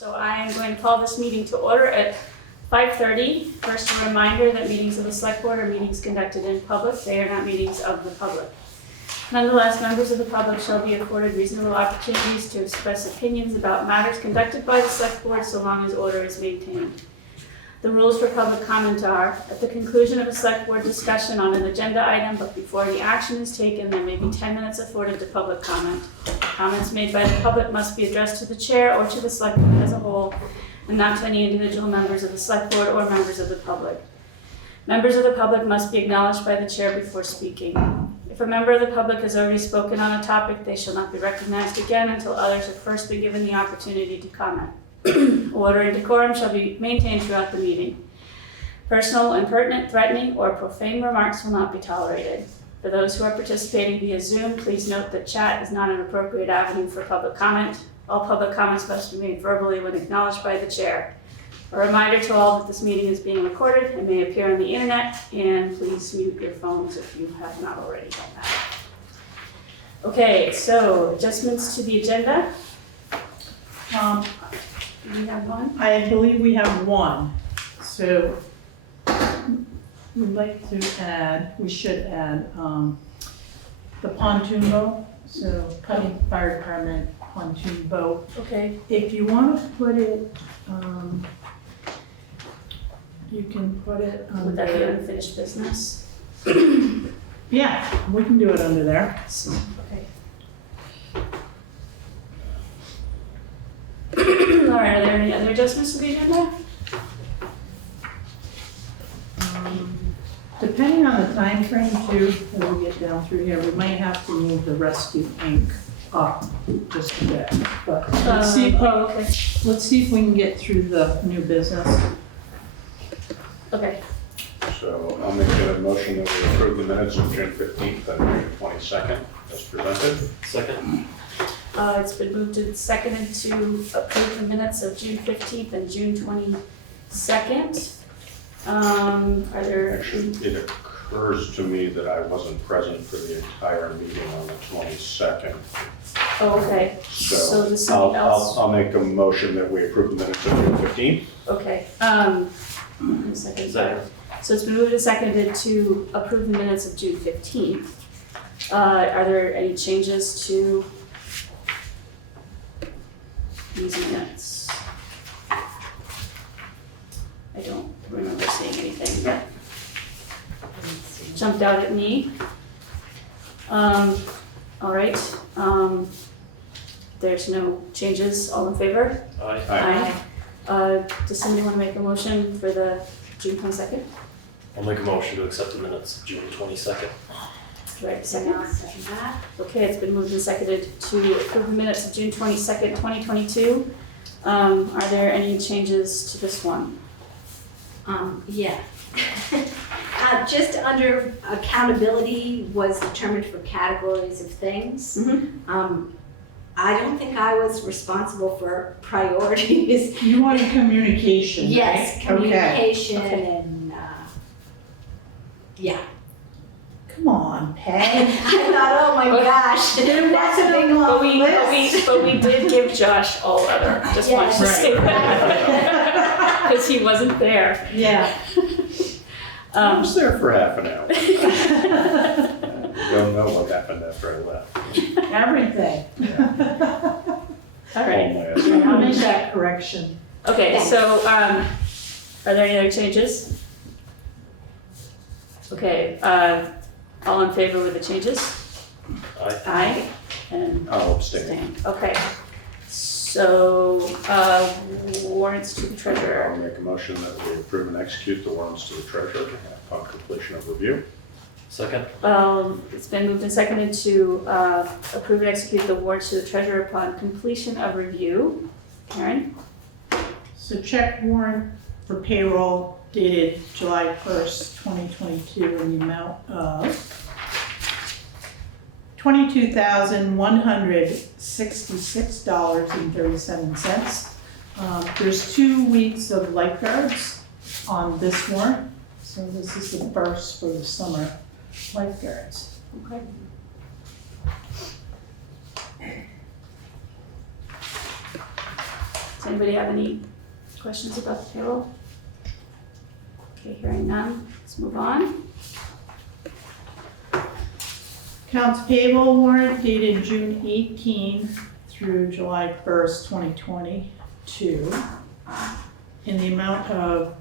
So I am going to call this meeting to order at 5:30. First, a reminder that meetings of the Select Board are meetings conducted in public. They are not meetings of the public. Nonetheless, members of the public shall be afforded reasonable opportunities to express opinions about matters conducted by the Select Board so long as order is maintained. The rules for public comment are, at the conclusion of a Select Board discussion on an agenda item, but before any action is taken, there may be 10 minutes afforded to public comment. Comments made by the public must be addressed to the chair or to the Select Board as a whole, and not to any individual members of the Select Board or members of the public. Members of the public must be acknowledged by the chair before speaking. If a member of the public has already spoken on a topic, they shall not be recognized again until others have first been given the opportunity to comment. Order and decorum shall be maintained throughout the meeting. Personal, impertinent, threatening, or profane remarks will not be tolerated. For those who are participating via Zoom, please note that chat is not an appropriate avenue for public comment. All public comments must be made verbally when acknowledged by the chair. A reminder to all that this meeting is being recorded and may appear on the internet, and please mute your phones if you have not already done that. Okay, so adjustments to the agenda. Do we have one? I believe we have one. So we'd like to add, we should add the pontoon boat. So Putney Fire Department pontoon boat. Okay. If you want to put it, you can put it Would that be under, unfinished business? yeah, we can do it under there. Okay. All right, are there any other adjustments to the agenda? Depending on the time frame too, as we get down through here, we might have to move the rescue ink up just a bit. But let's see if we can get through the new business. Okay. So I'll make a motion that we approve the minutes of June 15th and June 22nd as presented. Second. It's been moved and seconded to approve the minutes of June 15th and June 22nd. Are there? Actually, it occurs to me that I wasn't present for the entire meeting on the 22nd. Oh, okay. So does somebody else? I'll make a motion that we approve the minutes of June 15th. Okay. Second. So it's been moved and seconded to approve the minutes of June 15th. Are there any changes to these minutes? I don't remember seeing anything that jumped out at me. All right. There's no changes. All in favor? Aye. Aye. Does somebody want to make a motion for the June 22nd? I'll make a motion to accept the minutes of June 22nd. Do I have a second? Okay, it's been moved and seconded to approve the minutes of June 22nd, 2022. Are there any changes to this one? Yeah. Just under accountability was determined for categories of things. Mm-hmm. I don't think I was responsible for priorities. You wanted communication, right? Yes, communication Okay. and, yeah. Come on, Peg. And I thought, oh my gosh, that's a big long list. But we did give Josh all other, just wanted to Yes. say that. Because he wasn't there. Yeah. I was there for half an hour. Don't know what happened after I left. Everything. All right. I'll make that correction. Okay, Thanks. so, are there any other changes? Okay, all in favor with the changes? Aye. Aye. And I'll abstain. abstain. Okay. So, warrants to the I'll treasurer. make a motion that we approve and execute the warrants to the treasurer upon completion of review. Second. It's been moved and seconded to approve and execute the warrants to the treasurer upon completion of review. Karen? So check warrant for payroll dated July 1st, 2022 in the amount of $22,166.37. There's 2 weeks of lifeguards on this warrant, so this is the first for the summer lifeguards. Okay. Does Anybody have any questions about the payroll? Okay, hearing none, let's move on. Accounts payable warrant dated June 18 through July 1st, 2022, in the amount of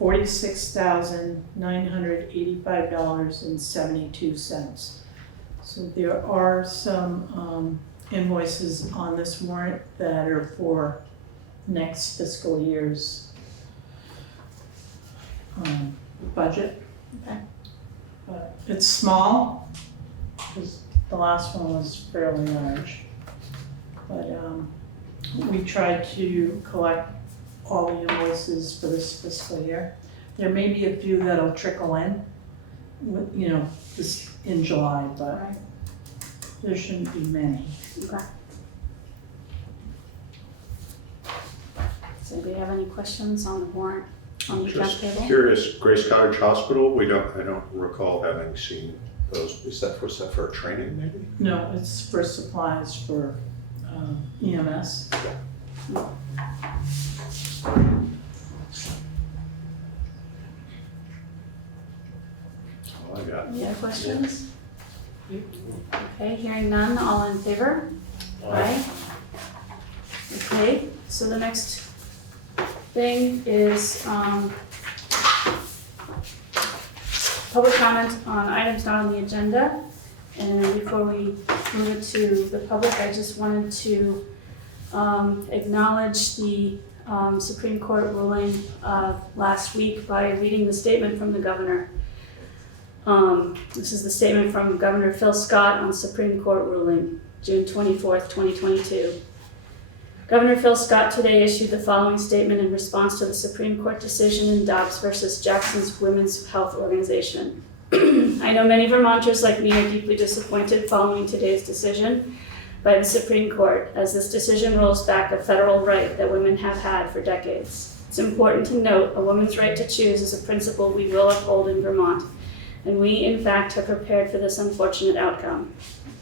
$46,985.72. So there are some invoices on this warrant that are for next fiscal year's budget. Okay. But it's small, because the last one was fairly large. But we tried to collect all the invoices for this fiscal year. There may be a few that'll trickle in, this in July, but Right. there shouldn't be many. Okay. Does anybody have any questions on the warrant, on the accounts Just payable? curious, Grace Cottage Hospital, I don't recall having seen those. Was that for a training maybe? No, it's for supplies for EMS. All I got. Any other questions? Okay, hearing none, all in favor? Aye. Okay, so the next thing is public comment on items not on the agenda. And before we move it to the public, I just wanted to acknowledge the Supreme Court ruling last week by reading the statement from the governor. This is the statement from Governor Phil Scott on Supreme Court ruling, June 24th, 2022. Governor Phil Scott today issued the following statement in response to the Supreme Court decision in Dobbs versus Jackson's Women's Health Organization. I know many Vermonters like me are deeply disappointed following today's decision by the Supreme Court, as this decision rolls back a federal right that women have had for decades. It's important to note a woman's right to choose is a principle we will uphold in Vermont, and we, in fact, have prepared for this unfortunate outcome.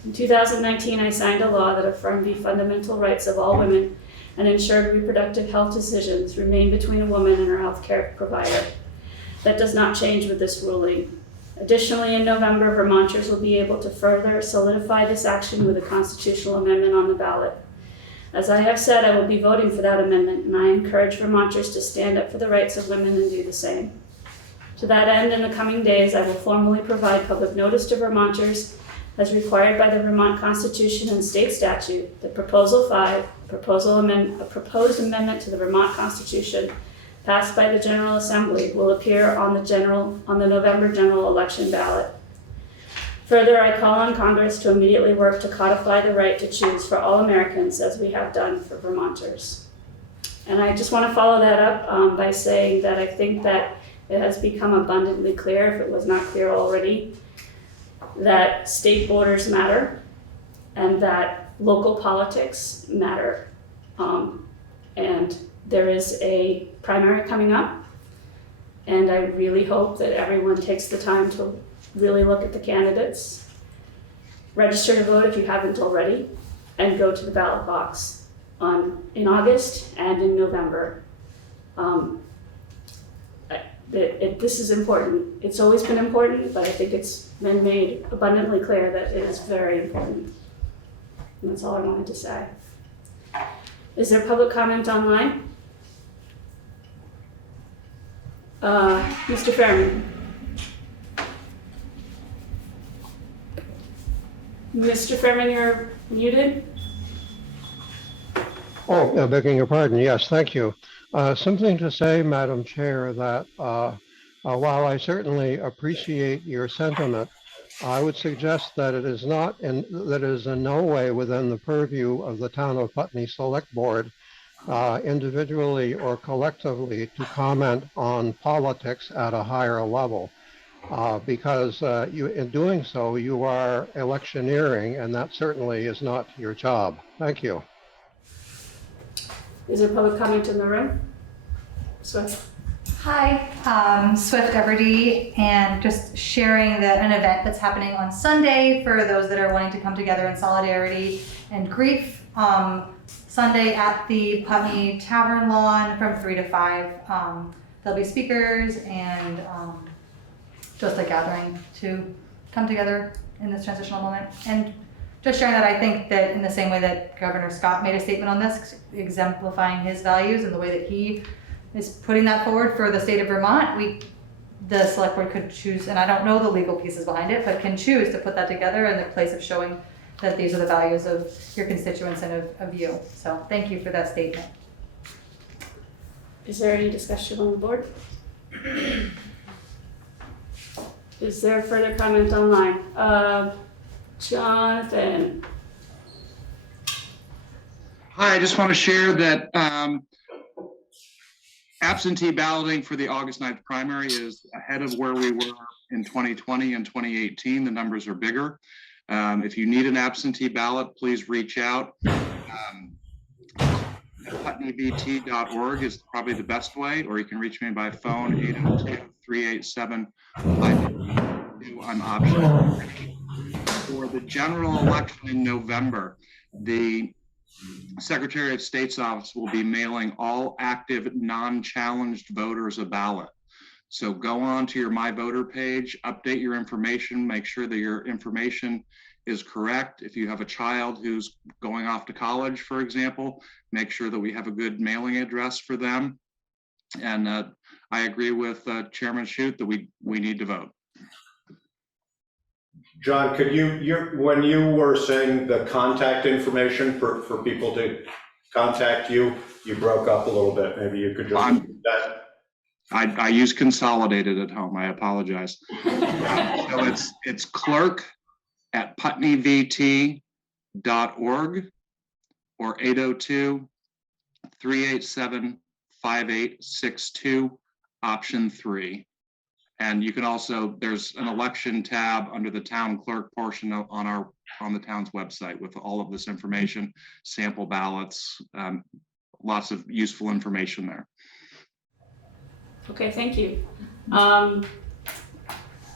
In 2019, I signed a law that affirmed the fundamental rights of all women and ensured reproductive health decisions remain between a woman and her health care provider. That does not change with this ruling. Additionally, in November, Vermonters will be able to further solidify this action with a constitutional amendment on the ballot. As I have said, I will be voting for that amendment, and I encourage Vermonters to stand up for the rights of women and do the same. To that end, in the coming days, I will formally provide public notice to Vermonters, as required by the Vermont Constitution and state statute, that Proposal 5, a proposed amendment to the Vermont Constitution, passed by the General Assembly, will appear on the November general election ballot. Further, I call on Congress to immediately work to codify the right to choose for all Americans, as we have done for Vermonters. And I just want to follow that up by saying that I think that it has become abundantly clear, if it was not clear already, that state borders matter and that local politics matter. And there is a primary coming up, and I really hope that everyone takes the time to really look at the candidates, register to vote if you haven't already, and go to the ballot box in August and in November. This is important. It's always been important, but I think it's been made abundantly clear that it is very important. And that's all I wanted to say. Is there public comment online? Mr. Fairman. Mr. Fairman, you're muted. Oh, begging your pardon. Yes, thank you. Something to say, Madam Chair, that while I certainly appreciate your sentiment, I would suggest that it is in no way within the purview of the Town of Putney Select Board, individually or collectively, to comment on politics at a higher level, because in doing so, you are electioneering, and that certainly is not your job. Thank you. Is there public comment in the room? Swift. Hi, Swift Everdy, and just sharing an event that's happening on Sunday for those that are wanting to come together in solidarity and grief. Sunday at the Putney Tavern lawn from 3 to 5. There'll be speakers and just a gathering to come together in this transitional moment. And just sharing that I think that in the same way that Governor Scott made a statement on this, exemplifying his values and the way that he is putting that forward for the state of Vermont, the select board could choose, and I don't know the legal pieces behind it, but can choose to put that together in the place of showing that these are the values of your constituents and of you. So thank you for that statement. Is there any discussion on the board? Is there further comment online? Jonathan? Hi, I just want to share that absentee balloting for the August 9th primary is ahead of where we were in 2020 and 2018. The numbers are bigger. If you need an absentee ballot, please reach out. PutneyVT.org is probably the best way, or you can reach me by phone, 802-387-582. I'm optional. For the general election in November, the Secretary of State's office will be mailing all active non-challenged voters a ballot. So go on to your My Voter page, update your information, make sure that your information is correct. If you have a child who's going off to college, for example, make sure that we have a good mailing address for them. And I agree with Chairman Shute that we need to vote. John, could when you were saying the contact information for people to contact you, you broke up a little bit. Maybe you could just do that. I use consolidated at home. I apologize. So it's clerk@putneyvt.org or 802-387-5862, option 3. And you can also, there's an election tab under the town clerk portion on the town's website with all of this information, sample ballots, lots of useful information there. Okay, thank you.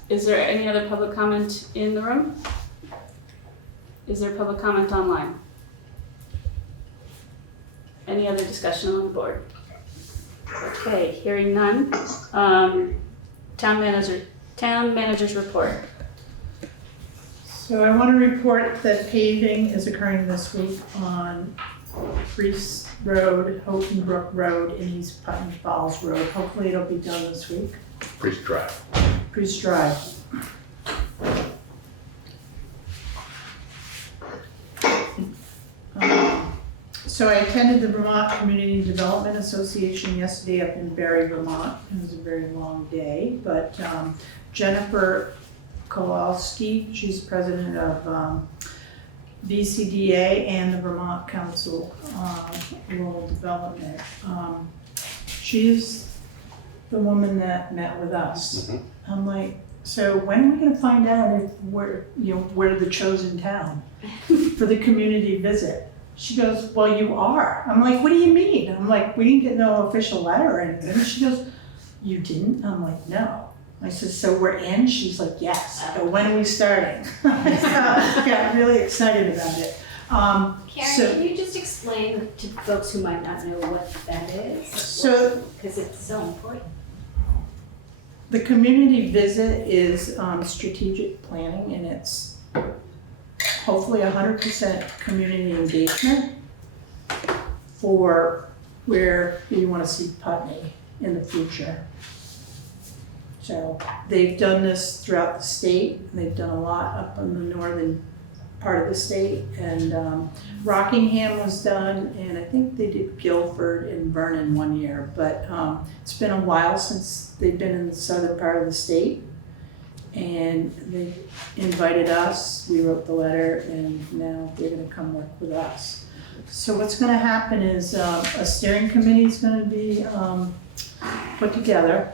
Is there any other public comment in the room? Is there public comment online? Any other discussion on the board? Okay, hearing none. Town manager's report. So I want to report that paving is occurring this week on Priest Road, Houghton Brook Road, and East Putney Falls Road. Hopefully it'll be done this week. Priest Drive. Priest Drive. So I attended the Vermont Community Development Association yesterday up in Barre, Vermont. It was a very long day, but Jennifer Kowalski, she's president of VCDA and the Vermont Council on Rural Development. She's the woman that met with us. Mm-hmm. I'm like, so when are we gonna find out if we're the chosen town for the community visit? She goes, well, you are. I'm like, what do you mean? I'm like, we didn't get no official letter or anything. She goes, you didn't? I'm like, no. I said, so we're in? She's like, yes. I go, when are we starting? I got really excited about it. Karen, can you just explain to folks who might not know what that is? So, because it's so important. the community visit is strategic planning, and it's hopefully 100% community engagement for where you want to see Putney in the future. So they've done this throughout the state. They've done a lot up in the northern part of the state, and Rockingham was done, and I think they did Guilford and Vernon one year, but it's been a while since they've been in the southern part of the state. And they invited us, we wrote the letter, and now they're gonna come work with us. So what's gonna happen is a steering committee is gonna be put together,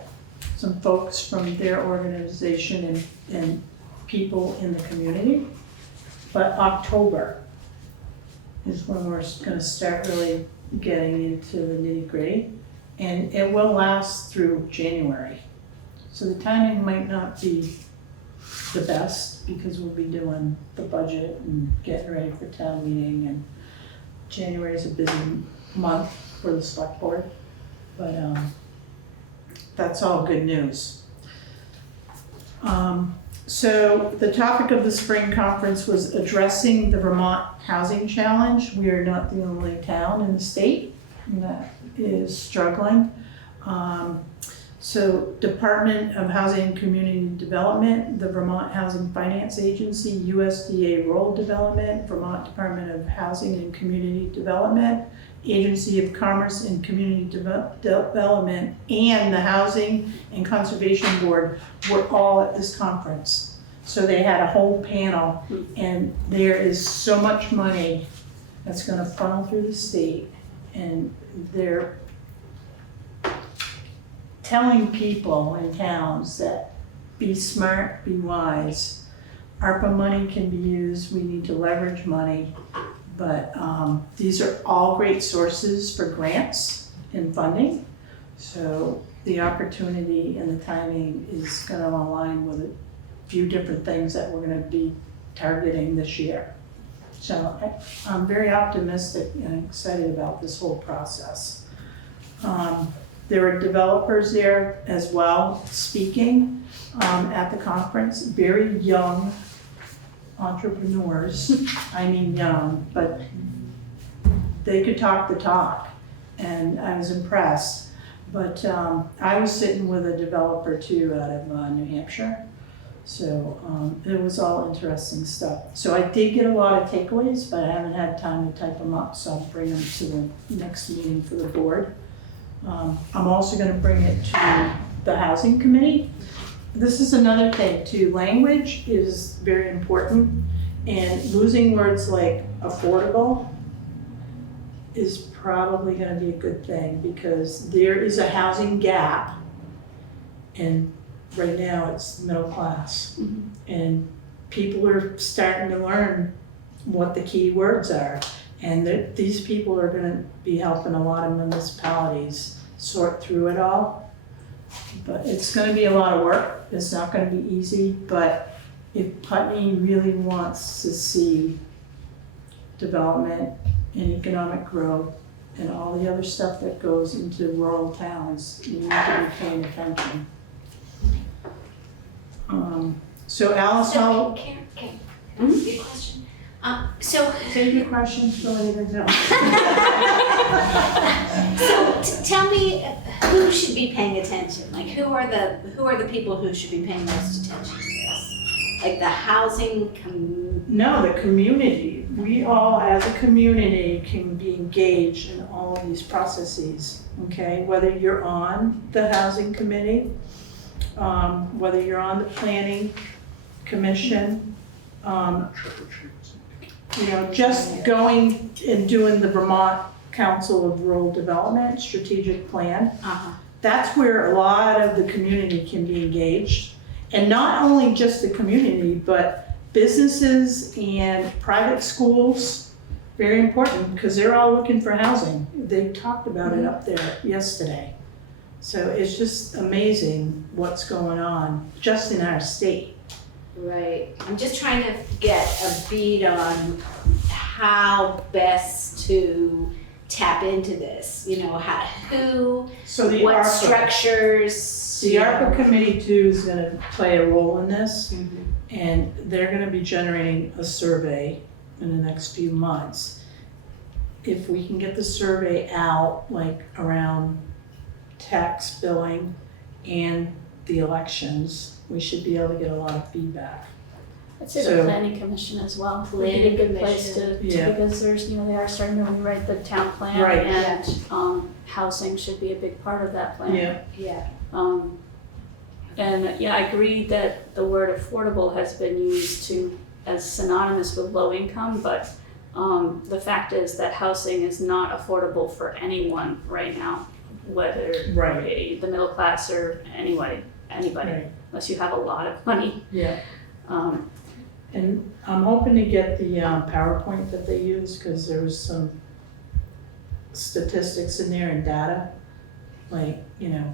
some folks from their organization and people in the community. But October is when we're gonna start really getting into the nitty-gritty, and it will last through January. So the timing might not be the best because we'll be doing the budget and getting ready for town meeting and January is a busy month for the select board, but that's all good news. So the topic of the spring conference was addressing the Vermont housing challenge. We are not the only town in the state that is struggling. So Department of Housing and Community Development, the Vermont Housing Finance Agency, USDA Rural Development, Vermont Department of Housing and Community Development, Agency of Commerce and Community Development, and the Housing and Conservation Board were all at this conference. So they had a whole panel, and there is so much money that's gonna funnel through the state, and they're telling people in towns that be smart, be wise. ARPA money can be used, we need to leverage money, but these are all great sources for grants and funding. So the opportunity and the timing is gonna align with a few different things that we're gonna be targeting this year. So I'm very optimistic and excited about this whole process. There were developers there as well speaking at the conference, very young entrepreneurs. I mean young, but they could talk the talk, and I was impressed. But I was sitting with a developer too out of New Hampshire, so it was all interesting stuff. So I did get a lot of takeaways, but I haven't had time to type them up, so I'll bring them to the next meeting for the board. I'm also gonna bring it to the housing committee. This is another thing too, language is very important, and losing words like affordable is probably gonna be a good thing, because there is a housing gap, and right now it's middle class. And people are starting to learn what the key words are. And these people are gonna be helping a lot of municipalities sort through it all. But it's gonna be a lot of work, it's not gonna be easy, but if Putney really wants to see development and economic growth and all the other stuff that goes into rural towns, you need to be paying attention. So Alice, So, Karen, can I ask you a question? take your questions for later, Jill. So tell me, who should be paying attention? Like, who are the people who should be paying most attention to this? Like the housing No, the community. We all, as a community, can be engaged in all of these processes, okay? Whether you're on the housing committee, whether you're on the planning commission, you know, just going and doing the Vermont Council of Rural Development strategic plan. That's where a lot of the community can be engaged. And not only just the community, but businesses and private schools, very important, because they're all looking for housing. They talked about it up there yesterday. So it's just amazing what's going on just in our state. Right. I'm just trying to get a beat on how best to tap into this. You know, So the what ARPA, structures. the ARPA committee too is gonna play a role in this. Mhm. And they're gonna be generating a survey in the next few months. If we can get the survey out, like around tax billing and the elections, we should be able to get a lot of feedback. I'd say So- the planning commission as well would be a good place to, Yeah. because there's, you know, they are starting to rewrite the town plan. Right. And housing should be a big part of that plan. Yeah. And yeah, I agree that the word affordable has been used as synonymous with low income, but the fact is that housing is not affordable for anyone right now, whether Right. the middle class or anybody, Right. unless you have a lot of money. Yeah, Um, and I'm hoping to get the PowerPoint that they use, because there was some statistics in there and data. Like, you know,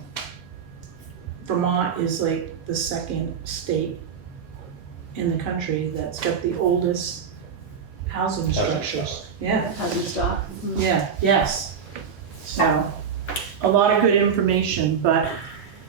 Vermont is like the second state in the country that's got the oldest housing structures. Yeah, Housing stock. yeah, yes. So, a lot of good information, but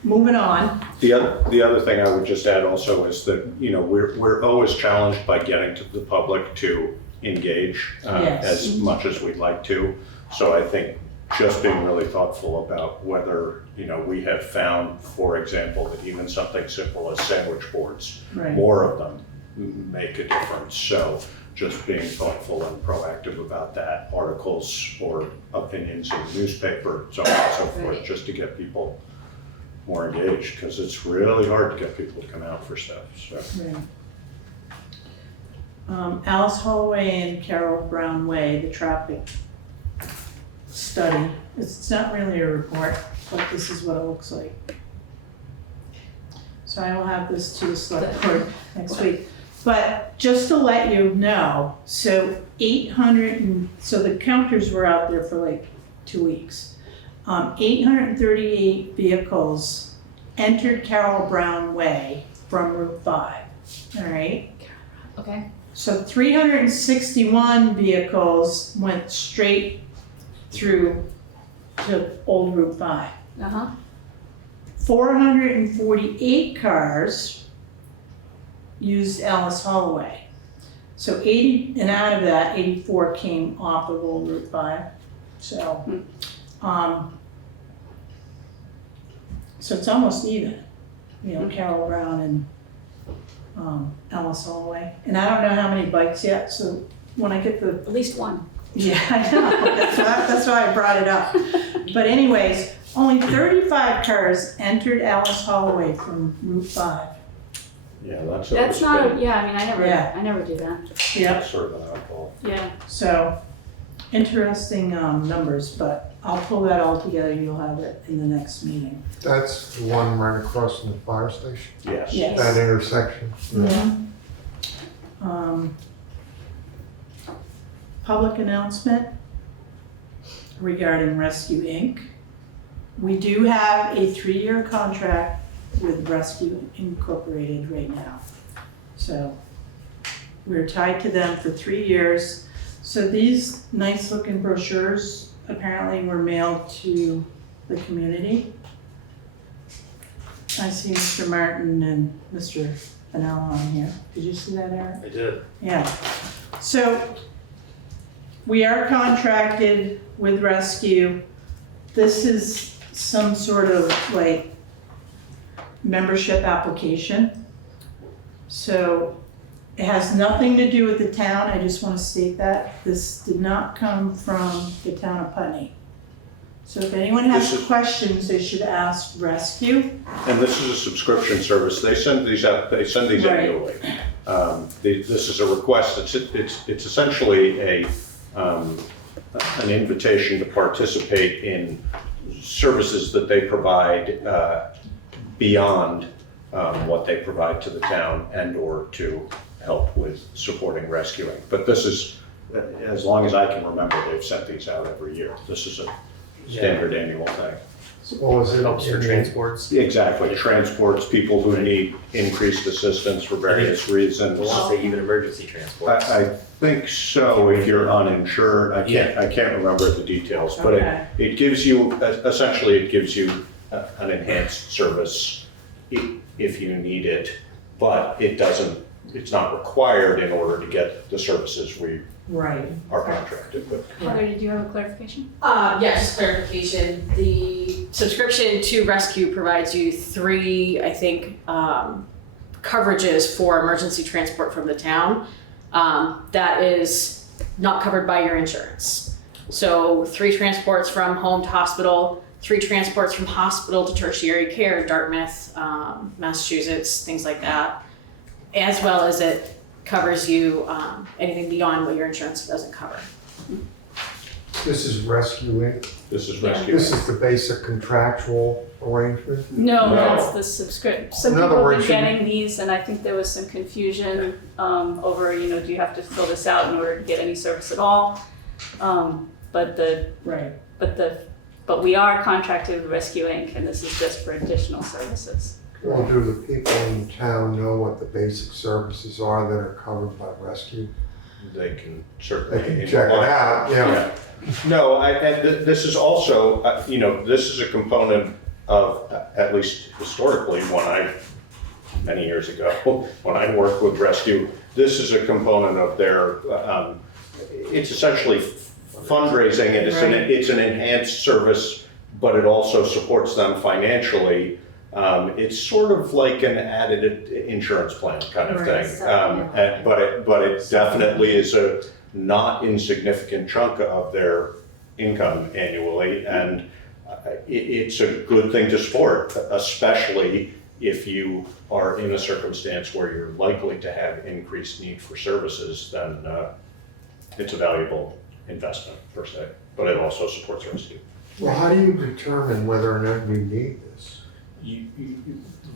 moving on. The other thing I would just add also is that, we're always challenged by getting to the public to engage Yes. as much as we'd like to. So I think just being really thoughtful about whether, we have found, for example, that even something simple as sandwich boards, Right. more of them make a difference. So just being thoughtful and proactive about that, articles or opinions in the newspaper, so on and so forth, Right. just to get people more engaged, because it's really hard to get people to come out for stuff, so. Right. Alice Holloway and Carol Brown Way, the traffic study. It's not really a report, but this is what it looks like. So I will have this to the select board next week. But just to let you know, so so the counters were out there for like 2 weeks. 838 vehicles entered Carol Brown Way from Route 5, all right? Okay. So 361 vehicles went straight through to Old Route 5. Uh-huh. 448 cars used Alice Holloway. So 80, and out of that, 84 came off of Old Route 5. So, so it's almost even, Carol Brown and Alice Holloway. And I don't know how many bikes yet, so when I get the At least one. yeah, I know. That's why I brought it up. But anyways, only 35 cars entered Alice Holloway from Route 5. Yeah, that's That's not, Yeah. I never do that. Yep. sort of an oddball. Yeah. So, interesting numbers, but I'll pull that all together. You'll have it in the next meeting. That's the one right across from the fire station, Yes. Yes. that intersection. Public announcement regarding Rescue Inc. We do have a 3-year contract with Rescue Incorporated right now. So we're tied to them for 3 years. So these nice looking brochures apparently were mailed to the community. I see Mr. Martin and Mr. Vanella on here. Did you see that, Eric? I did. Yeah. So we are contracted with Rescue. This is some sort of like membership application. So it has nothing to do with the town. I just want to state that. This did not come from the town of Putney. So if anyone has questions, they should ask Rescue. And this is a subscription service. They send these out, Right. annually. This is a request. It's essentially an invitation to participate in services that they provide beyond what they provide to the town and or to help with supporting rescuing. But this is, as long as I can remember, they've sent these out every year. This is a standard annual thing. Well, is it Helps for transports. Exactly, transports people who need increased assistance for various reasons. We'll also say even emergency transports. I think so, if you're uninsured. I can't remember the details, but Okay. it gives you, essentially it gives you an enhanced service if you need it, but it's not required in order to get the services we Right. are contracted with. Heather, did you have a clarification? Yeah, just clarification. The subscription to Rescue provides you 3, I think, coverages for emergency transport from the town. That is not covered by your insurance. So 3 transports from home to hospital, 3 transports from hospital to tertiary care, Dartmouth, Massachusetts, things like that. As well as it covers you anything beyond what your insurance doesn't cover. This is Rescue Inc. This is Yeah. rescue. This is the basic contractual arrangement. No, No. that's the subscription. Some In people other have words, been you- getting these, and I think there was some confusion over, do you have to fill this out in order to get any service at all? Right. But we are contracted with Rescue Inc., and this is just for additional services. Well, do the people in town know what the basic services are that are covered by Rescue? they can certainly. They can check it out, yeah. No, this is also, this is a component of, at least historically, many years ago, when I worked with rescue, this is a component of their, it's essentially fundraising, and it's an enhanced service, but it also supports them financially. It's sort of like an added insurance plan kind of thing. But it definitely is a not insignificant chunk of their income annually, and it's a good thing to support, especially if you are in a circumstance where you're likely to have increased need for services. Then it's a valuable investment per se, but it also supports rescue. Well, how do you determine whether or not you need this?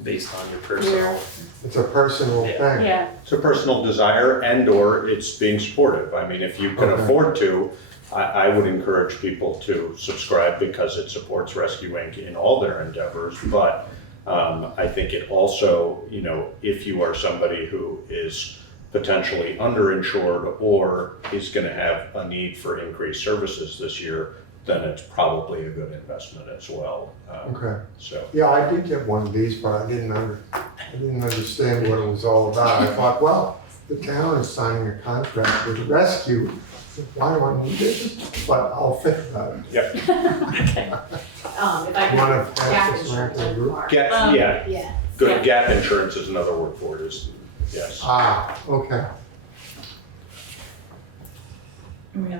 Based on your personal. It's a personal thing. Yeah, It's a personal desire, and or it's being supportive. I mean, if you can Okay. afford to, I would encourage people to subscribe because it supports Rescue Inc. in all their endeavors. But I think it also, if you are somebody who is potentially underinsured or is going to have a need for increased services this year, then it's probably a good investment as well. Okay. So. Yeah, I did get one of these, but I didn't understand what it was all about. I thought, well, the town is signing a contract with rescue. Why do I need this? But I'll think about it. Yep. If I You wanna could, pass gap this around to the insurance group? part. Yeah. Good. Gap insurance is another word for it. Yes. Ah, okay.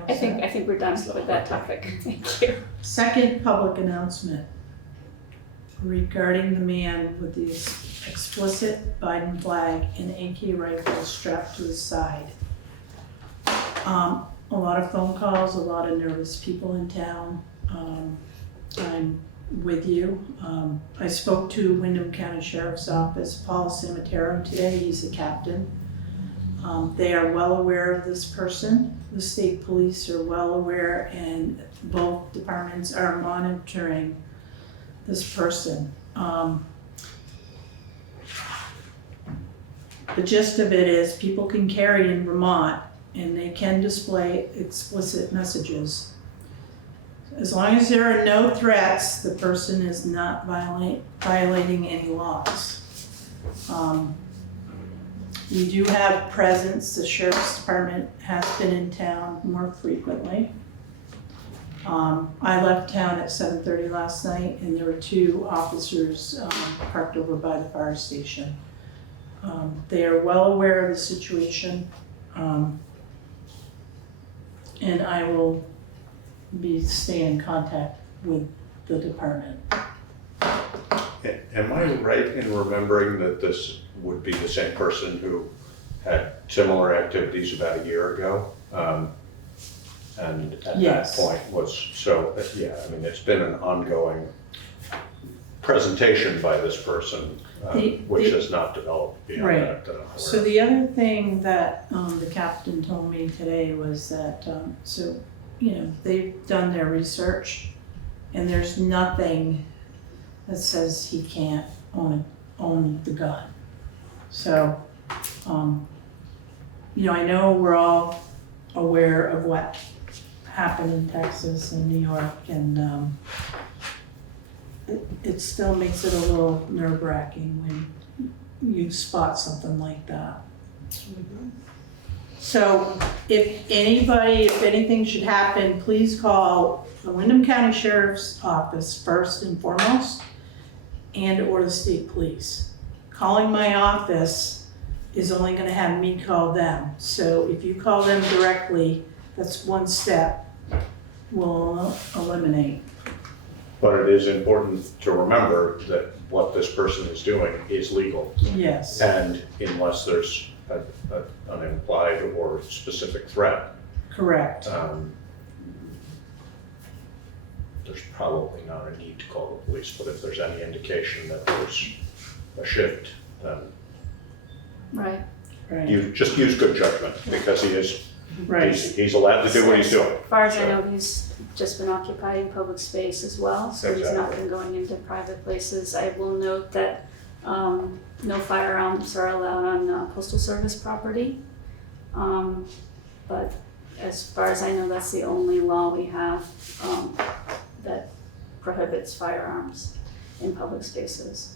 I think we're done with that topic. Thank you. Second public announcement regarding the man with the explicit Biden flag and AK rifle strapped to his side. A lot of phone calls, a lot of nervous people in town. I'm with you. I spoke to Windham County Sheriff's Office, Paul Cimitero today, he's the captain. They are well aware of this person. The state police are well aware, and both departments are monitoring this person. The gist of it is people can carry in Vermont and they can display explicit messages. As long as there are no threats, the person is not violating any laws. We do have presence. The sheriff's department has been in town more frequently. I left town at 7:30 last night, and there were 2 officers parked over by the fire station. They are well aware of the situation, and I will stay in contact with the department. Am I right in remembering that this would be the same person who had similar activities about a year ago? And at Yes. that point it's been an ongoing presentation by this person, which has not developed beyond Right. that I'm aware So of. the other thing that the captain told me today was that, they've done their research, and there's nothing that says he can't own the gun. So, I know we're all aware of what happened in Texas and New York, and it still makes it a little nerve-wracking when you spot something like that. So if anything should happen, please call the Windham County Sheriff's Office first and foremost, and/or the state police. Calling my office is only gonna have me call them. So if you call them directly, that's one step we'll eliminate. But it is important to remember that what this person is doing is legal. Yes. And unless there's an implied or specific threat, Correct. there's probably not a need to call the police. But if there's any indication that there's a shift, then Right. Right. you just use good judgment, because Right. he's allowed to do what he's doing. As far as I know, he's just been occupying public space as well, so he's not Exactly. been going into private places. I will note that no firearms are allowed on postal service property. But as far as I know, that's the only law we have that prohibits firearms in public spaces.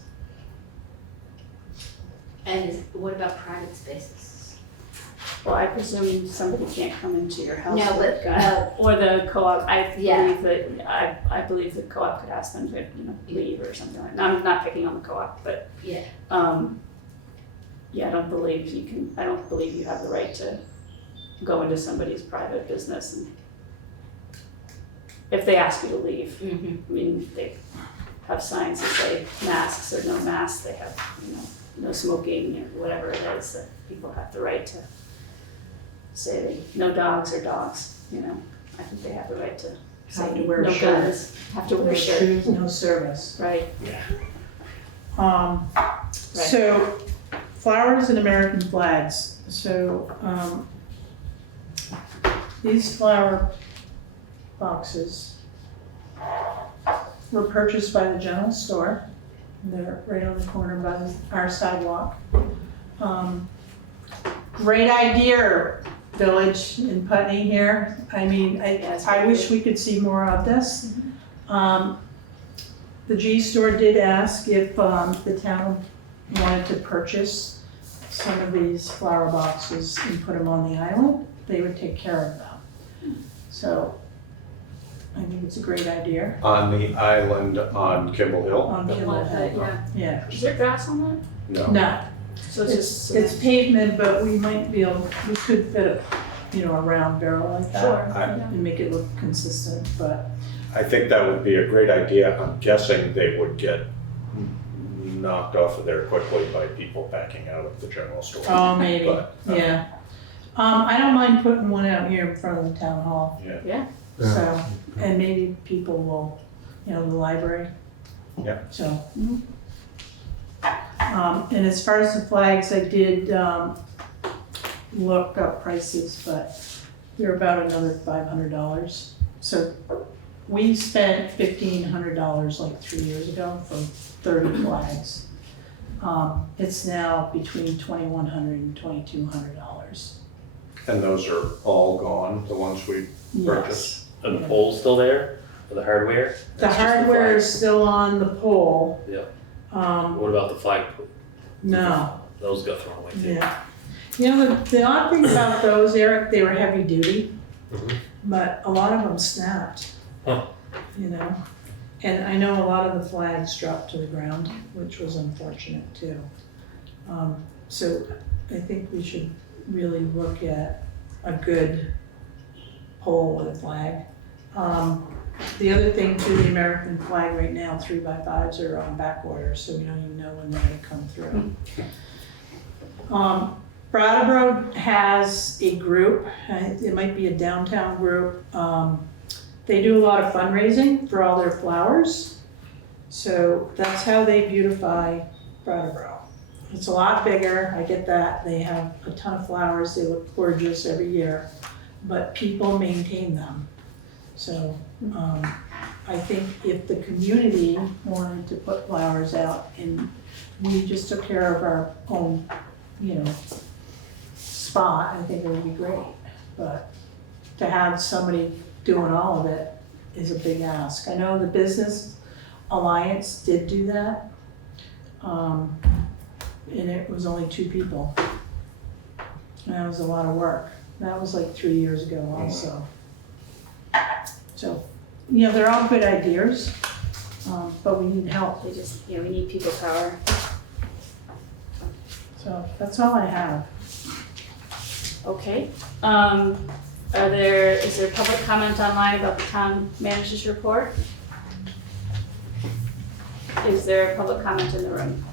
And what about private spaces? Well, I presume somebody can't come into your house No, with a but, gun. Or the co-op, Yeah. I believe the co-op could ask them to, leave or something like that. I'm not picking on the co-op, but, Yeah. yeah, I don't believe you have the right to go into somebody's private business and if they ask you to leave. Mm-hmm. I mean, they have signs that say masks or no masks, they have, no smoking or whatever it is, that people have the right to say no dogs or dogs, I think they have the right to say Have to wear a no shirt. guns, have to wear No a shirt, shoes, no service. right? So flowers and American flags. So, these flower boxes were purchased by the general store. They're right on the corner by our sidewalk. Great idea, village in Putney here. I mean, I wish we could see more of this. The G store did ask if the town wanted to purchase some of these flower boxes and put them on the island. They would take care of them. So I think it's a great idea. On the island on Kimball Hill? On Kimball Hill. Yeah. Yeah. Is there grass on that? No. No, So it's just. it's pavement, but we could fit a round barrel like that. Sure. And make it look consistent, but I think that would be a great idea. I'm guessing they would get knocked off of there quickly by people backing out of the general store. oh, maybe, But, yeah. I don't mind putting one out here in front of the town hall. Yeah. So, and maybe people will, the library. Yeah. So. And as far as the flags, I did, look up prices, but they're about another $500. So we spent $1,500 like 3 years ago for 30 flags. It's now between $2,100 and $2,200. And those are all gone, the ones we purchased? Yes. And the pole's still there for the hardware? The That's just hardware is flags. still on the pole. Yep. Um, What about the flag? no, Those got thrown away too. yeah. The odd thing about those, Eric, they were heavy duty, Mhm. but a lot of them snapped. Huh. And I know a lot of the flags dropped to the ground, which was unfortunate too. So I think we should really look at a good pole with a flag. The other thing too, the American flag right now, 3x5s are on back order, so we don't even know when they're gonna come through. Brattleboro has a group, it might be a downtown group. They do a lot of fundraising for all their flowers. So that's how they beautify Brattleboro. It's a lot bigger, I get that. They have a ton of flowers, they look gorgeous every year, but people maintain them. So I think if the community wanted to put flowers out and we just took care of our own, spot, I think it would be great. But to have somebody doing all of it is a big ask. I know the Business Alliance did do that. And it was only 2 people. And that was a lot of work. That was like 3 years ago also. So, they're all good ideas, but we need help. We need people power. So that's all I have. Okay. Is there public comment online about the town manager's report? Is there public comment in the room?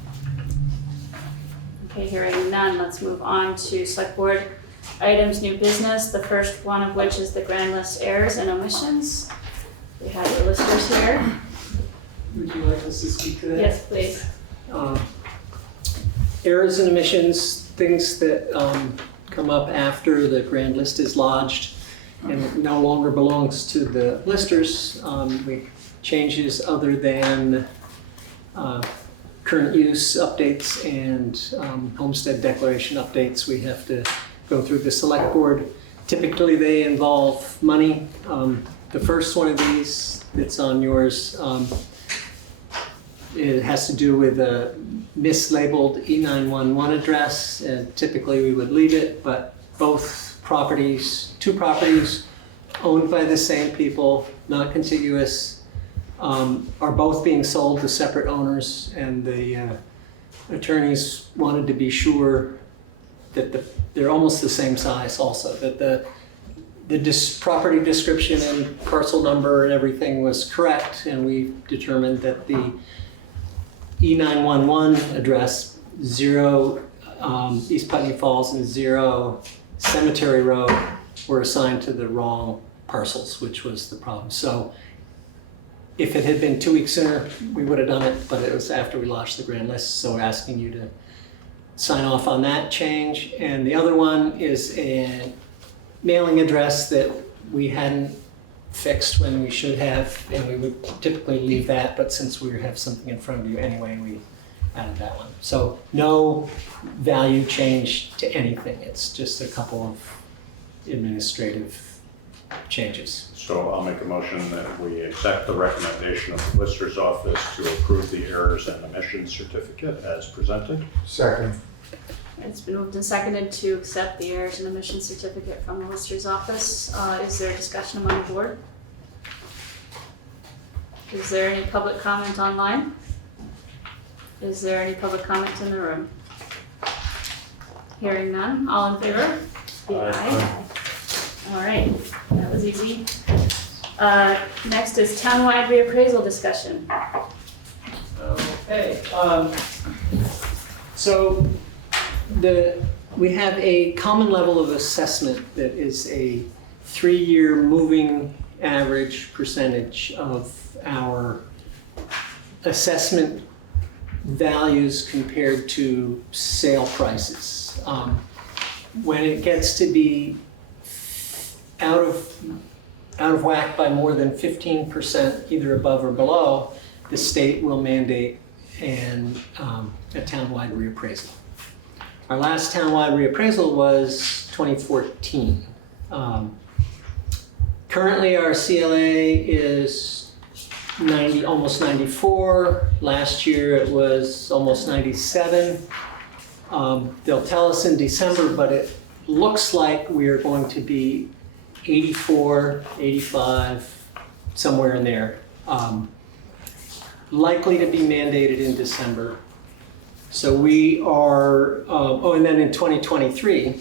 Okay, hearing none, let's move on to select board items, new business, the first one of which is the grand list errors and omissions. We have the listers here. Would you like us to speak to that? Yes, please. Errors and omissions, things that come up after the grand list is lodged and it no longer belongs to the listers. Changes other than current use updates and homestead declaration updates. We have to go through the select board Typically, they involve money. The first one of these that's on yours, it has to do with a mislabeled E911 address, and typically we would leave it, but both properties, two properties owned by the same people, not contiguous, are both being sold to separate owners, and the attorneys wanted to be sure that they're almost the same size also, that the property description and parcel number and everything was correct, and we determined that the E911 address, 0 East Putney Falls and 0 Cemetery Road, were assigned to the wrong parcels, which was the problem. So if it had been 2 weeks sooner, we would have done it, but it was after we launched the grand list, so we're asking you to sign off on that change. And the other one is a mailing address that we hadn't fixed when we should have, and we would typically leave that, but since we have something in front of you anyway, we added that one. So no value change to anything. It's just a couple of administrative changes. So I'll make a motion that we accept the recommendation of the Lister's office to approve the errors and omissions certificate as presented. Second. It's been moved and seconded to accept the errors and omission certificate from the Lister's office. Is there discussion among the board? Is there any public comment online? Is there any public comment in the room? Hearing none, all in favor? Aye. All right, that was easy. Next is townwide reappraisal discussion. Okay, so we have a common level of assessment that is a 3-year moving average percentage of our assessment values compared to sale prices. When it gets to be out of whack by more than 15%, either above or below, the state will mandate a townwide reappraisal. Our last townwide reappraisal was 2014. Currently, our CLA is almost 94. Last year, it was almost 97. They'll tell us in December, but it looks like we are going to be 84, 85, somewhere in there. Likely to be mandated in December. So we are, and then in 2023,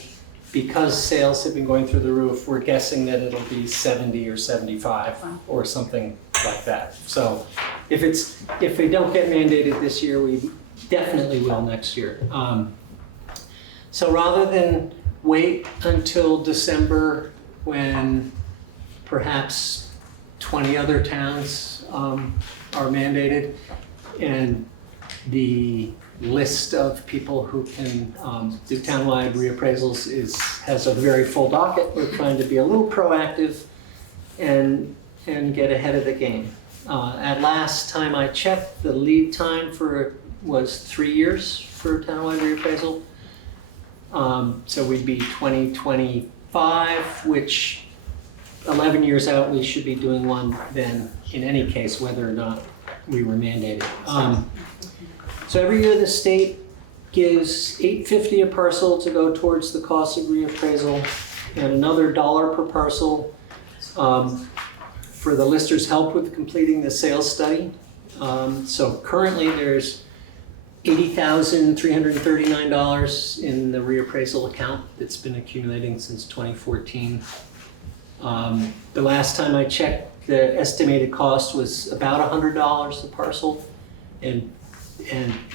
because sales have been going through the roof, we're guessing that it'll be 70 or 75 or something like that. So if we don't get mandated this year, we definitely will next year. So rather than wait until December when perhaps 20 other towns are mandated, and the list of people who can do townwide reappraisals has a very full docket. We're trying to be a little proactive and get ahead of the game. At last time I checked, the lead time was 3 years for townwide reappraisal. So we'd be 2025, which 11 years out, we should be doing one then in any case, whether or not we were mandated. So every year the state gives $8.50 a parcel to go towards the cost of reappraisal, and another $1 per parcel for the listers' help with completing the sales study. So currently there's $80,339 in the reappraisal account that's been accumulating since 2014. The last time I checked, the estimated cost was about $100 a parcel, and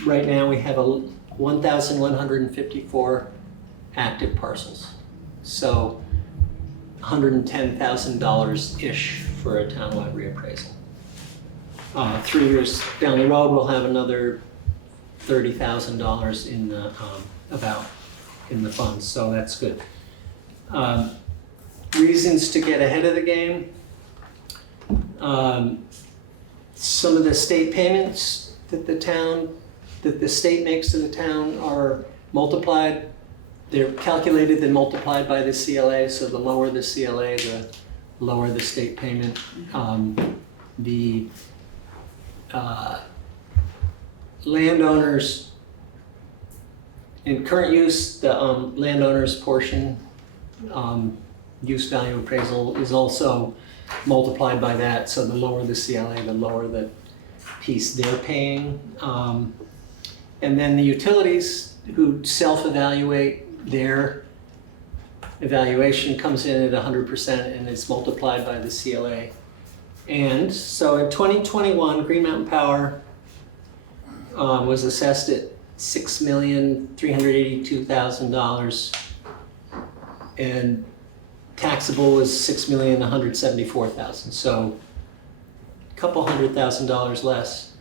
right now we have 1,154 active parcels. So $110,000-ish for a townwide reappraisal. 3 years down the road, we'll have another $30,000 in the funds, so that's good. Reasons to get ahead of the game. Some of the state payments that the state makes to the town are multiplied they're calculated and multiplied by the CLA, so the lower the CLA, the lower the state payment. The landowners, in current use, the landowners portion, use value appraisal is also multiplied by that, so the lower the CLA, the lower the piece they're paying. And then the utilities who self-evaluate, their evaluation comes in at 100% and it's multiplied by the CLA. And so in 2021, Green Mountain Power was assessed at $6,382,000 and taxable was $6,174,000. So a couple $100,000 less.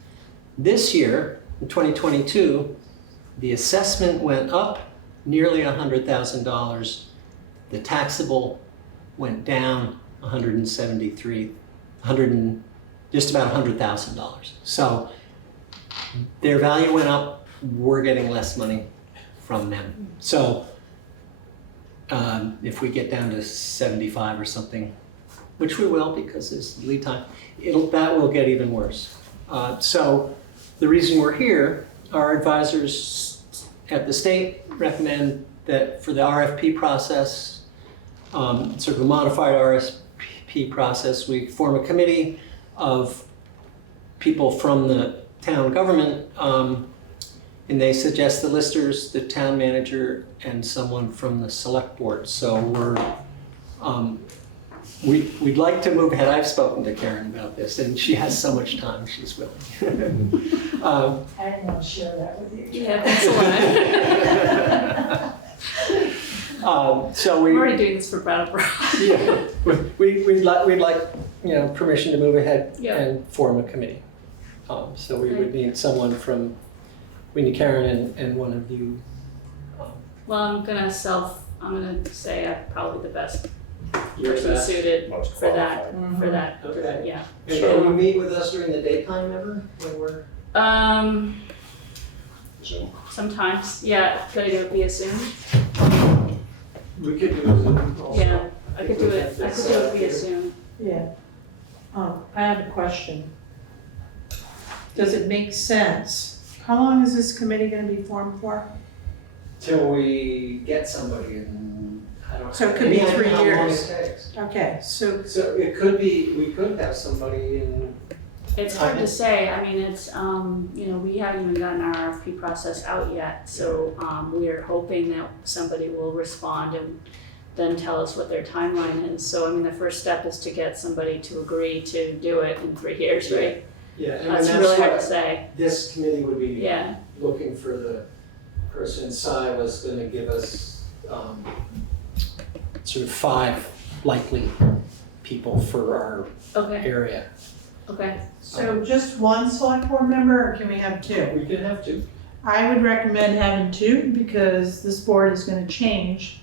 This year, in 2022, the assessment went up nearly $100,000. The taxable went down just about $100,000. So their value went up, we're getting less money from them. So if we get down to 75 or something, which we will because there's lead time, that will get even worse. So the reason we're here, our advisors at the state recommend that for the RFP process, sort of a modified RFP process, we form a committee of people from the town government, and they suggest the listers, the town manager, and someone from the select board. So we'd like to move ahead. I've spoken to Karen about this, and she has so much time, she's willing. I didn't want to share that with you. Yeah, thanks a lot. So I'm already doing this for Brattleboro. yeah, we'd like permission to move ahead Yeah. and form a committee. So we would need someone from, we need Karen and one of you. Well, I'm gonna say I'm probably the best You're person best. suited Most for that, Okay. yeah. And So- can you meet with us during the daytime ever when we're? Zoom. Sometimes, yeah, could I do it via Zoom? We could do a Zoom also. Yeah, I could do it via Zoom. Yeah. I have a question. Does it make sense? How long is this committee gonna be formed for? Till we get somebody and I don't. So it could be Any idea 3 how long years. it takes. Okay, so So it could be, we could have somebody in. It's hard to say, I mean, it's, we haven't even gotten our RFP process out yet, so, we are hoping that somebody will respond and then tell us what their timeline is. So, I mean, the first step is to get somebody to agree to do it in 3 years, right? Yeah, and That's that's really hard to what say, this committee would be yeah, looking for. The person Cy was gonna give us, sort of 5 likely people for our okay, area. okay. So just one select board member, or can we have 2? We could have 2. I would recommend having 2 because this board is gonna change.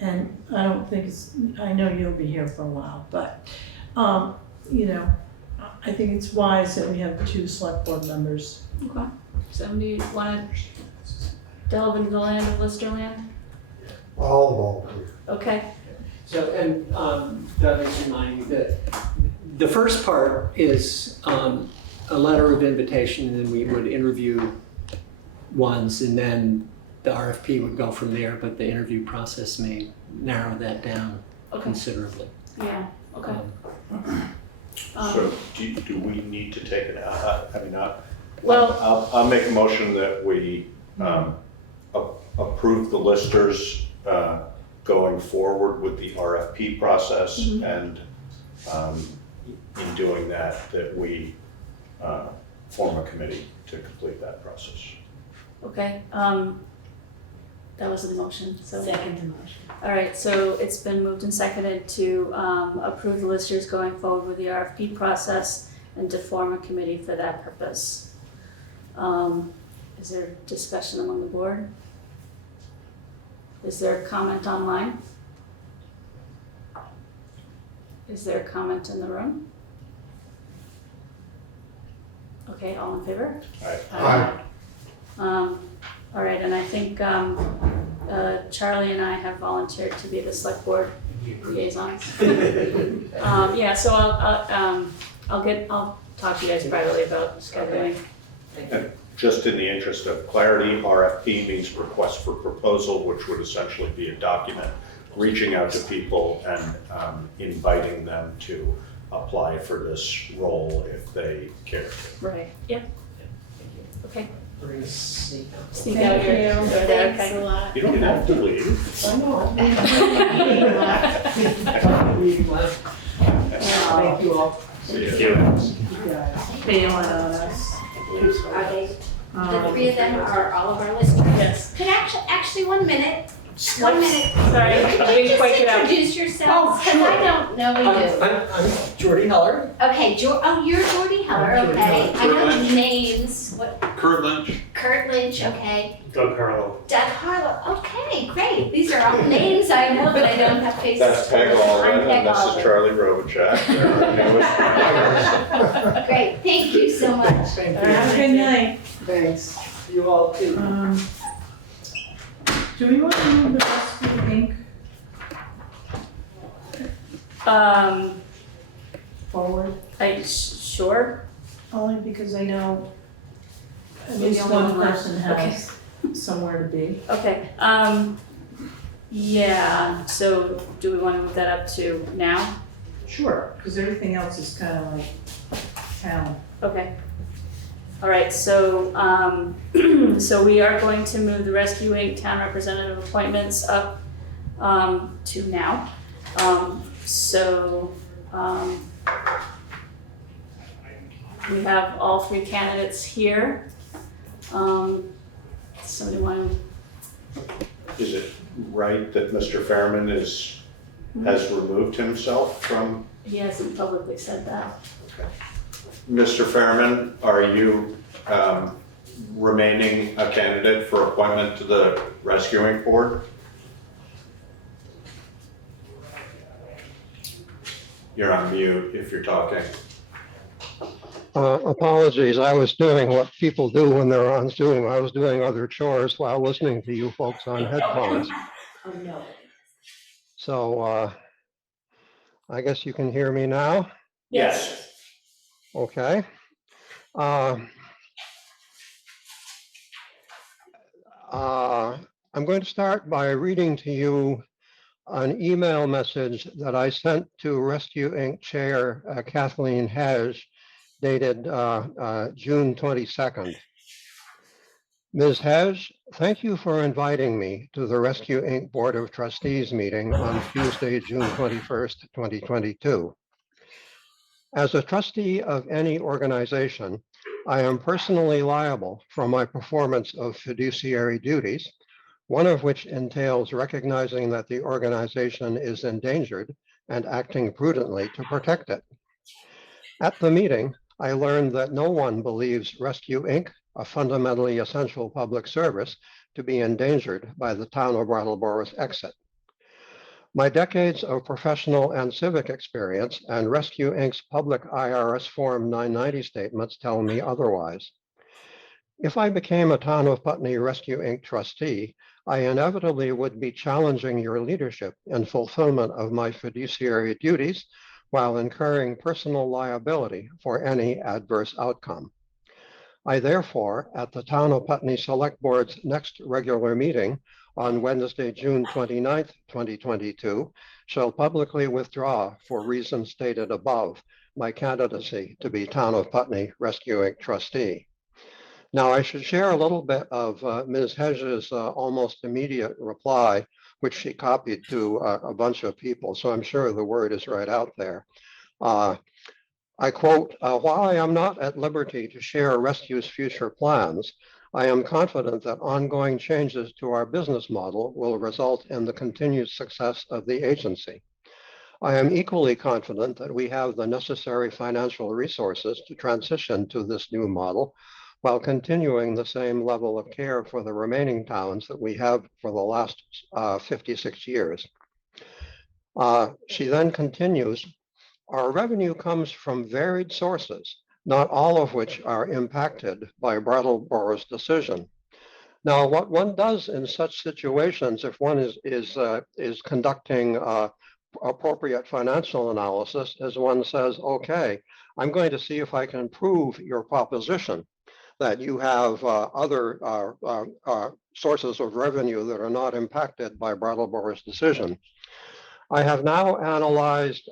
And I don't think I know you'll be here for a while, but, I think it's wise that we have 2 select board members. Okay, so do you wanna delve into the land of Listerland? All volunteer. Okay, So, and that makes me remind me that the first part is a letter of invitation, and then we would interview ones, and then the RFP would go from there, but the interview process may narrow that down okay, considerably. yeah, okay. So do we need to take Well, I'll make a motion that we approve the listers going forward with the RFP process, and in doing that we form a committee to complete that process. okay, that was the motion, so. Second motion. All right, so it's been moved and seconded to approve the listers going forward with the RFP process and to form a committee for that purpose. Is there discussion among the board? Is there a comment online? Is there a comment in the room? Okay, all in favor? Aye. Aye. All right, and I think Charlie and I have volunteered to be the select board liaisons. Yeah, so I'll talk to you guys privately about scheduling. And just in the interest of clarity, RFP means request for proposal, which would essentially be a document reaching out to people and inviting them to apply for this role if they care. Right, yeah. Okay. We're gonna see. Sneak out here. Thanks a lot. You don't have to leave. I know. Thank you all. See Thank you. Failing on us. Are they, the three of them are all of our listeners? Yes. Could actually 1 minute, 1 minute. Sorry, Could let you me quite just it out. introduce yourselves? Oh, Because sure. I don't know we do. I'm Jordy Heller. Okay, you're Jordy Heller, I'm Jordy okay. Heller. I know the names, what, Kurt Lynch. Kurt Lynch, okay. Doug Harlow. Doug Harlow, okay, great. These are all names I know, but I don't have faces. That's Peg I'm Allred, Peg and this is Allred. Charlie Robichak. They're our newest members. Great, thank you so much. Thank you. Have a good night. Thanks. You all too. Do we want to move the rescue ink forward? Sure. Only because I know at Maybe least only one one. person has somewhere to be. Okay, yeah, so do we want to move that up to now? Sure, because everything else is kind of like town. Okay. All right, so, so we are going to move the Rescue Inc. town representative appointments up, to now. We have all three candidates here. Somebody want to, Is it right that Mr. Fairman has removed himself from? he hasn't publicly said that. Mr. Fairman, are you remaining a candidate for appointment to the Rescuing Board? You're on mute if you're talking. Apologies, I was doing what people do when they're on Zoom. I was doing other chores while listening to you folks on headphones. Oh, no. So I guess you can hear me now. Yes. Okay. I'm going to start by reading to you an email message that I sent to Rescue Inc. Chair Kathleen Hage, dated June 22nd. Ms. Hage, thank you for inviting me to the Rescue Inc. Board of Trustees meeting on Tuesday, June 21st, 2022. As a trustee of any organization, I am personally liable for my performance of fiduciary duties, one of which entails recognizing that the organization is endangered and acting prudently to protect it. At the meeting, I learned that no one believes Rescue Inc., a fundamentally essential public service, to be endangered by the town of Brattleboro's exit. My decades of professional and civic experience and Rescue Inc.'s public IRS Form 990 statements tell me otherwise. If I became a Town of Putney Rescue Inc. trustee, I inevitably would be challenging your leadership in fulfillment of my fiduciary duties while incurring personal liability for any adverse outcome. I therefore, at the Town of Putney Select Board's next regular meeting on Wednesday, June 29th, 2022, shall publicly withdraw, for reasons stated above, my candidacy to be Town of Putney Rescue Inc. trustee. Now, I should share a little bit of Ms. Hedges' almost immediate reply, which she copied to a bunch of people, so I'm sure the word is right out there. I quote, while I am not at liberty to share Rescue's future plans, I am confident that ongoing changes to our business model will result in the continued success of the agency. I am equally confident that we have the necessary financial resources to transition to this new model while continuing the same level of care for the remaining towns that we have for the last 56 years. She then continues, our revenue comes from varied sources, not all of which are impacted by Brattleboro's decision. Now, what one does in such situations, if one is conducting appropriate financial analysis, is one says, okay, I'm going to see if I can prove your proposition that you have other sources of revenue that are not impacted by Brattleboro's decision. I have now analyzed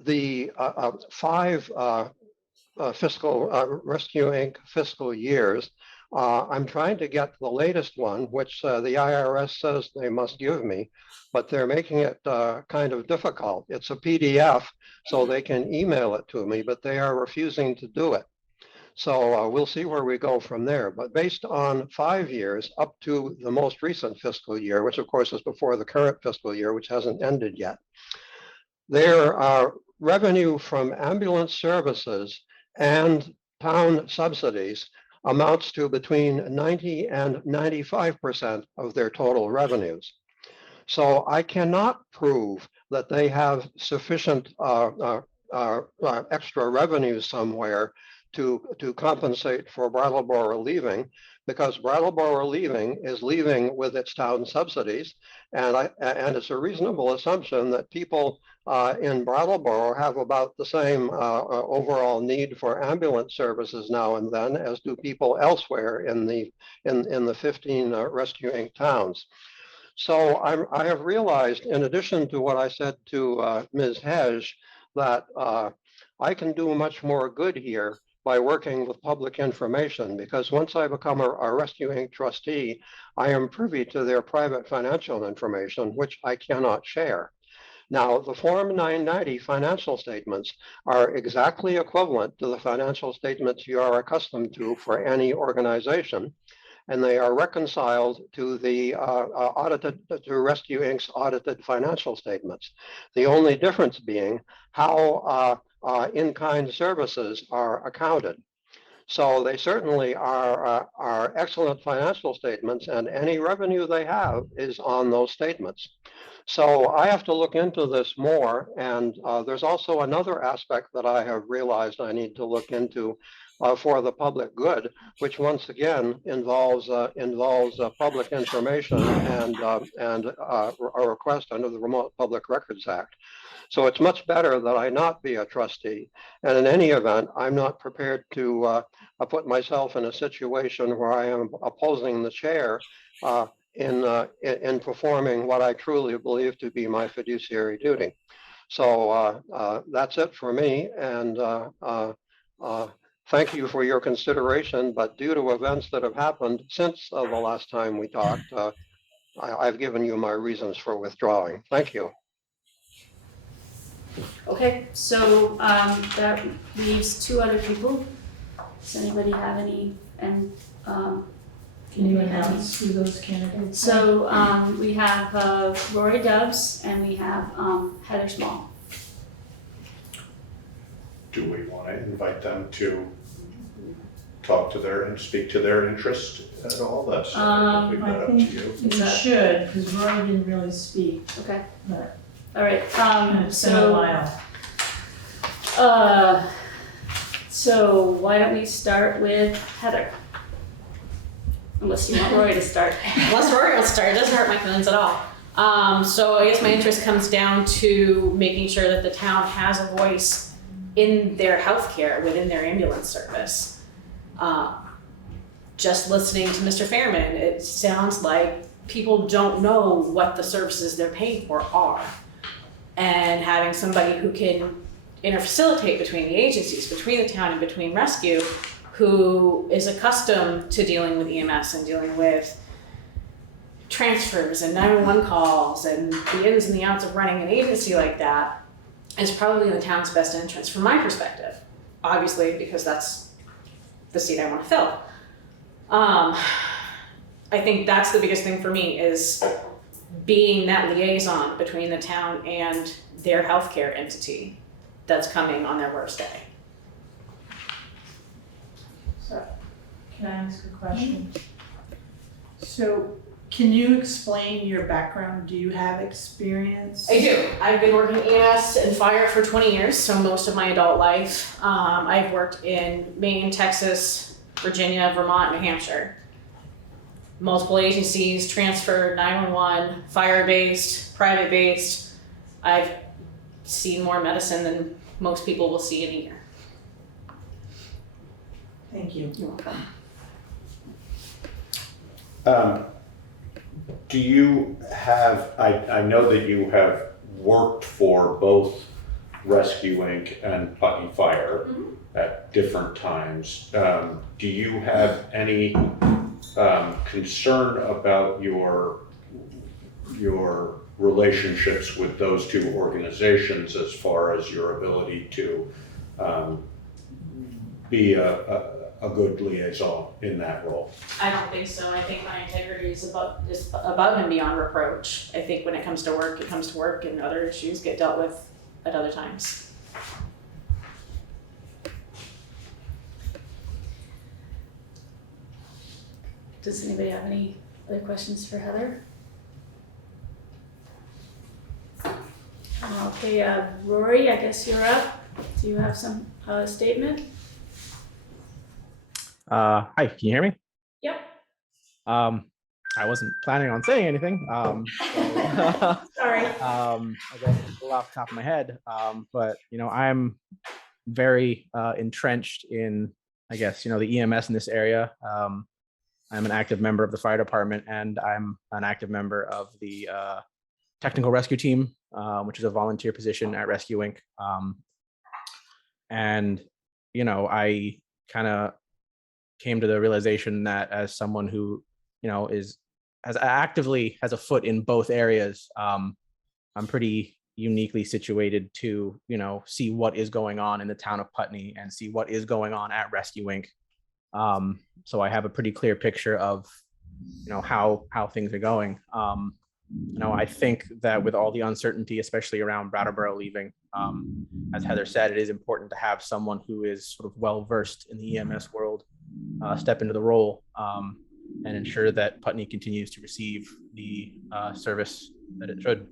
the 5 Rescue Inc. fiscal years. I'm trying to get the latest one, which the IRS says they must give me, but they're making it kind of difficult. It's a PDF, so they can email it to me, but they are refusing to do it. So we'll see where we go from there. But based on 5 years up to the most recent fiscal year, which of course is before the current fiscal year, which hasn't ended yet, there are revenue from ambulance services and town subsidies amounts to between 90 and 95% of their total revenues. So I cannot prove that they have sufficient extra revenues somewhere to compensate for Brattleboro leaving, because Brattleboro leaving is leaving with its town subsidies, and it's a reasonable assumption that people in Brattleboro have about the same overall need for ambulance services now and then as do people elsewhere in the 15 Rescue Inc. towns. So I have realized, in addition to what I said to Ms. Hedge, that I can do much more good here by working with public information, because once I become a Rescue Inc. trustee, I am privy to their private financial information, which I cannot share. Now, the Form 990 financial statements are exactly equivalent to the financial statements you are accustomed to for any organization, and they are reconciled to the to Rescue Inc.'s audited financial statements. The only difference being how in-kind services are accounted. So they certainly are excellent financial statements, and any revenue they have is on those statements. So I have to look into this more, and there's also another aspect that I have realized I need to look into for the public good, which once again involves public information and a request under the Remote Public Records Act. So it's much better that I not be a trustee. And in any event, I'm not prepared to put myself in a situation where I am opposing the chair in performing what I truly believe to be my fiduciary duty. So that's it for me. And thank you for your consideration. But due to events that have happened since the last time we talked, I've given you my reasons for withdrawing. Thank you. Okay, so that leaves 2 other people. Does anybody have any? And Can you announce who those candidates are? so we have Rory Dubs and we have Heather Small. Do we want to invite them to talk to their and speak to their interest at all? That's I'll leave that I up to think you. you should, because Roy didn't really speak, Okay. but All right. it's been a while. So why don't we start with Heather? Unless you want Rory to start. Unless Rory will start, it doesn't hurt my feelings at all. So I guess my interest comes down to making sure that the town has a voice in their healthcare within their ambulance service. Just listening to Mr. Fairman, it sounds like people don't know what the services they're paying for are. And having somebody who can interfacilitate between the agencies, between the town and between rescue, who is accustomed to dealing with EMS and dealing with transfers and 911 calls and the ins and the outs of running an agency like that, is probably in the town's best interest from my perspective. Obviously, because that's the seat I want to fill. I think that's the biggest thing for me, is being that liaison between the town and their healthcare entity that's coming on their worst day. So, can I ask a question? So, can you explain your background? Do you have experience? I do. I've been working EMS and fire for 20 years, so most of my adult life. I've worked in Maine, Texas, Virginia, Vermont, New Hampshire. multiple agencies, transfer 911, fire-based, private-based. I've seen more medicine than most people will see in a year. Thank you. You're welcome. Do you have, I know that you have worked for both Rescue Inc. and Putney Fire at different times. Do you have any concern about your relationships with those two organizations as far as your ability to be a good liaison in that role? I don't think so. I think my integrity is above and beyond reproach. I think when it comes to work, it comes to work, and other issues get dealt with at other times. Does anybody have any other questions for Heather? Okay, Rory, I guess you're up. Do you have some statement? Hi, can you hear me? Yep. I wasn't planning on saying anything. Sorry. I guess it's a little off the top of my head. But I'm very entrenched in, I guess, the EMS in this area. I'm an active member of the fire department, and I'm an active member of the technical rescue team, which is a volunteer position at Rescue Inc. And I kind of came to the realization that as someone who has a foot in both areas, I'm pretty uniquely situated to see what is going on in the town of Putney and see what is going on at Rescue Inc. So I have a pretty clear picture of how things are going. I think that with all the uncertainty, especially around Brattleboro leaving, as Heather said, it is important to have someone who is sort of well versed in the EMS world step into the role and ensure that Putney continues to receive the service that it should.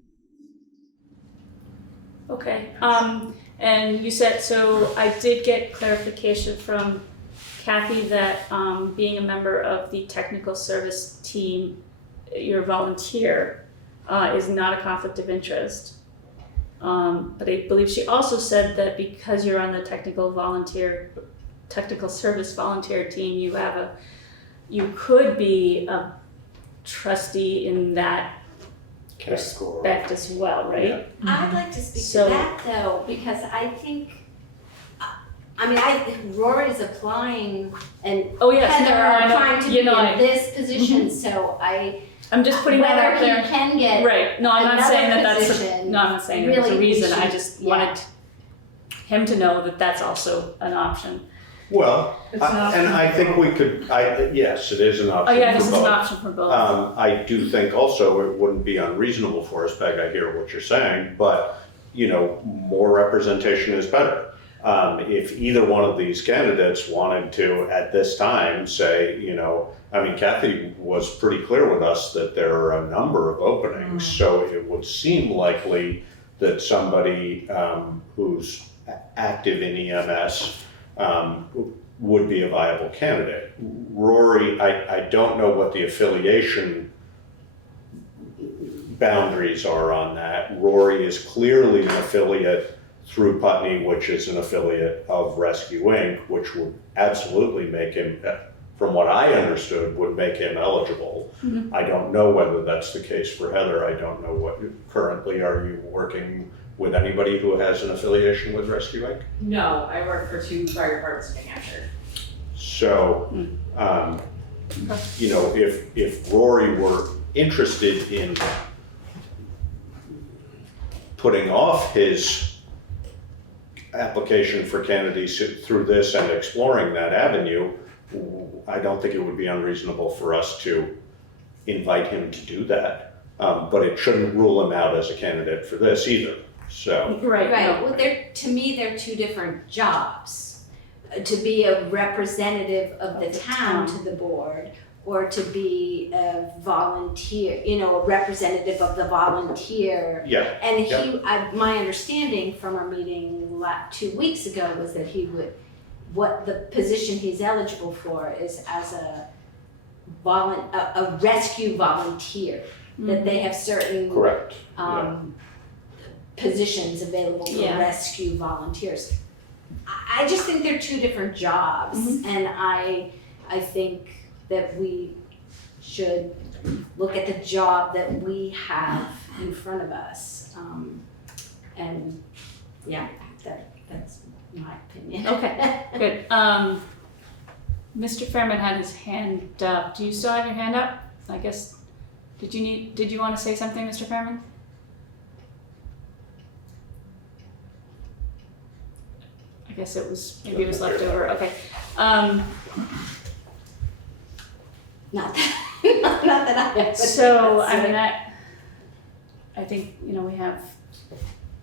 Okay. And you said, so I did get clarification from Kathy that being a member of the technical service team, you're a volunteer, is not a conflict of interest. But I believe she also said that because you're on the technical service volunteer team, you could be a trustee in that respect as well, right? Yeah. I'd like to speak So- to that though, because I think, Rory's applying and Oh yes, Heather no, I are know. trying to You be know, in this position, so I'm just putting that out whether there. he can get Right. No, I'm not another saying that that's position, no, I'm not saying there's a really, we reason. I should- just yeah. wanted him to know that that's also an option. Well, It's an option. and I think we could, yes, it is an Oh option yeah, for this is an both. option for both. I do think also it wouldn't be unreasonable for us, Peg, I hear what you're saying, but, more representation is better. If either one of these candidates wanted to, at this time, say, Kathy was pretty clear with us that there are a number of openings, so it would seem likely that somebody who's active in EMS would be a viable candidate. Rory, I don't know what the affiliation boundaries are on that. Rory is clearly an affiliate through Putney, which is an affiliate of Rescue Inc., which would absolutely make him, from what I understood, would make him eligible. Mhm. I don't know whether that's the case for Heather. I don't know currently, are you working with anybody who has an affiliation with Rescue Inc.? No, I work for 2 fire departments in New Hampshire. So, if Rory were interested in putting off his application for candidacy through this and exploring that avenue, I don't think it would be unreasonable for us to invite him to do that. But it shouldn't rule him out as a candidate for this either, so. Right. Right, No. well, to me, they're 2 different jobs. To be a representative of the town to the board, or to be a volunteer, a representative of the volunteer. Yeah, And my understanding from our meeting 2 weeks ago was that what the position he's eligible for is as a a rescue volunteer, that they have certain Correct. positions available for Yeah. rescue volunteers. I just think they're two different jobs, and I think that we should look at the job that we have in front of us. And yeah, that's my opinion. Okay, good. Mr. Fairman had his hand up. Do you still have your hand up? I guess, did you want to say something, Mr. Fairman? I guess maybe it was left over. Okay. Not that I have. So, I mean, I think, we have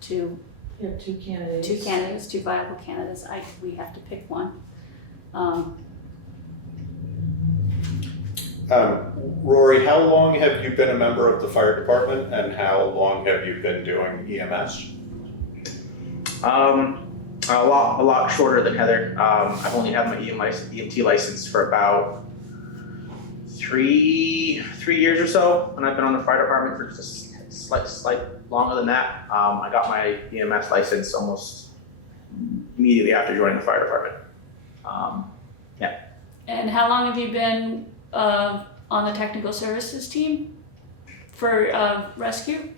two You have two candidates. two viable candidates. We have to pick one. Rory, how long have you been a member of the fire department, and how long have you been doing EMS? A lot shorter than Heather. I've only had my EMT license for about three years or so, and I've been on the fire department for just slight longer than that. I got my EMS license almost immediately after joining the fire department. And how long have you been on the technical services team for rescue?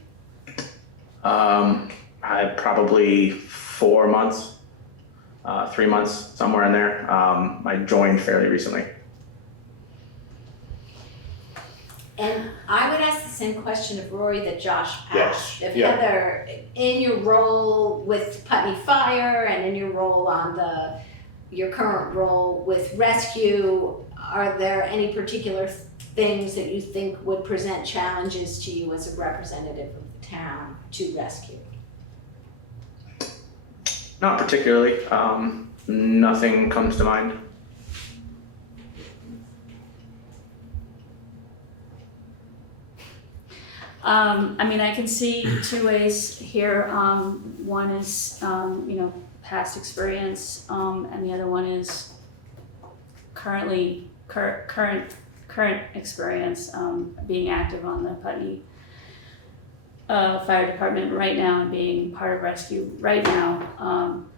I probably 4 months, 3 months, somewhere in there. I joined fairly recently. And I would ask the same question of Rory that Josh asked. Yes, If yeah. Heather, in your role with Putney Fire and in your role on your current role with rescue, are there any particular things that you think would present challenges to you as a representative of the town to rescue? Not particularly. Nothing comes to mind. I mean, I can see two ways here. One is, past experience, and the other one is current experience, being active on the Putney Fire Department right now and being part of rescue right now. I'm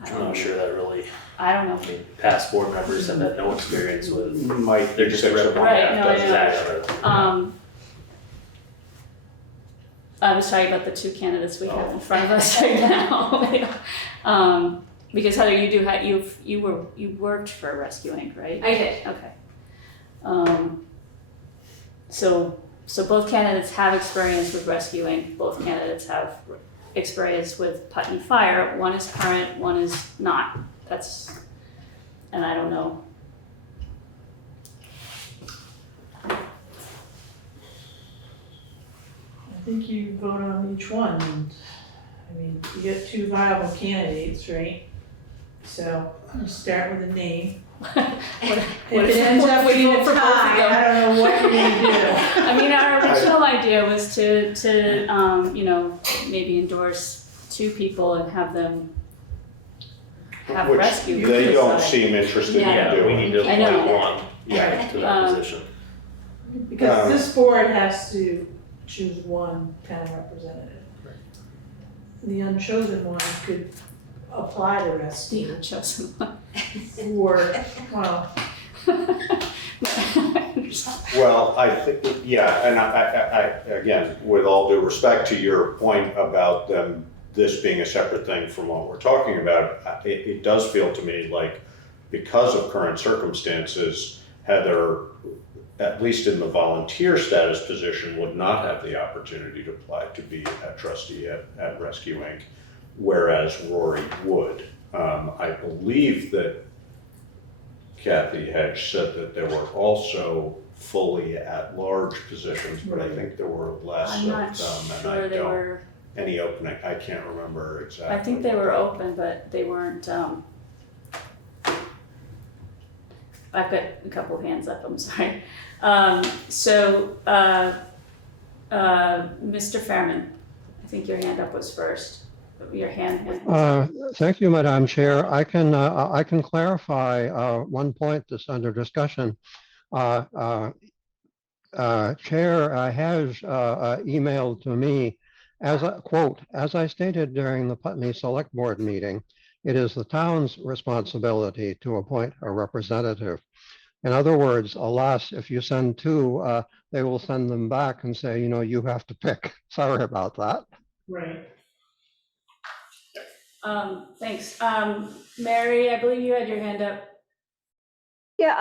not sure that really, I don't know. I mean, past board members have had no experience with, Mike, they're just representing. Right, no, I that's know. exactly. I was talking about the two candidates we have in front of us right now. Because Heather, you worked for Rescue Inc., right? I did. Okay. So both candidates have experience with Rescue Inc. Both candidates have experience with Putney Fire. One is current, one is not. And I don't know. I think you vote on each one. And, I mean, you get two viable candidates, right? So you start with a name. If it ends up being a tie, I don't know what you're gonna do. I mean, our original idea was to maybe endorse two people and have them have Which rescue. they don't decide. seem interested in Yeah, doing. We need to I know. appoint one Yeah. to that position. Because this board has to choose one town representative. The unchosen one could apply to rescue. The chosen one. Or, well, Well, I think, yeah, and I, again, with all due respect to your point about this being a separate thing from what we're talking about, it does feel to me like because of current circumstances, Heather, at least in the volunteer status position, would not have the opportunity to apply to be a trustee at Rescue Inc., whereas Rory would. I believe that Kathy Hedge said that there were also fully at-large positions, but I think there were less I'm of not them, and sure I they don't, were. any opening, I can't remember exactly. I think they were open, but they weren't. I've got a couple of hands up. I'm sorry. Mr. Fairman, I think your hand up was first. Your hand. Thank you, Madam Chair. I can clarify one point that's under discussion. Chair has emailed to me as a quote, as I stated during the Putney Select Board meeting, it is the town's responsibility to appoint a representative. In other words, alas, if you send two, they will send them back and say, you know, you have to pick. Sorry about that. Right. Thanks. Mary, I believe you had your hand up. Yeah,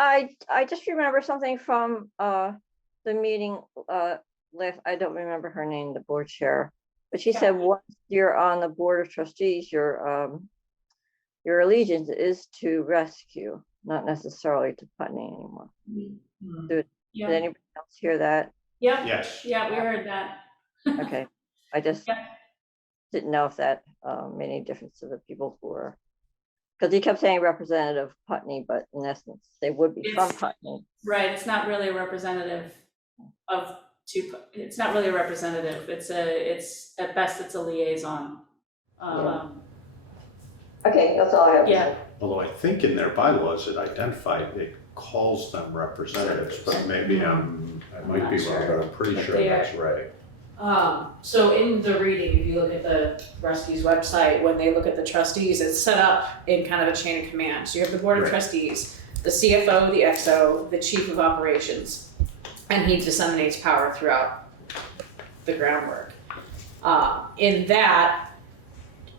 I just remember something from the meeting last, I don't remember her name, the board chair, but she said once you're on the board of trustees, your allegiance is to rescue, not necessarily to Putney anymore. Did anybody else hear that? Yep. Yes. Yeah, we heard that. Okay, I just Yep. didn't know if that made any difference to the people who were, because he kept saying representative Putney, but in essence, they would be from Putney. Right, it's not really a representative of two, it's not really a representative, it's at best, it's a liaison. Okay, that's all I have to Yeah. say. Although I think in their bylaws, it calls them representatives, but maybe I might be wrong, but I'm pretty sure that's right. So in the reading, if you look at the Rescue's website, when they look at the trustees, it's set up in kind of a chain of command. So you have the board of trustees, the CFO, the XO, the chief of operations, and he disseminates power throughout the groundwork. In that,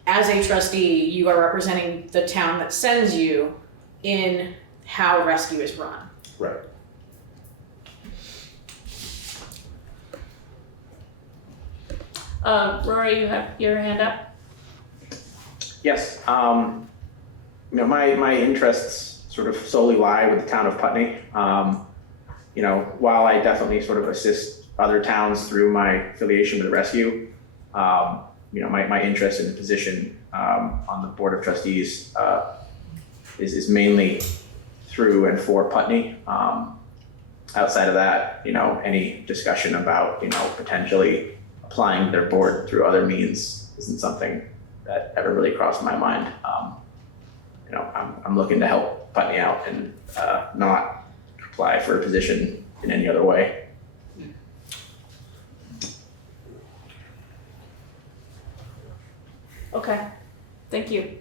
as a trustee, you are representing the town that sends you in how rescue is run. Right. Rory, you have your hand up? Yes, you know, my interests sort of solely lie with the town of Putney. You know, while I definitely sort of assist other towns through my affiliation with the rescue, you know, my interest in the position on the board of trustees is mainly through and for Putney. Outside of that, you know, any discussion about, you know, potentially applying their board through other means isn't something that ever really crossed my mind. You know, I'm looking to help Putney out and not apply for a position in any other way. Okay, thank you.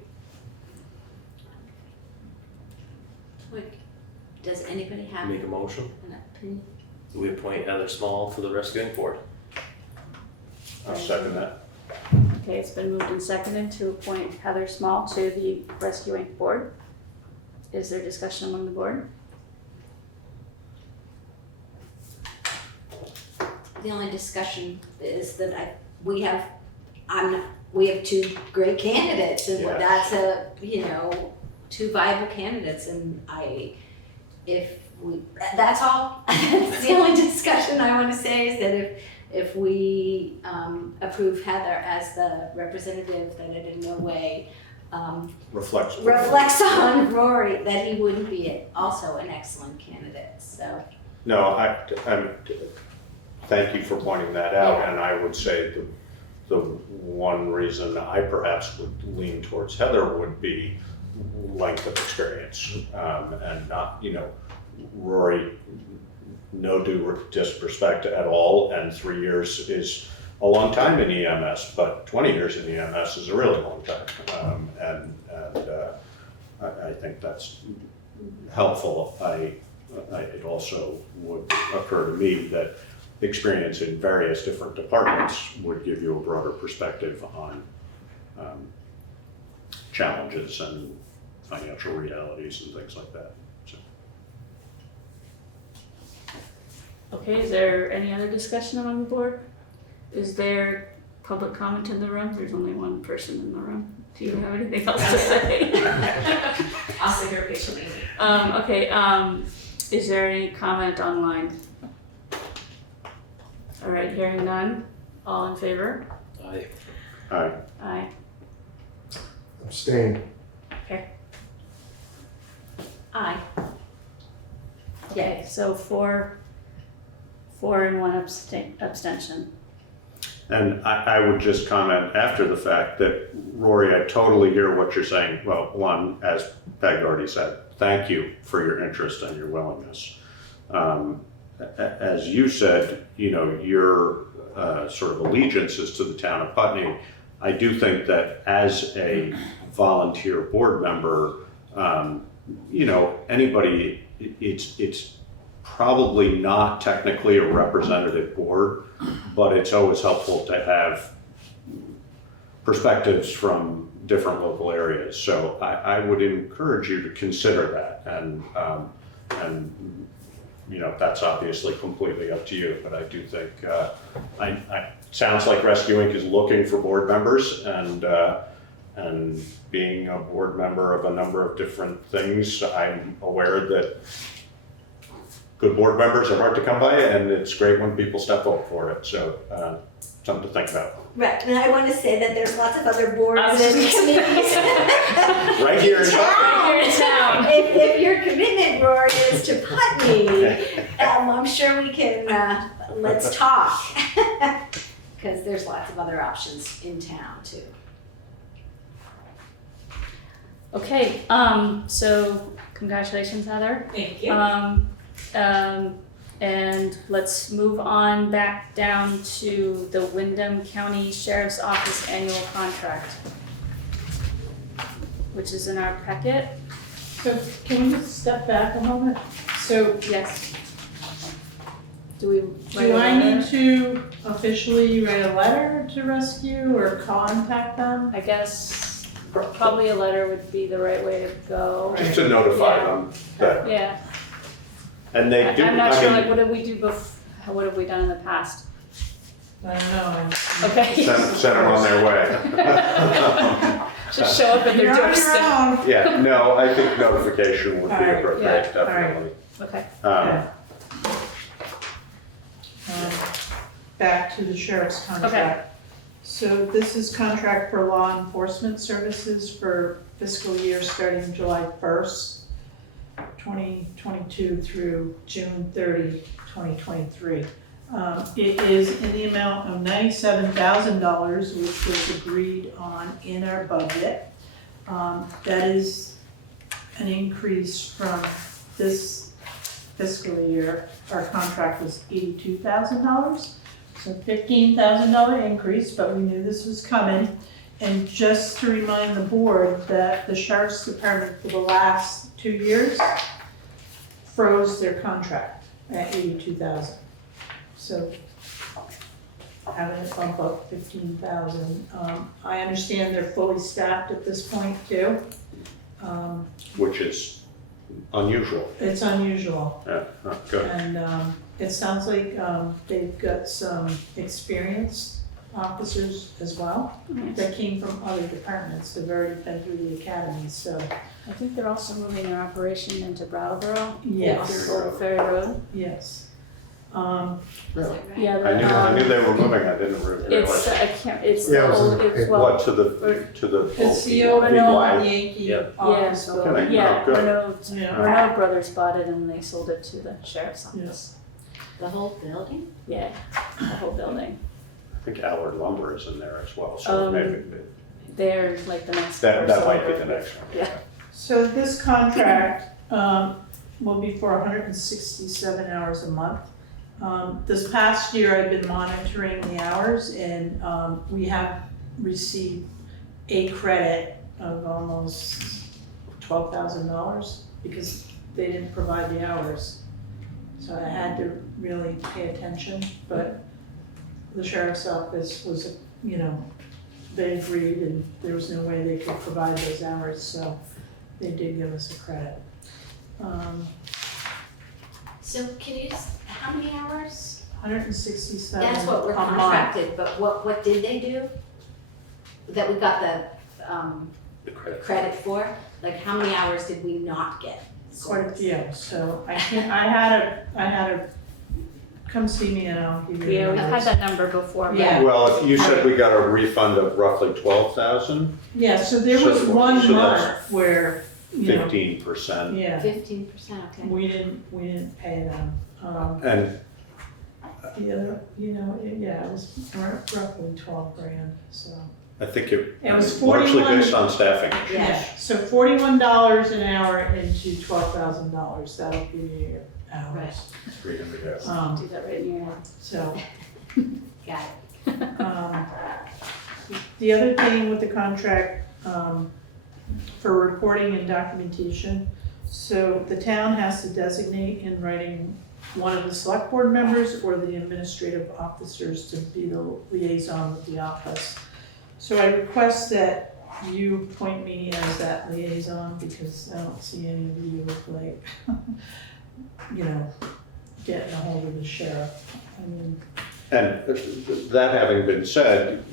Does anybody have Make a motion. an opinion? We appoint Heather Small to the rescuing board. I'll second that. Okay, it's been moved and seconded to appoint Heather Small to the rescuing board. Is there discussion among the board? The only discussion is that we have two great candidates, and Yes. that's two viable candidates, and that's all. It's the only discussion I want to say is that if we approve Heather as the representative, that it in no way Reflects on Rory, that he wouldn't be also an excellent candidate, so. No, I'm thank you for pointing that out, and I would say the one reason I perhaps would lean towards Heather would be length of experience, and not, you know, Rory, no due disrespect at all, and 3 years is a long time in EMS, but 20 years in EMS is a really long time, and I think that's helpful. It also would occur to me that experience in various different departments would give you a broader perspective on challenges and financial realities and things like that. So. Okay, is there any other discussion among the board? Is there public comment in the room? There's only one person in the room. Do you have anything else to say? I'll sit here patiently. Okay, is there any comment online? All right, hearing none. All in favor? Aye. Aye. Aye. Abstain. Okay. Aye. Okay, so four and one abstention. And I would just comment after the fact that, Rory, I totally hear what you're saying. Well, one, as Peg already said, thank you for your interest and your willingness. as you said, you know, your sort of allegiance is to the town of Putney. I do think that as a volunteer board member, you know, anybody, it's probably not technically a representative board, but it's always helpful to have perspectives from different local areas. So I would encourage you to consider that, and you know, that's obviously completely up to you, but I do think, sounds like Rescue Inc. is looking for board members, and being a board member of a number of different things, I'm aware that good board members are hard to come by, and it's great when people step up for it, so something to think about. Right, and I want to say that there's lots of other boards I was and just gonna committees. Right here in Right here in town. If your commitment, Rory, is to Putney, I'm sure we can, let's talk. Because there's lots of other options in town too. Okay, so congratulations, Heather. Thank you. And let's move on back down to the Windham County Sheriff's Office annual contract, which is in our packet. So can we just step back a moment? So Yes. Do we? do I need to officially write a letter to Rescue or contact them? I guess probably a letter would be the right way to go. Just to notify them that, Yeah. and they do, I'm not sure, I like, mean, what did we do what have we done in the past? I don't know. Okay. send them on their way. Just show up at their You're on your doorstep. own. Yeah, no, I think notification would be Alright, appropriate, yeah, definitely. Okay. Okay. Back to the sheriff's contract. So this is contract for law enforcement services for fiscal year starting July 1st, 2022 through June 30, 2023. It is in the amount of $97,000, which was agreed on in our budget. That is an increase from this fiscal year. Our contract was $82,000, so $15,000 increase, but we knew this was coming. And just to remind the board that the sheriff's department for the last 2 years froze their contract at $82,000. So having it bump up 15,000. I understand they're fully staffed at this point too. Which is unusual. It's unusual. Yeah, good. And it sounds like they've got some experienced officers as well that came from other departments. They've already been through the academy, so. I think they're also moving their operation into Brattleboro. Yes. Through Old Ferry Road. Yes. Really? Yeah. I knew they were moving, I didn't It's, realize. I can't, it's Yeah, the it was old, in- it's well. What, to the It's the old old people? Yankee Yeah. office Yeah, building. Yeah, good. Yeah. Renault Brothers bought it and they sold it to the sheriff's office. The whole building? Yeah, the whole building. I think Allard Lumber is in there as well, so maybe, They're like the next. that parcel might be over. the next one. Yeah. So this contract will be for 167 hours a month. This past year, I've been monitoring the hours, and we have received a credit of almost $12,000 because they didn't provide the hours. So I had to really pay attention, but the sheriff's office was, they agreed, and there was no way they could provide those hours, so they did give us a credit. So can you just, how many hours? 167 That's what we're a month. contracted, but what did they do? That we got The credit. credit for? Like how many hours did we not get? Quite a few, so I had a, come see me and I'll give you. Yeah, the we've had numbers. that number before. but- Yeah. Well, if you said we got a refund of roughly 12,000, Yeah, so there was So- one so that's month where, 15%. yeah, 15%, okay. we didn't pay them. And The other, yeah, it was roughly 12 grand, so. I think it It was largely 41 based on staffing. Yeah. So $41 an hour into $12,000, that'll give you hours. 300 hours. Do that right in your head. So, Got it. the other thing with the contract, for reporting and documentation, so the town has to designate in writing one of the select board members or the administrative officers to be the liaison with the office. So I request that you appoint me as that liaison, because I don't see any of you like, getting a hold of the sheriff. I mean, And that having been said,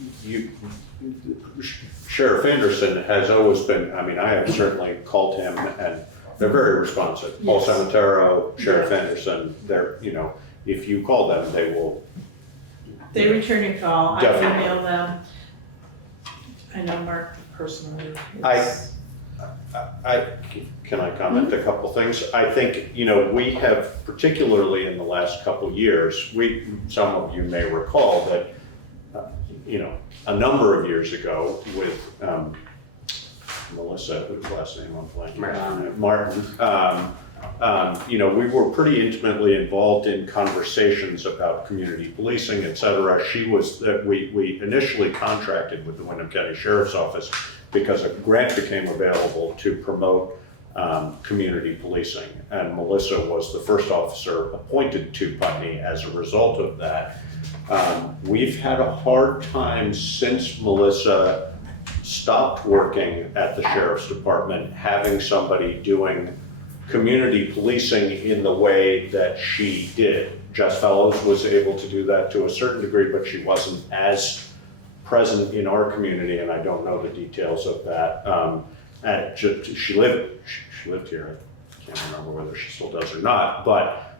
Sheriff Anderson has always been, I mean, I have certainly called him and they're very responsive. Paul Yes. Samatero, Sheriff Anderson, they're, if you call them, they will. they return your call, I Definitely. email them. I know Mark personally. Can I comment a couple things? I think, we have, particularly in the last couple years, some of you may recall that, a number of years ago with Melissa, whose last name I'm blanking on, Martin, we were pretty intimately involved in conversations about community policing, et cetera. We initially contracted with the Windham County Sheriff's Office because a grant became available to promote community policing. And Melissa was the first officer appointed to Putney as a result of that. We've had a hard time since Melissa stopped working at the Sheriff's Department, having somebody doing community policing in the way that she did. Jess Fellows was able to do that to a certain degree, but she wasn't as present in our community, and I don't know the details of that. She lived here. I can't remember whether she still does or not, but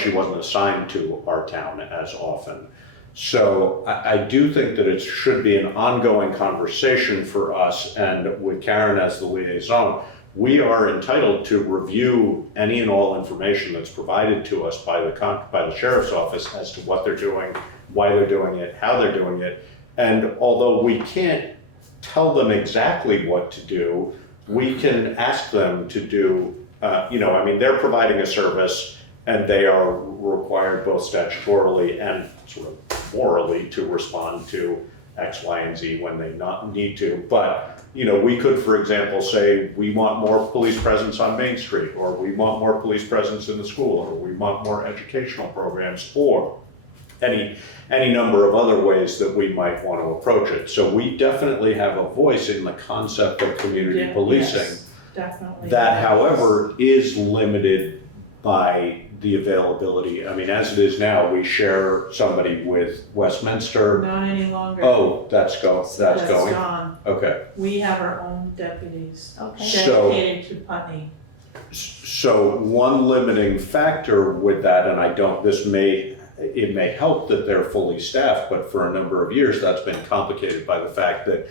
she wasn't assigned to our town as often. So I do think that it should be an ongoing conversation for us, and with Karen as the liaison, we are entitled to review any and all information that's provided to us by the Sheriff's Office as to what they're doing, why they're doing it, how they're doing it. And although we can't tell them exactly what to do, we can ask them to do, they're providing a service and they are required both statutorily and sort of morally to respond to X, Y, and Z when they not need to. But, we could, for example, say, we want more police presence on Main Street, or we want more police presence in the school, or we want more educational programs, or any number of other ways that we might want to approach it. So we definitely have a voice in the concept of community policing. Yes, definitely. That, however, is limited by the availability. I mean, as it is now, we share somebody with Westminster. Not any longer. Oh, that's going. Gone. Okay. We have our own deputies Okay. dedicated to Putney. So one limiting factor with that, and it may help that they're fully staffed, but for a number of years that's been complicated by the fact that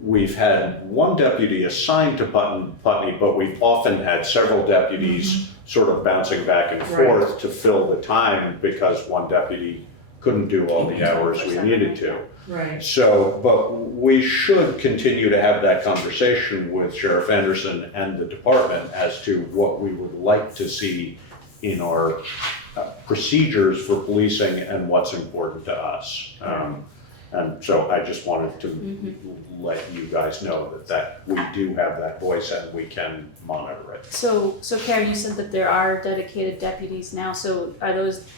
we've had one deputy assigned to Putney, but we've often had several deputies sort of bouncing back and forth to fill the time because one deputy couldn't do all the hours we needed to. Right. So, but we should continue to have that conversation with Sheriff Anderson and the department as to what we would like to see in our procedures for policing and what's important to us. And so I just wanted to let you guys know that we do have that voice and we can monitor it. So Karen, you said that there are dedicated deputies now, so are those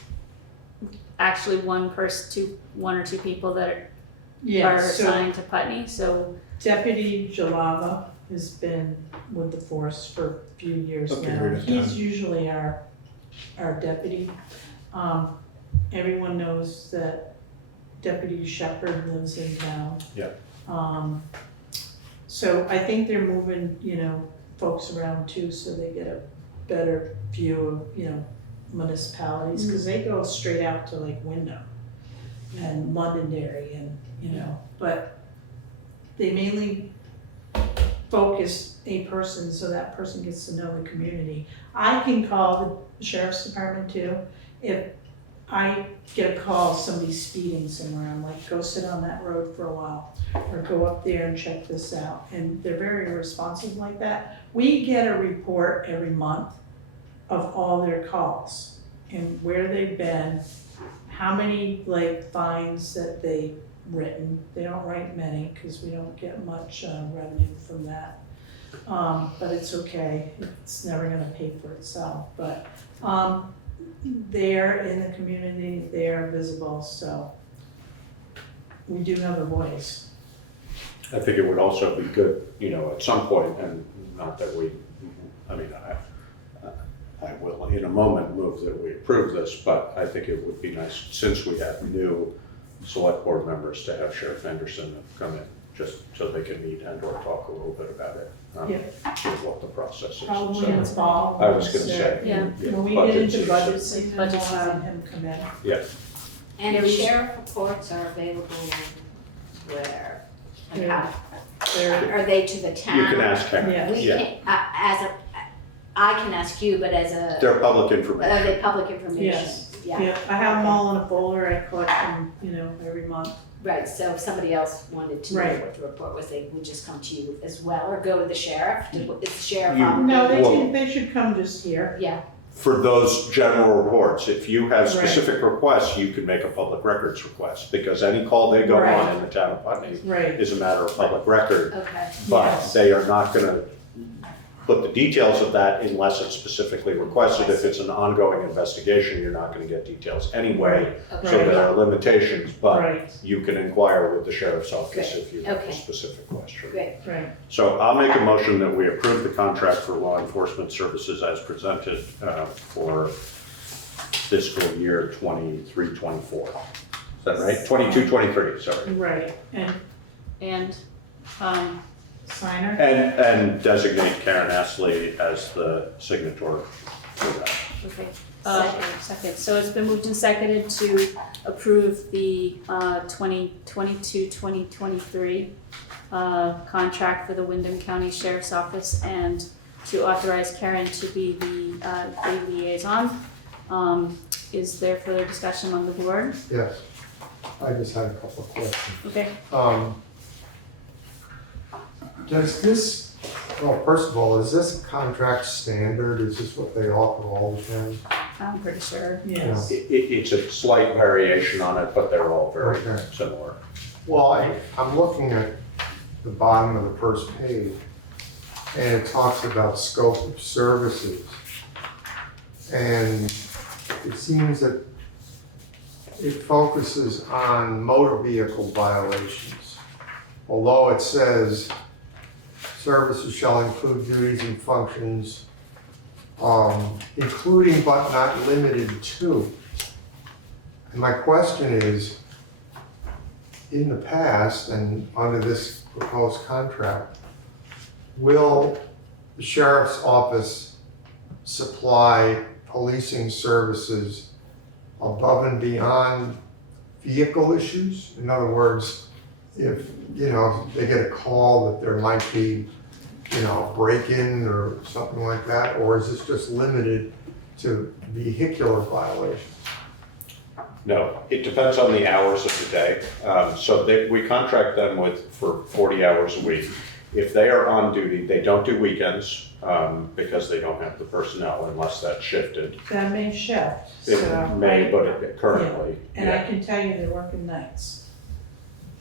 actually one or two people that are assigned to Putney? So Deputy Jalava has been with the force for a few years now. He's usually our deputy. Everyone knows that Deputy Shepherd lives in town. Yeah. So I think they're moving, folks around too, so they get a better view of, municipalities, because they go straight out to like Windham and Londonderry and, but they mainly focus a person so that person gets to know the community. I can call the sheriff's department too. If I get a call, somebody's speeding somewhere, I'm like, go sit on that road for a while, or go up there and check this out. And they're very responsive like that. We get a report every month of all their calls and where they've been, how many like fines that they've written. They don't write many because we don't get much revenue from that. But it's okay, it's never gonna pay for itself, but they're in the community, they're visible, so we do have a voice. I think it would also be good, you know, at some point, and not that we, I mean, I will in a moment move that we approve this, but I think it would be nice, since we have new select board members, to have Sheriff Henderson come in, just so they can meet and or talk a little bit about it. What the process is. Probably So, in the fall. I was gonna say. Yeah. When we get budget into season. budget season, we'll Budget have season. him come in. Yeah, And the sheriff reports are available where? Like how, are they to the town? you can ask Karen. Yeah. We Yeah. can, I can ask you, but as a, They're public are information. they public information? Yes. Yeah, Yeah, I have them all in a folder, I collect them, you know, every month. right, so if somebody else wanted to know Right. what the report was, they would just come to you as well, or go to the sheriff, is the sheriff You- on? No, Well- they should come just here. Yeah, For those general reports, if you have Right. specific requests, you can make a public records request, because any call they go Right. on in the town of Putney Right. is a matter of public record. okay, But Yes. they are not gonna put the details of that unless it's specifically requested. If it's an ongoing investigation, you're not gonna get details anyway. okay. So there are limitations, but Right, you can inquire with the sheriff's office if you have a Okay. specific question. Great, right. So I'll make a motion that we approve the contract for law enforcement services as presented for fiscal year 23-24. Is that right? 22-23, sorry. Right, And, signer? And designate Karen Astley as the signator for that. okay, Second. second. So it's been moved and seconded to approve the 2022-2023 contract for the Windham County Sheriff's Office and to authorize Karen to be the liaison. Is there further discussion among the board? Yes, I just had a couple of questions. Okay, Does this, well, first of all, is this contract standard? Is this what they offer all the time? I'm pretty sure. Yes. It's a slight variation on it, but they're all very Okay. similar. Well, I'm looking at the bottom of the first page, and it talks about scope of services. And it seems that it focuses on motor vehicle violations. Although it says services shall include duties and functions, including but not limited to. And my question is, in the past and under this proposed contract, will the sheriff's office supply policing services above and beyond vehicle issues? In other words, if, you know, they get a call that there might be, you know, break-in or something like that, or is this just limited to vehicular violations? No, it depends on the hours of the day. We contract them for 40 hours a week. If they are on duty, they don't do weekends because they don't have the personnel unless that's shifted. That may shift, It so. may, but it currently, And I yeah, can tell you they're working nights.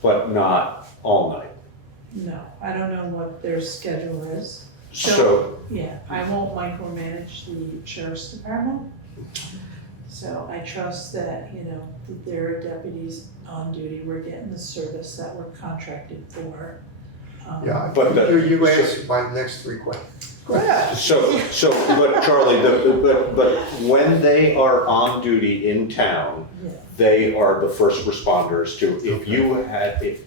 but not all night. No, I don't know what their schedule is. So, Yeah, I won't micromanage the sheriff's department. So I trust that, you know, that there are deputies on duty, we're getting the service that we're contracted for. Yeah, But you answered my next 3 questions. Go ahead. but Charlie, but when they are on duty in town, Yeah. they are the first responders to, if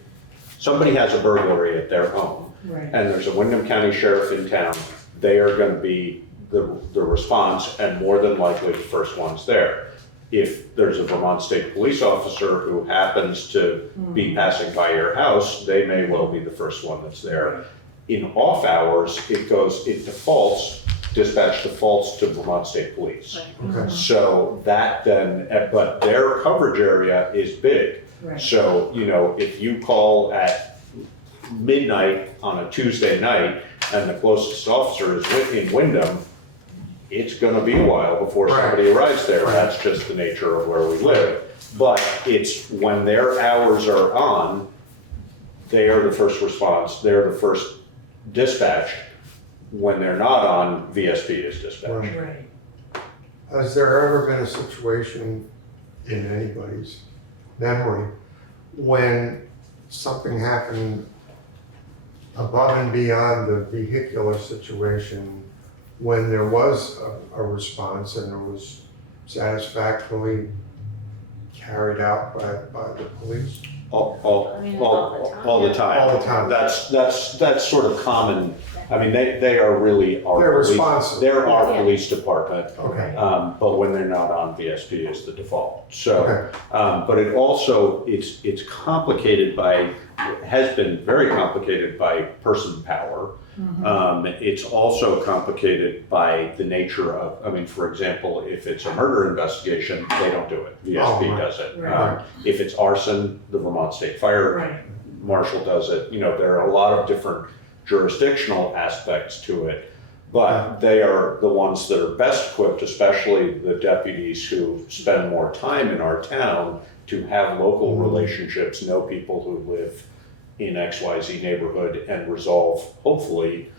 somebody has a burglary at their home, Right, and there's a Windham County Sheriff in town, they are gonna be the response and more than likely the first ones there. If there's a Vermont State Police officer who happens to be passing by your house, they may well be the first one that's there. In off hours, dispatch defaults to Vermont State Police. Okay. So that then, but their coverage area is big. right. So, you know, if you call at midnight on a Tuesday night and the closest officer is in Windham, it's gonna be a while before Right. somebody arrives there. Right. That's just the nature of where we live. But it's when their hours are on, they are the first response, they're the first dispatch. When they're not on, VSP is dispatched. Right. Has there ever been a situation in anybody's memory when something happened above and beyond the vehicular situation, when there was a response and it was satisfactorily carried out by the police? I mean, all the time. All the time. All the time. That's sort of common. I mean, they are really our They're police. responsive. They're our Yeah. police department. Okay. But when they're not on, VSP is the default. So, Okay. but it also, it's complicated by, has been very complicated by person power. It's also complicated by the nature of, I mean, for example, if it's a murder investigation, they don't do it. VSP Oh, right. does it. Right. If it's arson, the Vermont State Fire Right. Marshal does it. You know, there are a lot of different jurisdictional aspects to it, but they are the ones that are best equipped, especially the deputies who spend more time in our town, to have local relationships, know people who live in XYZ neighborhood and resolve, hopefully,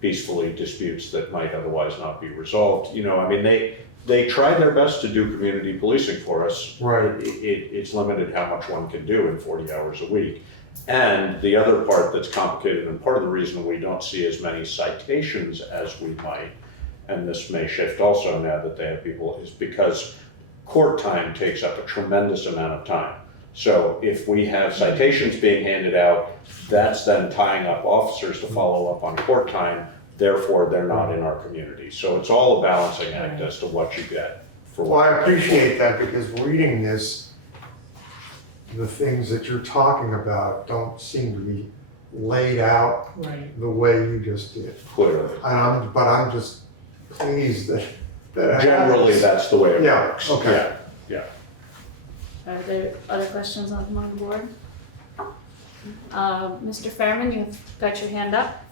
peacefully disputes that might otherwise not be resolved. You know, I mean, they try their best to do community policing for us. Right. It's limited how much one can do in 40 hours a week. And the other part that's complicated, and part of the reason we don't see as many citations as we might, and this may shift also now that they have people, is because court time takes up a tremendous amount of time. So if we have citations being handed out, that's then tying up officers to follow up on court time, therefore they're not in our community. So it's all a balancing act as to what you get for Well, what. I appreciate that, because reading this, the things that you're talking about don't seem to be laid out Right. the way you just did. Clearly. But I'm just pleased that it Generally, happens. that's the way it Yeah, works. okay. Yeah. Are there other questions on the board? Mr. Fairman, you've got your hand up.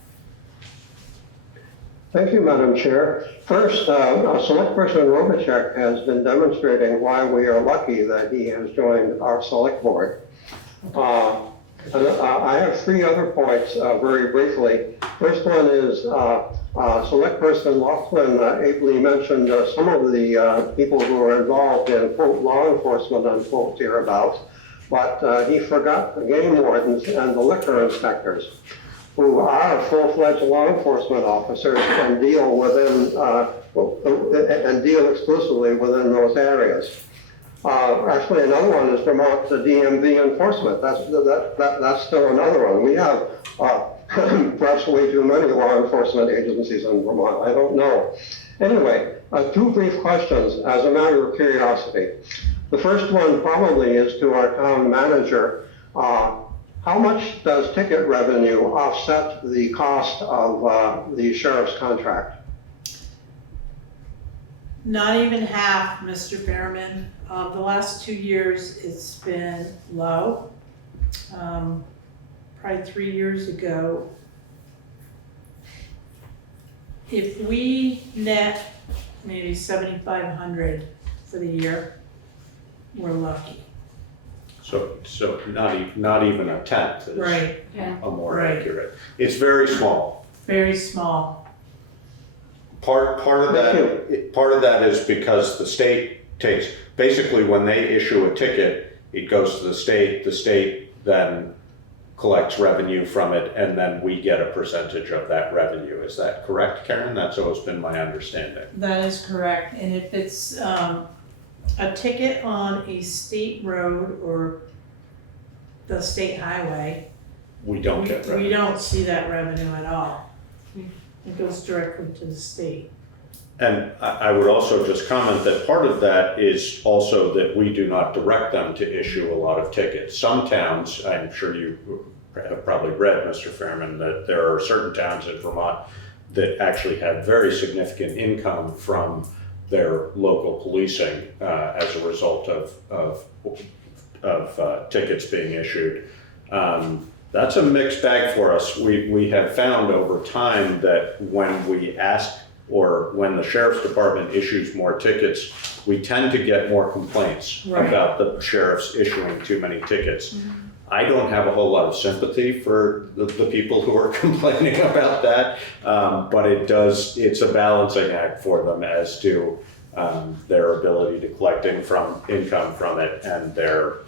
Thank you, Madam Chair. First, Select Person Robichek has been demonstrating why we are lucky that he has joined our Select Board. I have three other points very briefly. First one is Select Person Laughlin ably mentioned some of the people who are involved in quote law enforcement unquote hereabouts, but he forgot the game wardens and the liquor inspectors, who are full-fledged law enforcement officers and deal within and deal exclusively within those areas. Actually, another one is Vermont DMV enforcement. That's still another one. We have perhaps way too many law enforcement agencies in Vermont. I don't know. Anyway, two brief questions as a matter of curiosity. The first one probably is to our town manager. How much does ticket revenue offset the cost of the sheriff's contract? Not even half, Mr. Fairman. The last 2 years, it's been low. Probably 3 years ago, if we net maybe 7,500 for the year, we're lucky. So not even a tenth is Right, a more Right. accurate. It's very small. very small. Part of that is because the state takes, basically when they issue a ticket, it goes to the state then collects revenue from it, and then we get a percentage of that revenue. Is that correct, Karen? That's always been my understanding. That is correct, and if it's a ticket on a state road or the state highway, We don't get we revenue. don't see that revenue at all. It goes directly to the state. And I would also just comment that part of that is also that we do not direct them to issue a lot of tickets. Some towns, I'm sure you have probably read, Mr. Fairman, that there are certain towns in Vermont that actually have very significant income from their local policing as a result of tickets being issued. That's a mixed bag for us. We have found over time that when we ask or when the sheriff's department issues more tickets, we tend to get more complaints Right. about the sheriffs issuing too many tickets. I don't have a whole lot of sympathy for the people who are complaining about that, but it's a balancing act for them as to their ability to collect income from it and their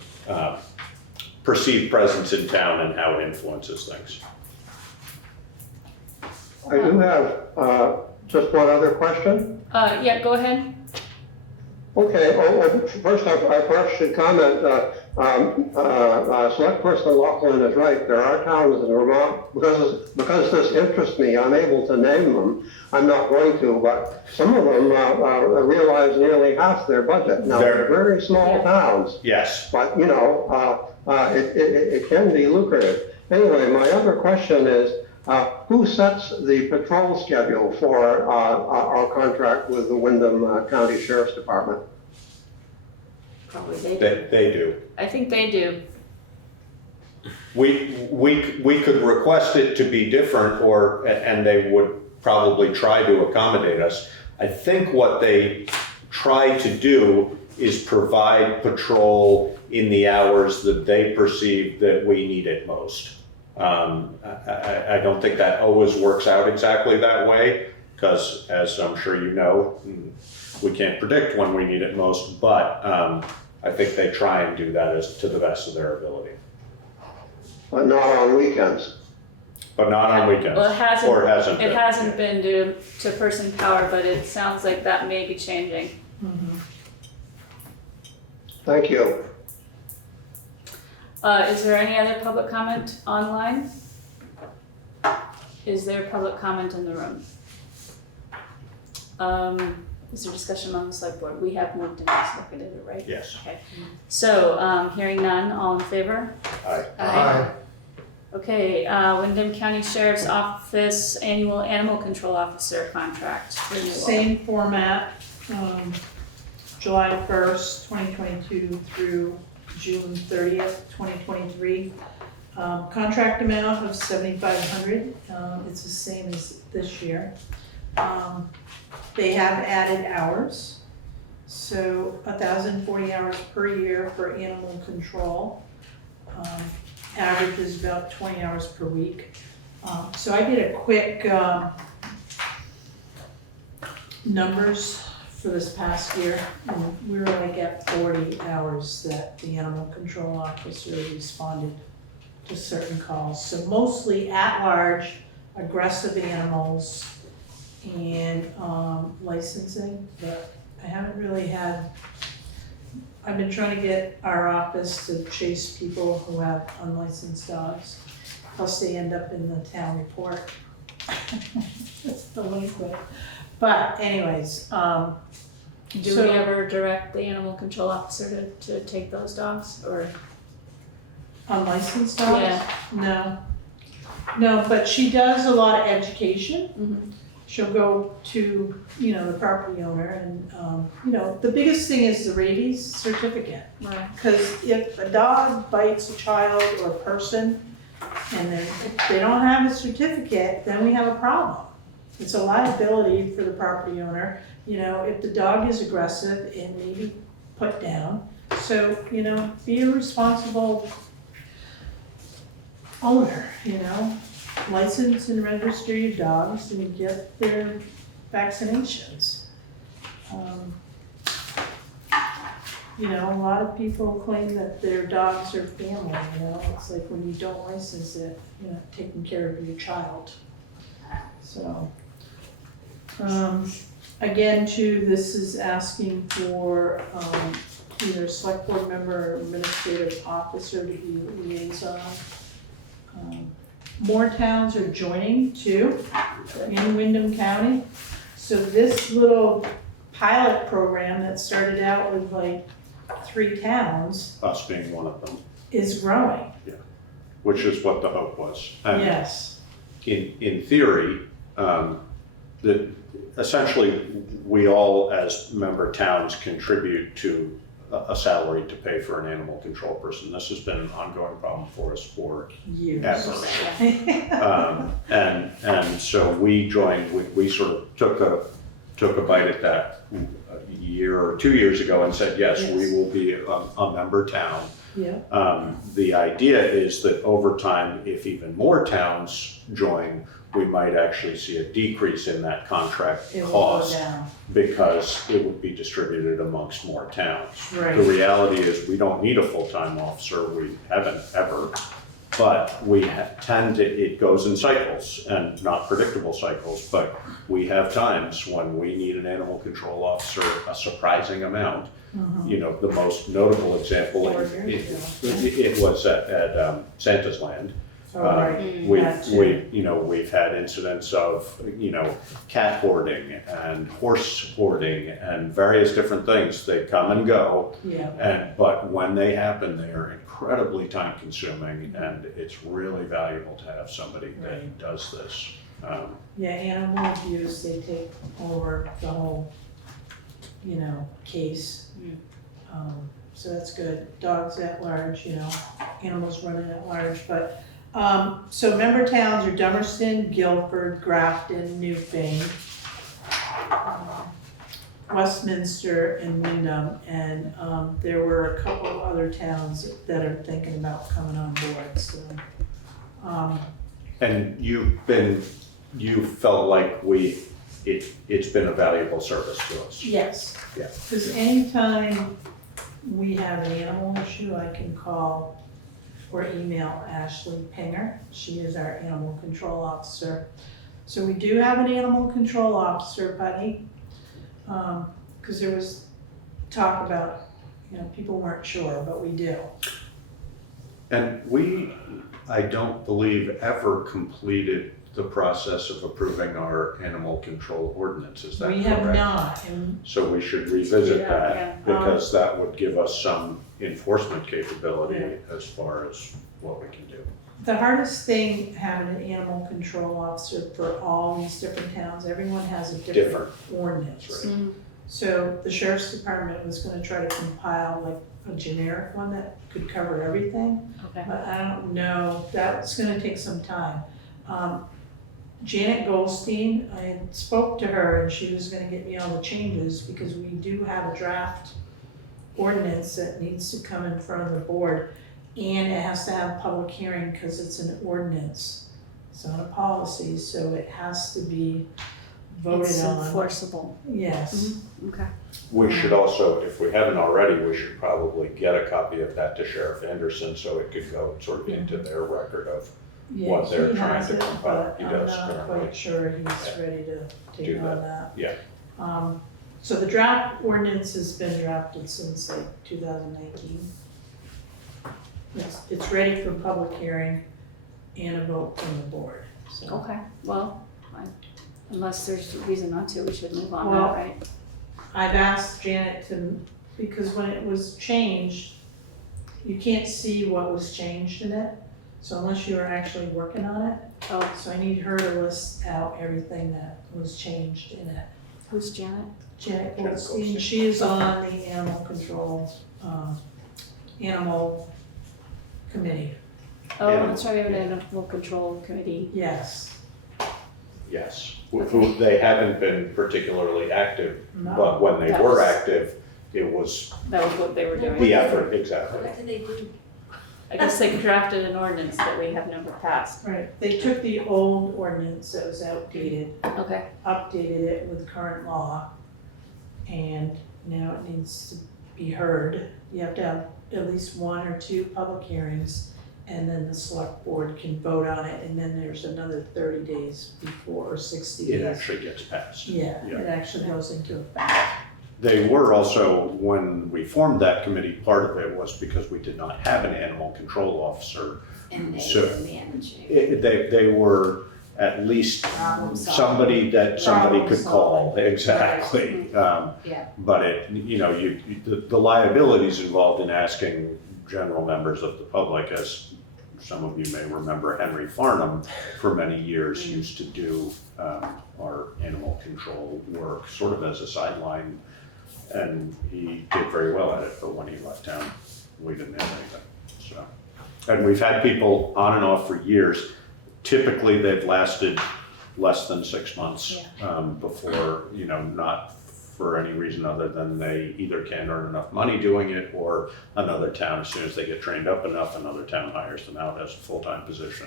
perceived presence in town and how it influences things. I do have just one other question. Yeah, go ahead. Okay, first I perhaps should comment, Select Person Laughlin is right. There are towns in Vermont, because this interests me, I'm able to name them. I'm not going to, but some of them realize nearly half their budget. Now, they're very small towns. Yes. But, you know, it can be lucrative. Anyway, my other question is, who sets the patrol schedule for our contract with the Windham County Sheriff's Department? Probably they do. They do. I think they do. We could request it to be different, and they would probably try to accommodate us. I think what they try to do is provide patrol in the hours that they perceive that we need it most. I don't think that always works out exactly that way, because as I'm sure you know, we can't predict when we need it most, but I think they try and do that as to the best of their ability. But not on weekends. But not on weekends. Well, it hasn't been. been due to person power, but it sounds like that may be changing. Thank you. Is there any other public comment online? Is there public comment in the room? Is there discussion on the select board? We have moved and seconded it, right? Yes. Okay. So, hearing none, all in favor? Aye. Aye. Okay, Windham County Sheriff's Office Annual Animal Control Officer Contract renewal. Same format, July 1st, 2022 through June 30th, 2023. Contract amount of $7,500. It's the same as this year. They have added hours, so 1,040 hours per year for animal control. Average is about 20 hours per week. So I did a quick numbers for this past year, and we were like at 40 hours that the animal control officer responded to certain calls. So mostly at-large, aggressive animals, and licensing, but I haven't really had, I've been trying to get our office to chase people who have unlicensed dogs, plus they end up in the town report. It's delinquent. But anyways, Do we ever direct the animal control officer to take those dogs, or? unlicensed dogs? Yeah. No, but she does a lot of education. Mhm. She'll go to, the property owner and, the biggest thing is the rabies certificate. Right. Because if a dog bites a child or a person and if they don't have a certificate, then we have a problem. It's a liability for the property owner. If the dog is aggressive, it may be put down. So, be a responsible owner, license and register your dogs and get their vaccinations. A lot of people claim that their dogs are family, it's like when you don't license it, you're not taking care of your child. So, again, too, this is asking for, either select board member or administrative officer to be the liaison. More towns are joining too in Windham County. So this little pilot program that started out with like 3 towns Us being one of them, is growing. which is what the hope was. And Yes. in theory, essentially we all as member towns contribute to a salary to pay for an animal control person. This has been an ongoing problem for us for Years. ever. And so we joined, we sort of took a bite at that a year or 2 years ago and said, yes, we will be a member town. Yeah. The idea is that over time, if even more towns join, we might actually see a decrease in that contract It will go cost down. because it would be distributed amongst more towns. Right. The reality is we don't need a full-time officer. We haven't ever, but we tend to, it goes in cycles and not predictable cycles, but we have times when we need an animal control officer, a surprising amount. You know, the most notable example, it was at Santa's Land. Oh, right. That too. We've had incidents of, cat hoarding and horse hoarding and various different things. They come and go. Yeah. But when they happen, they are incredibly time consuming, and it's really valuable to have somebody that does this. Yeah, animal abuse, they take over the whole, case. So that's good. Dogs at large, animals running at large, but, so member towns are Dummerston, Guilford, Grafton, Newfane, Westminster, and Windham, and, there were a couple of other towns that are thinking about coming on board, so. And you felt like it's been a valuable service to us. Yes. Yeah. Because anytime we have an animal issue, I can call or email Ashley Pinger. She is our animal control officer. So we do have an animal control officer, Putney, because there was talk about, people weren't sure, but we do. And I don't believe, ever completed the process of approving our animal control ordinance. Is that correct? We have not, and So we should revisit Yeah, that, yeah. because that would give us some enforcement capability as far as what we can do. the hardest thing having an animal control officer for all these different towns, everyone has a different ordinance. That's right. So the sheriff's department was gonna try to compile like a generic one that could cover everything, Okay. but I don't know, that's gonna take some time. Janet Goldstein, I spoke to her and she was gonna get me all the changes because we do have a draft ordinance that needs to come in front of the board, and it has to have public hearing because it's an ordinance. It's not a policy, so it has to be voted It's on. enforceable. Yes. Okay. We should also, if we haven't already, we should probably get a copy of that to Sheriff Anderson so it could go sort of into their record of Yeah, what they're he trying has to it, compile. but He I'm does not currently. quite sure he's ready to Do take on that. Yeah. So the draft ordinance has been drafted since like 2019. It's ready for public hearing and a vote from the board, so. Okay, well, unless there's a reason not to, we should move on Well, that, right? I've asked Janet because when it was changed, you can't see what was changed in it, so unless you are actually working on it. Oh. So I need her to list out everything that was changed in it. Who's Janet? Janet Janet Goldstein, Goldstein. she is on the animal control, animal committee. Oh, Animal- that's right, we have an animal control committee. Yes. Yes. Who they haven't been particularly active, No. but when they That were was- active, it was That was what they were doing. the effort, exactly. What do they do? I guess they drafted an ordinance that we have never passed. Right, they took the old ordinance that was outdated, Okay. updated it with current law, and now it needs to be heard. You have to have at least 1 or 2 public hearings, and then the select board can vote on it, and then there's another 30 days before, or 60 days. It actually gets passed. Yeah, Yeah. it actually goes into effect. They were also, when we formed that committee, part of it was because we did not have an animal control officer. And they So- were managing. They were at least Problem solving. somebody that somebody Problem could call, solving. exactly. Yeah. But the liabilities involved in asking general members of the public, as some of you may remember, Henry Farnham for many years used to do our animal control work sort of as a sideline And he did very well at it, but when he left town, we didn't have anything, so. And we've had people on and off for years. Typically, they've lasted less than 6 months before, not for any reason other than they either can't earn enough money doing it, or another town, as soon as they get trained up enough, another town hires them out as a full-time position,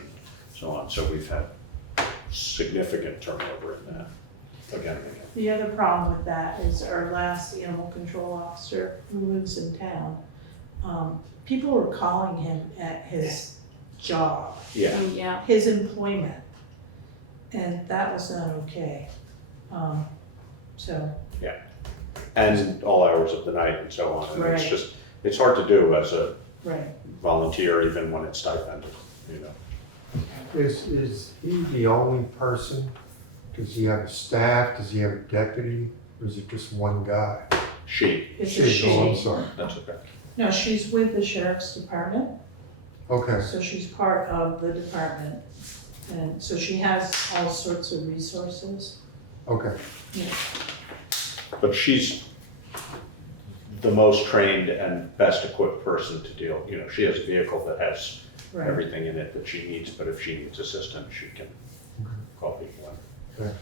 so on. So we've had significant turnover in that, again and again. The other problem with that is our last animal control officer who lives in town, people were calling him at his job, Yeah, Yeah. his employment, and that was not okay. So, and all hours of the night and so on. And it's Right. just, it's hard to do as a right. volunteer, even when it's stipended, Is he the only person? Does he have a staff? Does he have a deputy? Or is it just one guy? She, It's a Oh, I'm she. sorry. that's okay. No, she's with the sheriff's department, Okay, so she's part of the department. And so she has all sorts of resources. okay. But she's the most trained and best equipped person to deal, she has a vehicle that has Right. everything in it that she needs, but if she needs assistance, she can call people in. Okay.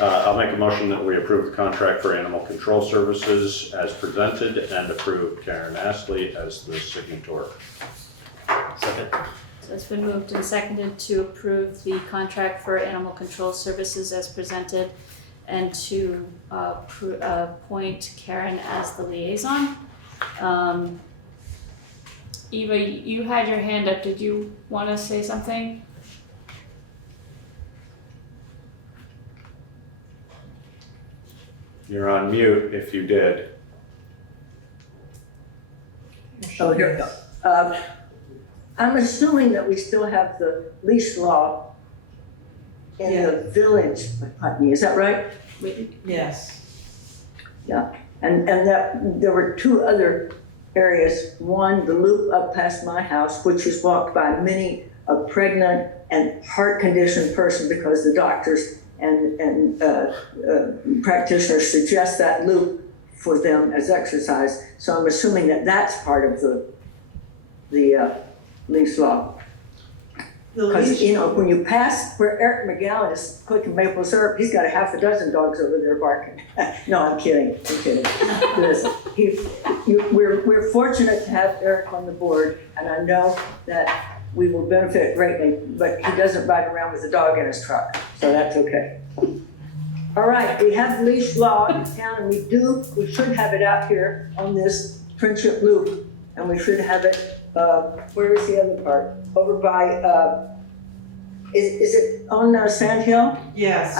I'll make a motion that we approve the contract for animal control services as presented and approve Karen Astley as the signator. Second. So it's been moved and seconded to approve the contract for animal control services as presented and to appoint Karen as the liaison. Eva, you had your hand up. Did you want to say something? You're on mute if you did. Oh, here we go. I'm assuming that we still have the leash law in the village of Putney, is that right? Yes. And that there were two other areas. One, the loop up past my house, which is walked by many a pregnant and heart conditioned person because the doctors and practitioners suggest that loop for them as exercise. So I'm assuming that that's part of the leash law. Because, when you pass where Eric McGowan is cooking maple syrup, he's got a half a dozen dogs over there barking. No, I'm kidding. Listen, we're fortunate to have Eric on the board, and I know that we will benefit greatly, but he doesn't ride around with a dog in his truck, so that's okay. All right, we have leash law in town, and we should have it out here on this Friendship Loop, and we should have it, where is the other part? Over by, is it on Sand Hill? Yes.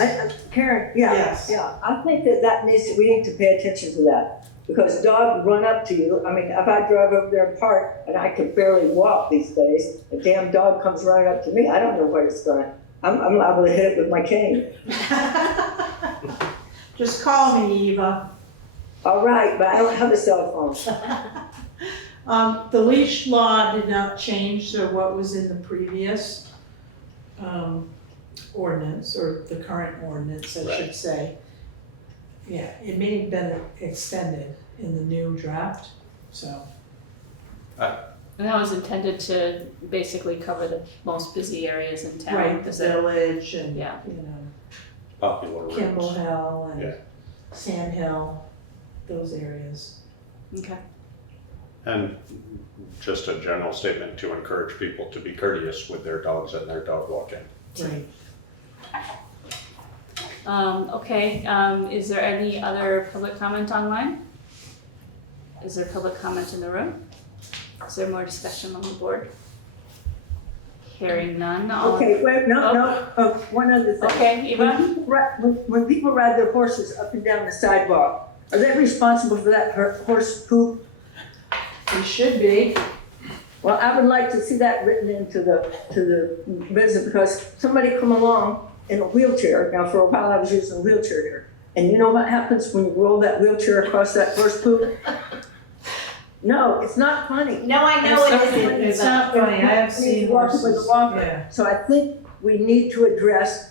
Karen, yeah, Yes. yeah. I think that we need to pay attention to that. Because dogs run up to you. I mean, if I drive over there and park, and I can barely walk these days, a damn dog comes running up to me, I don't know what it's gonna, I'm liable to hit it with my cane. Just call me, Eva. All right, but I don't have a cell phone. The leash law did not change, so what was in the previous ordinance, or the current ordinance, I should say. Yeah, it may have been extended in the new draft, so. And that was intended to basically cover the most busy areas in town. Right, the Is it- village and, Yeah. Popular routes. Kimball Hill and Yeah. Sand Hill, those areas. Okay. And just a general statement to encourage people to be courteous with their dogs and their dog walking. Right. Okay, is there any other public comment online? Is there public comment in the room? Is there more discussion on the board? Hearing none, all. Okay, wait, no, one other thing. Okay, Eva? When people ride their horses up and down the sidewalk, are they responsible for that horse poop? It should be. Well, I would like to see that written into the business, because somebody come along in a wheelchair. Now, for a while I was using a wheelchair here. And you know what happens when you roll that wheelchair across that horse poop? No, it's not funny. No, I know it isn't. It's not funny, I have seen Walking with a horses, walker. yeah. So I think we need to address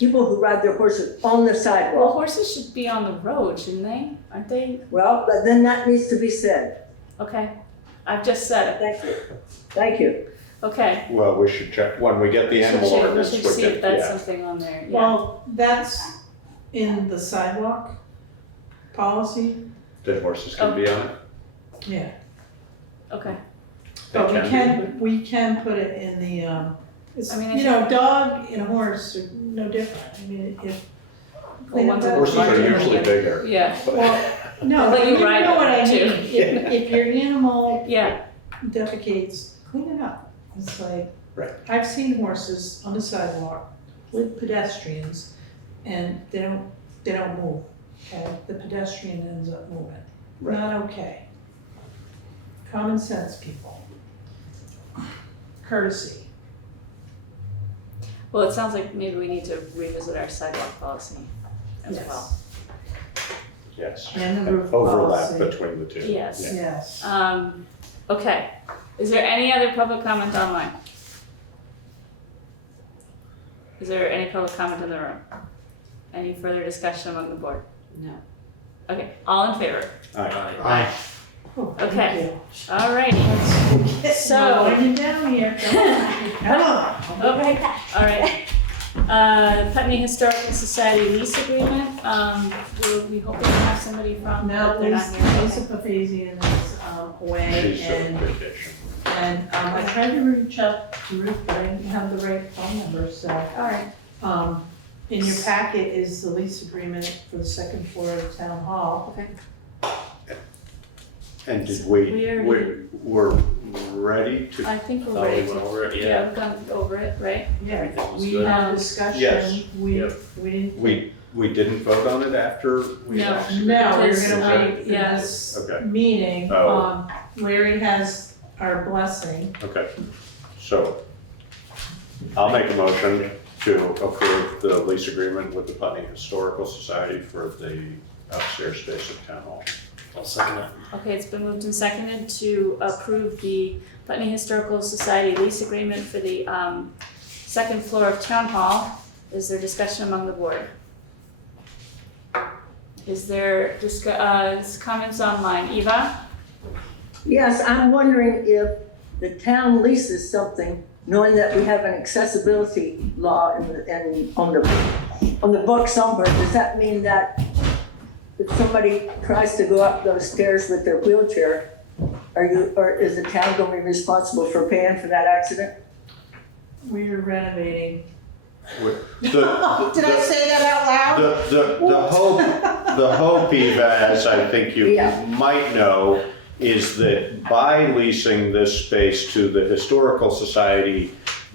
people who ride their horses on the Well, sidewalk. horses should be on the road, shouldn't they? Aren't they? Well, but then that needs to be said. Okay, I've just said it. Thank you. Thank you. Okay. Well, we should check, when we get the animal We ordinance, should we'll see if get, that's yeah. something on there, yeah. Well, that's in the sidewalk policy. That horses can be on it. Yeah. Okay, But They we can put it in the, it's, I mean, I you know, dog and horse are no different. I mean, if. Well, one's a Horses are usually bigger. yeah, Well, no, Let but you you ride know what I it, mean. too. If your animal yeah, defecates, clean it up. It's like, Right. I've seen horses on the sidewalk with pedestrians and they don't move. Okay, the pedestrian ends up moving. Right. Not okay. Common sense, people. Courtesy. well, it sounds like maybe we need to revisit our sidewalk policy as Yes. well. Yes. And the roof Overlap policy. between the two. Yes. Yeah. Yes. Okay, is there any other public comment online? Is there any public comment in the room? Any further discussion among the board? No. Okay, all in favor? Aye. Aye. Oh, Okay. thank you. All righty. So- Winding down here, come on, come on. Okay, all right. Putney Historical Society lease agreement, we hoping to have somebody from, No, but they're not here. Lisa Papazian is away She's on vacation. and I tried to reach out to Ruth, but I didn't have the right phone number, so. All right, In your packet is the lease agreement for the second floor of Town Hall. okay. And did We we're ready to, I think we're Thought we ready went to, over it, yeah, we've gone over it, right? Yeah, Everything was we good. had Yes. discussion, we didn't. we didn't vote on it after we No. actually- No, we're Because, gonna wait for yes. this Okay. meeting. Oh. Larry has our blessing. Okay, so I'll make a motion to approve the lease agreement with the Putney Historical Society for the upstairs space of Town Hall. I'll second it. Okay, it's been moved and seconded to approve the Putney Historical Society lease agreement for the second floor of Town Hall. Is there discussion among the board? Is there comments online? Eva? Yes, I'm wondering if the town leases something, knowing that we have an accessibility law on the book somewhere, does that mean that if somebody tries to go up those stairs with their wheelchair, or is the town going to be responsible for paying for that accident? We're renovating. Did Did I say that out loud? The hope, Eva, as I think you Yeah. might know, is that by leasing this space to the Historical Society,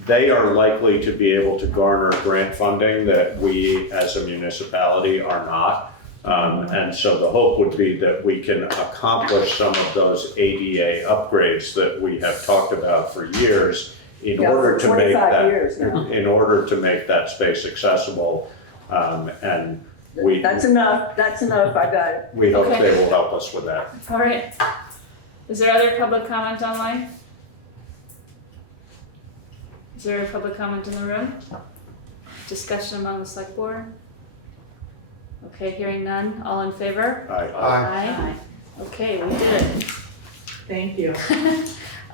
they are likely to be able to garner grant funding that we as a municipality are not. And so the hope would be that we can accomplish some of those ADA upgrades that we have talked about for years in Yeah, order for to make 25 years now. that, in order to make that space accessible. And we That's enough, I got it. we hope Okay. they will help us with that. All right. Is there other public comment online? Is there a public comment in the room? Discussion among the select board? Okay, hearing none, all in favor? Aye. Aye. Okay, we did it. Thank you.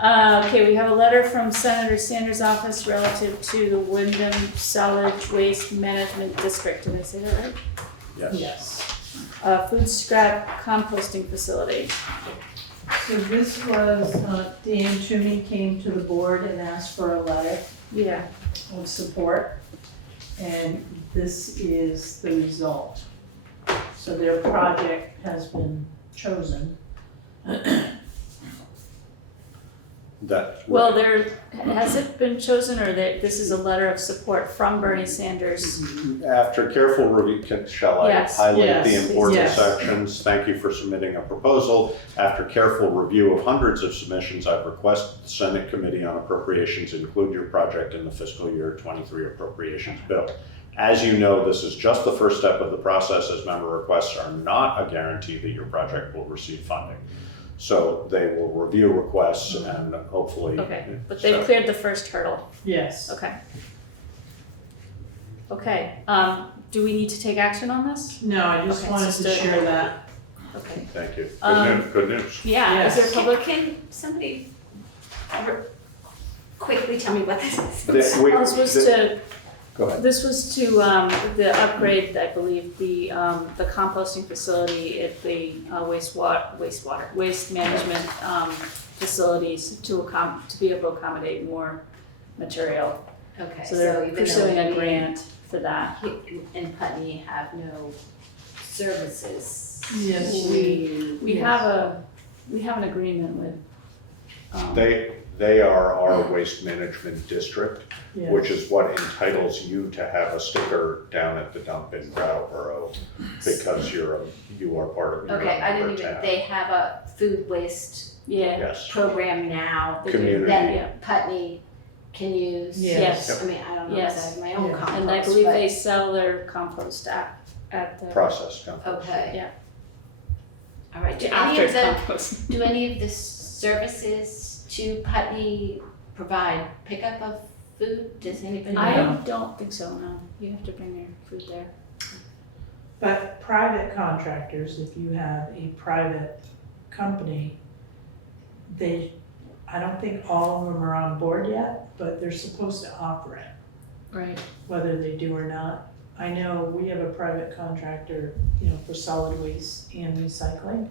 Okay, we have a letter from Senator Sanders' office relative to the Windham Solid Waste Management District. Did I say that right? Yes. Yes. Food scrap composting facility. So this was, Dan Toomey came to the board and asked for a letter Yeah. of support. And this is the result. So their project has been chosen. That. Well, has it been chosen or that this is a letter of support from Bernie Sanders? After careful review, shall I Yes. highlight Yes, the important yes. sections? Thank you for submitting a proposal. After careful review of hundreds of submissions, I've requested the Senate Committee on Appropriations include your project in the fiscal year 23 appropriations bill. As you know, this is just the first step of the process, as member requests are not a guarantee that your project will receive funding. So they will review requests and hopefully. Okay, but they've cleared the first hurdle. Yes. Okay. Okay, do we need to take action on this? No, I just Okay, wanted just to to- share that. Okay. Thank you. Um, Good news. Yeah, is there Yes. public? Can somebody ever quickly tell me what this is? This This was to, Go ahead. this was to, the upgrade, I believe, the composting facility at the waste management, facilities to be able to accommodate more material. Okay, So they're even pursuing though a we grant for that. and Putney have no services. Yes, We have an agreement with, They are our waste management district, Yeah. which is what entitles you to have a sticker down at the dump in Brattleboro because you are part of. Okay, I didn't even, town. they have a food waste yeah, Yes. program now Community. that yeah, Putney can use. Yes. I mean, I don't know if I Yes. have my own Yeah. compost, and I believe but- they sell their compost at the. Process company. Okay. Yeah. All right, After compost. do any of the services to Putney provide pickup of food? Does anybody know? I don't think so, no. You have to bring your food there. But private contractors, if you have a private company, I don't think all of them are on board yet, but they're supposed to offer it, Right. whether they do or not. I know we have a private contractor, for solid waste and recycling,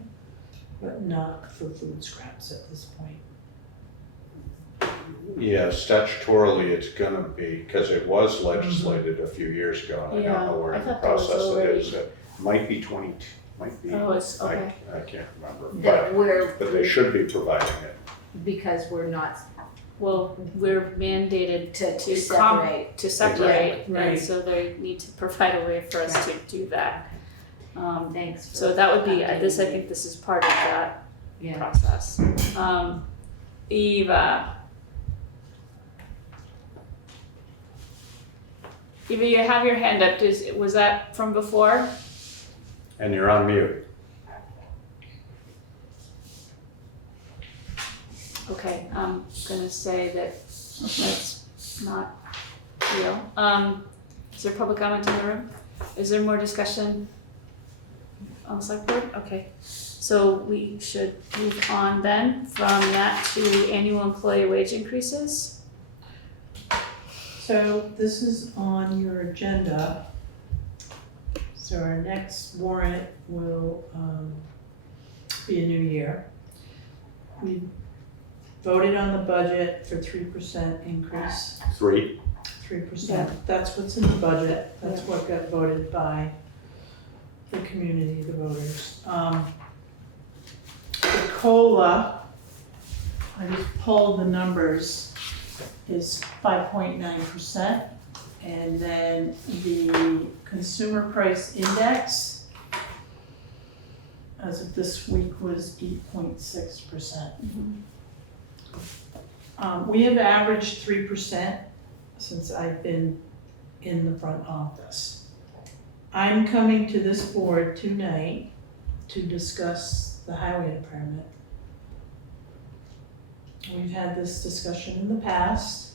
but not for food scraps at this point. Yeah, statutorily, it's gonna be, because it was legislated a few years ago, and I don't know where Yeah, I in the thought that was process it already- is. It might be 22, might be, Oh, it's, okay. I can't remember, That but they should be providing it. because we're not Well, we're mandated to to separate. to separate, Right. and so they need to provide a way for us to do that. Thanks. For So that would be, updating this, I me. think this is part of that Yeah. process. Eva. Eva, you have your hand up, was that from before? And you're on mute. Okay, I'm gonna say that that's not real. Is there public comment in the room? Is there more discussion on the select board? Okay, so we should move on then from that to annual employee wage increases. So this is on your agenda. So our next warrant will be a new year. We voted on the budget for 3% increase. 3%. That's what's in the budget. That's what got voted by the community, the voters. The COLA, I just pulled the numbers, is 5.9%. And then the consumer price index as of this week was 8.6%. We have averaged 3% since I've been in the front office. I'm coming to this board tonight to discuss the highway department. We've had this discussion in the past.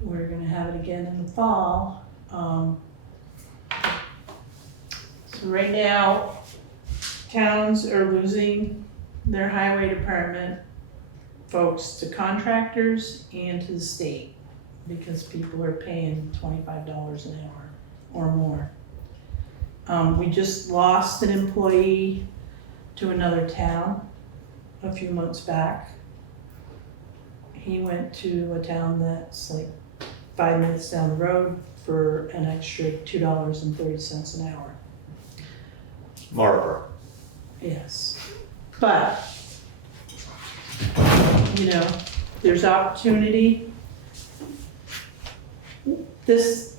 We're gonna have it again in the fall. So right now, towns are losing their highway department folks to contractors and to the state because people are paying $25 an hour or more. We just lost an employee to another town a few months back. He went to a town that's like 5 minutes down the road for an extra $2.30 an hour. Marlboro. Yes, but, there's opportunity. This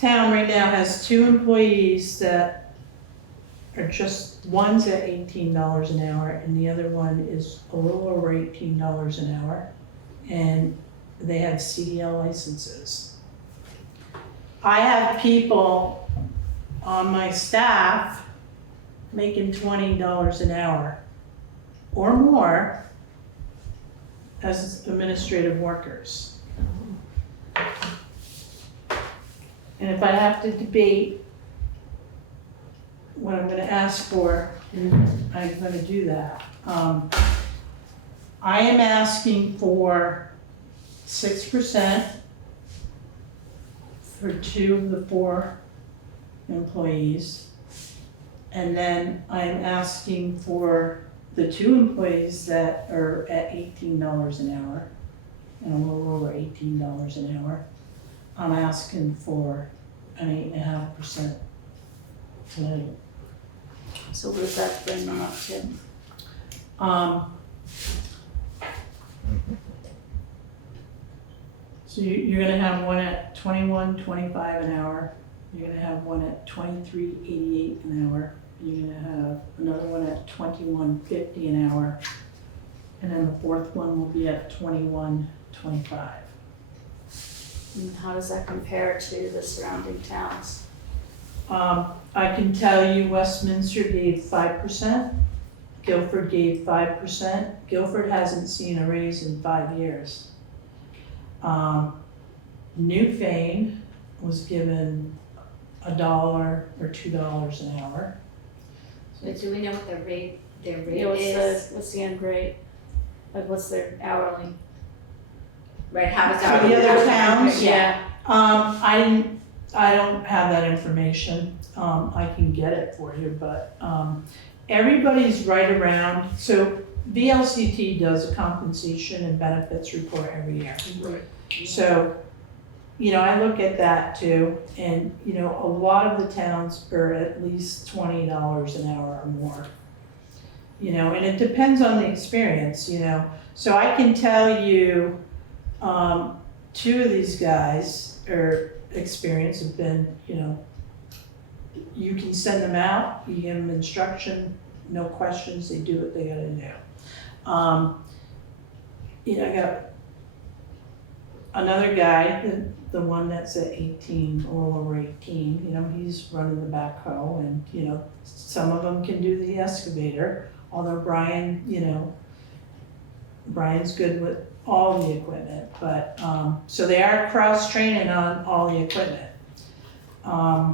town right now has 2 employees that are one's at $18 an hour and the other one is a little over $18 an hour. And they have CDL licenses. I have people on my staff making $20 an hour or more as administrative workers. And if I have to debate what I'm gonna ask for, I'm gonna do that. I am asking for 6% for 2 of the 4 employees. And then I'm asking for the 2 employees that are at $18 an hour, and a little over $18 an hour. I'm asking for an 8.5% tonight. So what does that bring them up to? So you're gonna have one at $21.25 an hour. You're gonna have one at $23.88 an hour. You're gonna have another one at $21.50 an hour. And then the 4th one will be at $21.25. And how does that compare to the surrounding towns? I can tell you Westminster gave 5%, Guilford gave 5%. Guilford hasn't seen a raise in 5 years. Newfane was given $1 or $2 an hour. But do we know what their rate Yeah, what's the end rate? Like, what's their hourly? Right, how does For that? the other towns? Yeah. I don't have that information. I can get it for you, but everybody's right around. So VLCT does a compensation and benefits report every year. Right. So, I look at that too, and, a lot of the towns are at least $20 an hour or more. And it depends on the experience, So I can tell you, 2 of these guys are experienced, have been, you can send them out, you give them instruction, no questions, they do what they gotta do. I got another guy, the one that's at 18, a little over 18, he's running the backhoe, and, some of them can do the excavator, although Brian, Brian's good with all the equipment, but, so they are cross-training on all the equipment. I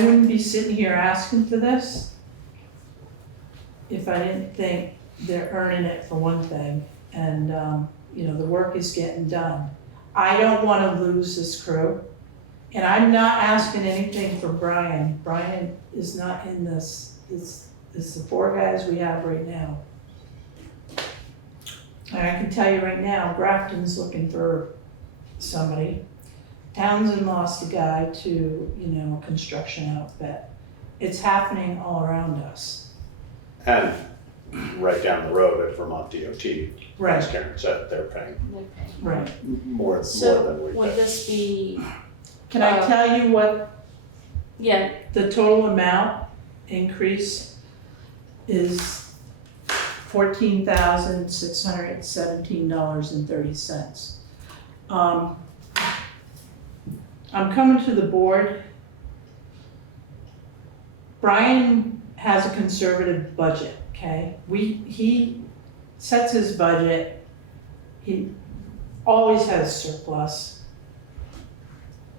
wouldn't be sitting here asking for this if I didn't think they're earning it for one thing, and, the work is getting done. I don't wanna lose this crew, and I'm not asking anything for Brian. Brian is not in this, it's the 4 guys we have right now. And I can tell you right now, Grafton's looking for somebody. Townsend lost a guy to, a construction outfit. It's happening all around us. And right down the road at Vermont DOT, Right. as Karen said, they're paying Right. more than So we would pay. this be, Can I tell you what yeah, the total amount increase is? $14,617.30. I'm coming to the board. Brian has a conservative budget, okay? He sets his budget, he always has surplus.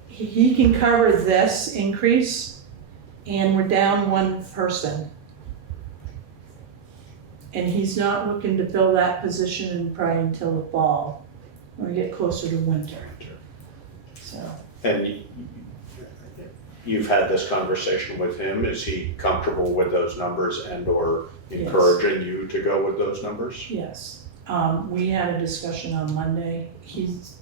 He can cover this increase, and we're down 1 person. And he's not looking to fill that position probably until the fall, when we get closer to winter. So, And you've had this conversation with him. Is he comfortable with those numbers and/or encouraging you to go with those numbers? yes, we had a discussion on Monday. He's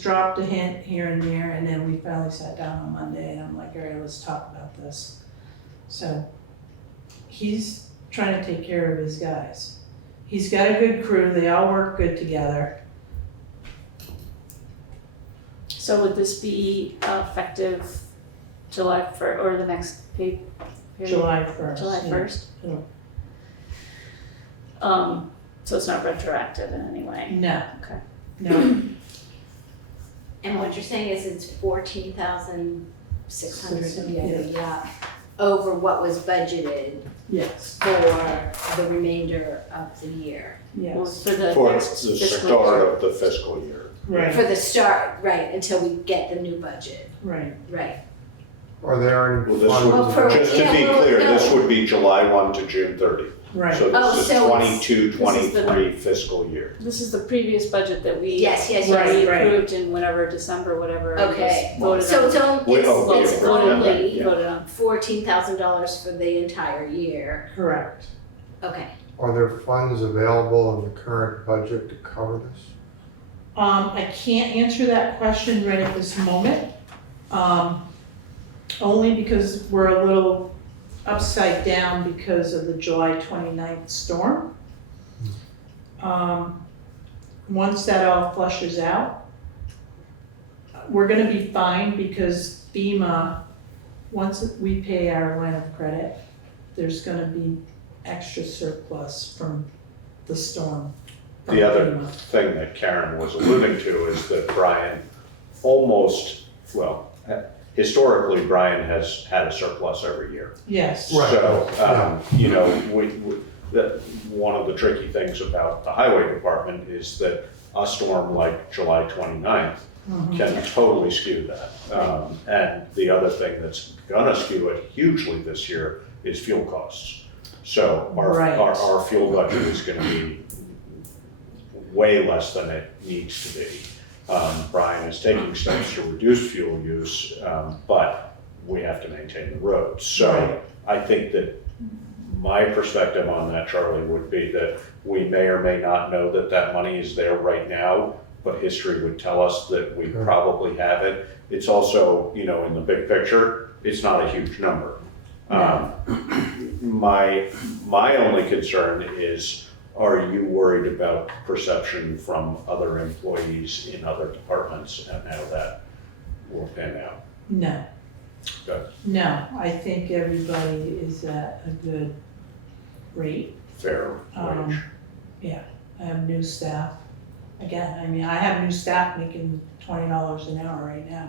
dropped a hint here and there, and then we finally sat down on Monday, and I'm like, all right, let's talk about this. So, he's trying to take care of his guys. He's got a good crew, they all work good together. so would this be effective July 1st, or the next pay period? July 1st. July yeah. 1st? So it's not retroactive in any way? No. Okay. No, And what you're saying is it's 14,600, Yeah. over what was budgeted yes, for the remainder of the year. yes. Well, for the For next the fiscal start year. of the fiscal year. Right, for the start, right, until we get the new budget, right. right. Are there Well, any this Well, for- funds? just to yeah, be well, clear, no. this would be July 1 to June 30. Right. So Oh, this is so it's- 22, 23 fiscal year. This is the previous budget that we. Yes, yes, Right, yes. We right. approved in whatever, December, whatever. it was Okay, voted so on. it's only, We hope we it's approve that, only yeah. Voted on. $14,000 for the entire year, Correct. okay. Are there funds available in the current budget to cover this? I can't answer that question right at this moment. Only because we're a little upside down because of the July 29th storm. Once that all flushes out, we're gonna be fine because FEMA, once we pay our line of credit, there's gonna be extra surplus from the storm. from The other FEMA. thing that Karen was alluding to is that Brian almost, well, historically, Brian has had a surplus every year. Yes. Right. So, you know, one of the tricky things about the highway department is that a storm like July 29th Mhm. can totally skew that. And the other thing that's gonna skew it hugely this year is fuel costs. So Right. our fuel budget is gonna be way less than it needs to be. Brian is taking steps to reduce fuel use, but we have to maintain the roads. So Right. I think that my perspective on that, Charlie, would be that we may or may not know that that money is there right now, but history would tell us that we Sure. probably have it. It's also, you know, in the big picture, it's not a huge number. My only concern is, are you worried about perception from other employees in other departments and how that will pan out? No. Okay. No, I think everybody is at a good rate. Fair wage. Yeah, I have new staff. Again, I mean, I have new staff making $20 an hour right now.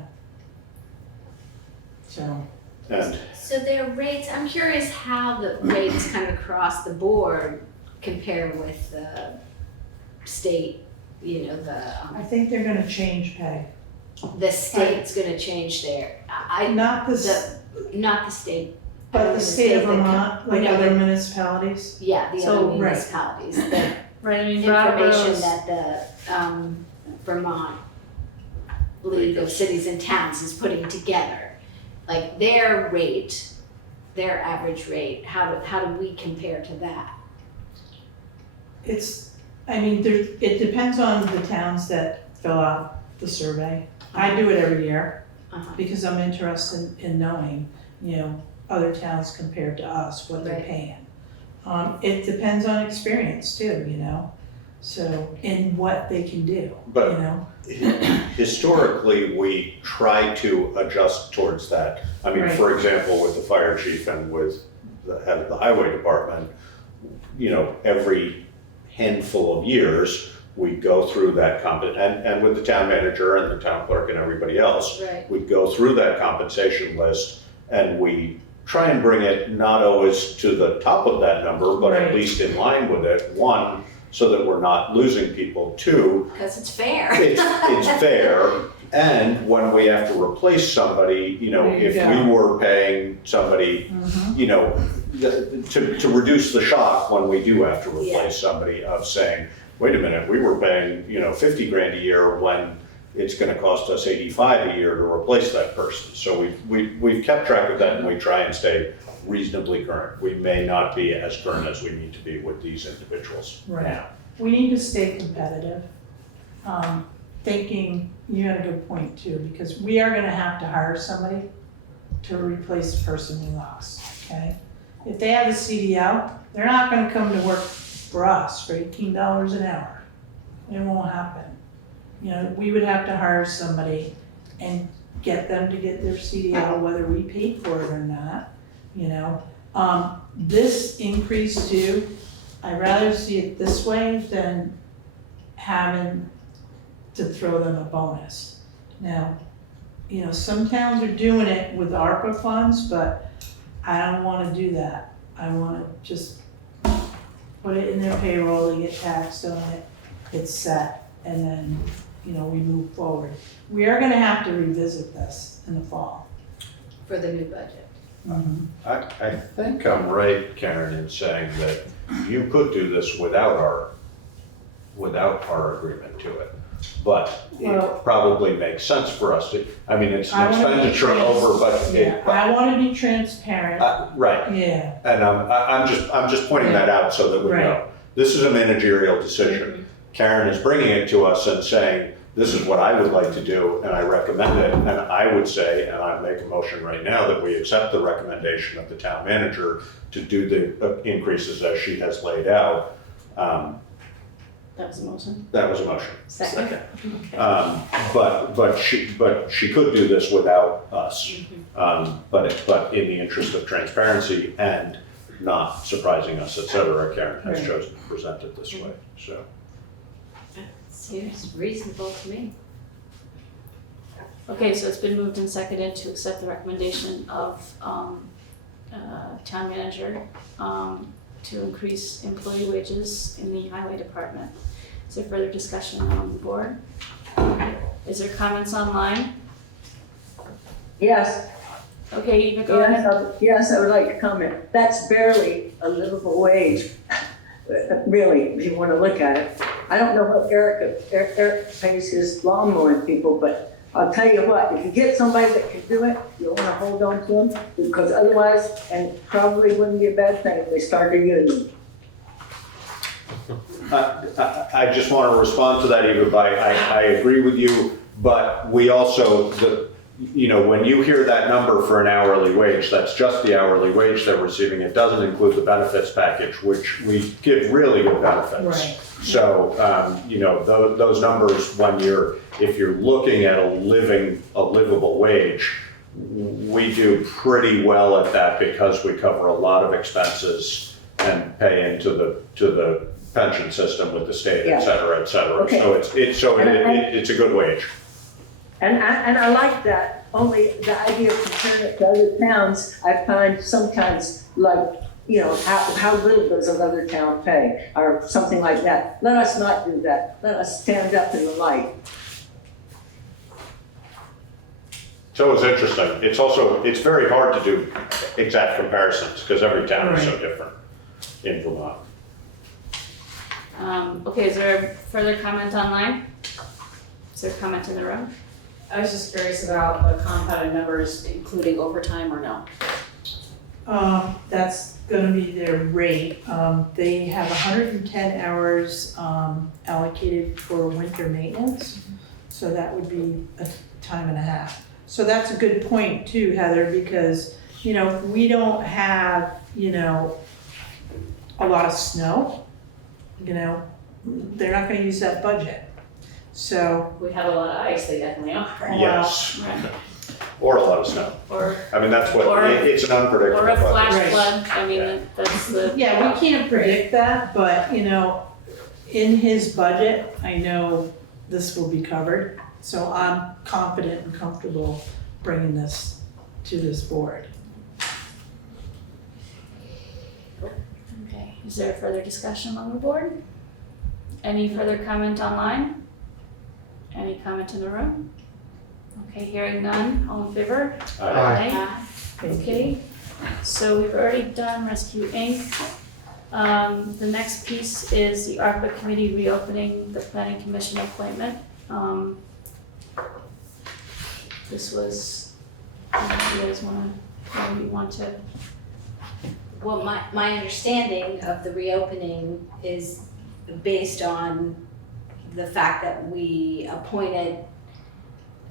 So, And So their rates, I'm curious how the rates kind of across the board compare with the state, you know, I think they're gonna change pay. the state's gonna change their, Not the, s- not the state. but the state of that Vermont, like no, other municipalities. Yeah, the So- other Right. municipalities, the Right, I mean, information Brattleboro's, that the Vermont League of Cities and Towns is putting together. Like their rate, their average rate, how do we compare to that? It's, I mean, it depends on the towns that fill out the survey. I do it every year Uh-huh. because I'm interested in knowing, you know, other towns compared to us, what they're Right. paying. It depends on experience too, you know, so, and what they can do, you But- know? historically, we try to adjust towards that. I mean, Right. for example, with the fire chief and with the head of the highway department, you know, every handful of years, we go through that and with the town manager and the town clerk and everybody else, Right. we go through that compensation list and we try and bring it not always to the top of that number, but at Right. least in line with it. One, so that we're not losing people. Two, Because it's fair. it's fair, and when we have to replace somebody, you know, There you if go. we were paying somebody, you know, to reduce the shock when we do have to Yeah. replace somebody of saying, wait a minute, we were paying, you know, 50 grand a year when it's gonna cost us 85 a year to replace that person. So we've kept track of that and we try and stay reasonably current. We may not be as current as we need to be with these individuals Right. now. We need to stay competitive. Thinking, you had a good point too, because we are gonna have to hire somebody to replace the person we lost, okay? If they have a CDL, they're not gonna come to work for us for $18 an hour. It won't happen. You know, we would have to hire somebody and get them to get their CDL, whether we paid for it or not, you know? This increase too, I'd rather see it this way than having to throw them a bonus. Now, you know, some towns are doing it with ARPA funds, but I don't wanna do that. I wanna just put it in their payroll, they get taxed on it, it's set, and then we move forward. We are gonna have to revisit this in the fall. For the new budget. I think I'm right, Karen, in saying that you could do this without our agreement to it. But Well- it probably makes sense for us to, I mean, it's I an wanna be expenditure over budget. Yeah, I wanna be transparent, Right, yeah. and I'm just pointing that out so that we Right. know. This is a managerial decision. Karen is bringing it to us and saying, this is what I would like to do, and I recommend it. And I would say, and I'd make a motion right now, that we accept the recommendation of the town manager to do the increases as she has laid out. That was a motion. That was a motion. Second. But she could do this without us. But in the interest of transparency and not surprising us, et cetera, Karen has Right. chosen to present it this way, so. Seems reasonable to me. Okay, so it's been moved and seconded to accept the recommendation of town manager to increase employee wages in the highway department. Is there further discussion on the board? Is there comments online? Yes, Okay, Eva, go ahead. yes, I would like to comment. That's barely a livable wage, really, if you want to look at it. I don't know what Eric pays his lawn mowing people, but I'll tell you what, if you get somebody that can do it, you'll want to hold on to them, because otherwise, and probably wouldn't be a bad thing if they started a union. I just want to respond to that, Eva, by, I agree with you, but we also, when you hear that number for an hourly wage, that's just the hourly wage they're receiving. It doesn't include the benefits package, which we give really good benefits. Right. So, those numbers, if you're looking at a livable wage, we do pretty well at that because we cover a lot of expenses and pay into the pension system with the state, et cetera, et cetera. Okay. So it's a good wage. And I like that, only the idea of comparing it to other towns, I find sometimes like, how little does another town pay, or something like that. Let us not do that. Let us stand up in the light. So it's interesting. It's very hard to do exact comparisons because every town is so different in Vermont. Okay, is there further comment online? Is there a comment in the room? I was just curious about the compounded numbers, including overtime or no? That's gonna be their rate. They have 110 hours allocated for winter maintenance, so that would be a time and a half. So that's a good point too, Heather, because, we don't have, a lot of snow. They're not gonna use that budget. So, We have a lot of ice, they definitely are. Yes. Right. Or a lot of snow. Or I mean, that's what, Or- it's an unpredictable or a budget. flash Right. flood, I mean, that's the. yeah, we can't predict that, but, in his budget, I know this will be covered. So I'm confident and comfortable bringing this to this board. Okay, is there further discussion on the board? Any further comment online? Any comment in the room? Okay, hearing none, all in favor? Aye. Okay, so we've already done Rescue Inc. The next piece is the ARPA committee reopening the planning commission appointment. This was, you guys want to, Well, my understanding of the reopening is based on the fact that we appointed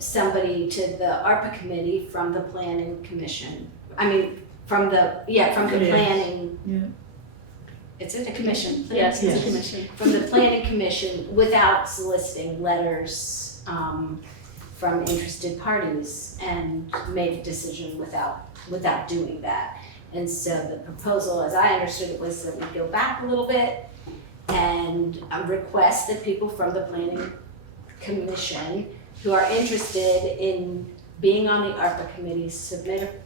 somebody to the ARPA committee from the planning commission. I mean, from the planning. Yeah. It's a commission. yes, it's a Yes. commission. From the planning commission without soliciting letters from interested parties, and made a decision without doing that. And so the proposal, as I understood it, was that we go back a little bit and request that people from the planning commission who are interested in being on the ARPA committee submit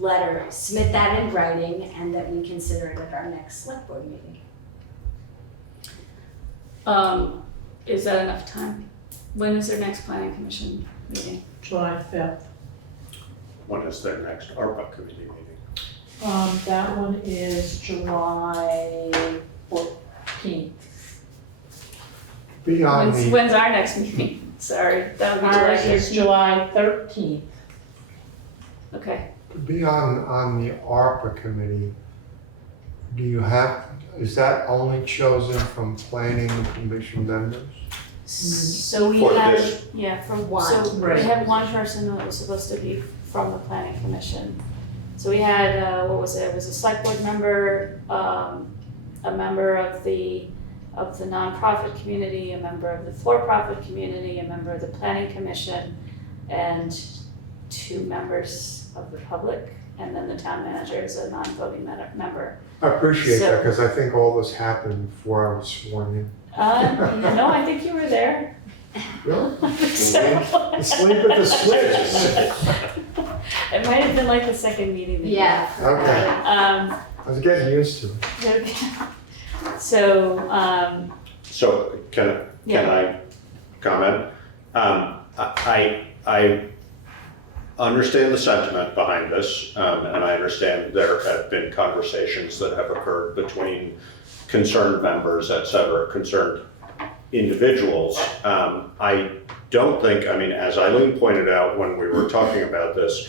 that in writing, and that we consider it at our next select board meeting. Is that enough time? When is their next planning commission meeting? July 5th. When is their next ARPA committee meeting? That one is July 14th. Beyond the, When's our next meeting? Sorry, that would be July Ours is 13th. July 13th. Okay. be on the ARPA committee, do you have, is that only chosen from planning commission members? So we For had, this. yeah, from, One. so we Right. had one person that was supposed to be from the planning commission. So we had, what was it was a select board member, a member of the nonprofit community, a member of the for-profit community, a member of the planning commission, and 2 members of the public, and then the town manager is a non-voting member. I appreciate So- that, because I think all this happened before I was sworn in. No, I think you were there. Really? So- Asleep at the switch. It might have been like the second meeting that you Yeah. had. Okay, Um, I was getting used to it. so, So can Yeah. I comment? I understand the sentiment behind this, and I understand there have been conversations that have occurred between concerned members, et cetera, concerned individuals. I don't think, I mean, as Eileen pointed out when we were talking about this,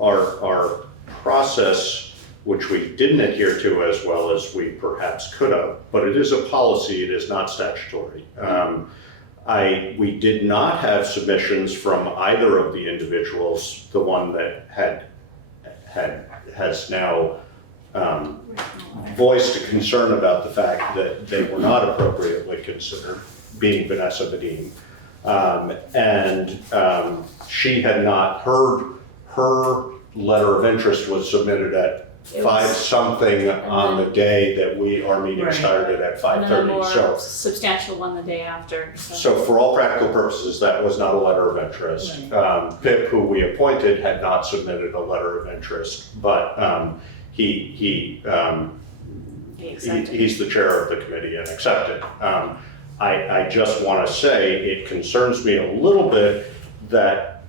our process, which we didn't adhere to as well as we perhaps could have, but it is a policy, it is not statutory. We did not have submissions from either of the individuals, the one that has now voiced a concern about the fact that they were not appropriately considered, being Vanessa Badin. She had not heard, her letter of interest was submitted at It 5 was- something on the day that our meeting Right. started at and then a 5:30. more So substantial one the day after. so for all practical purposes, that was not a letter of interest. Pip, who we appointed, had not submitted a letter of interest, but He accepted. he's the chair of the committee and accepted. I just want to say, it concerns me a little bit that,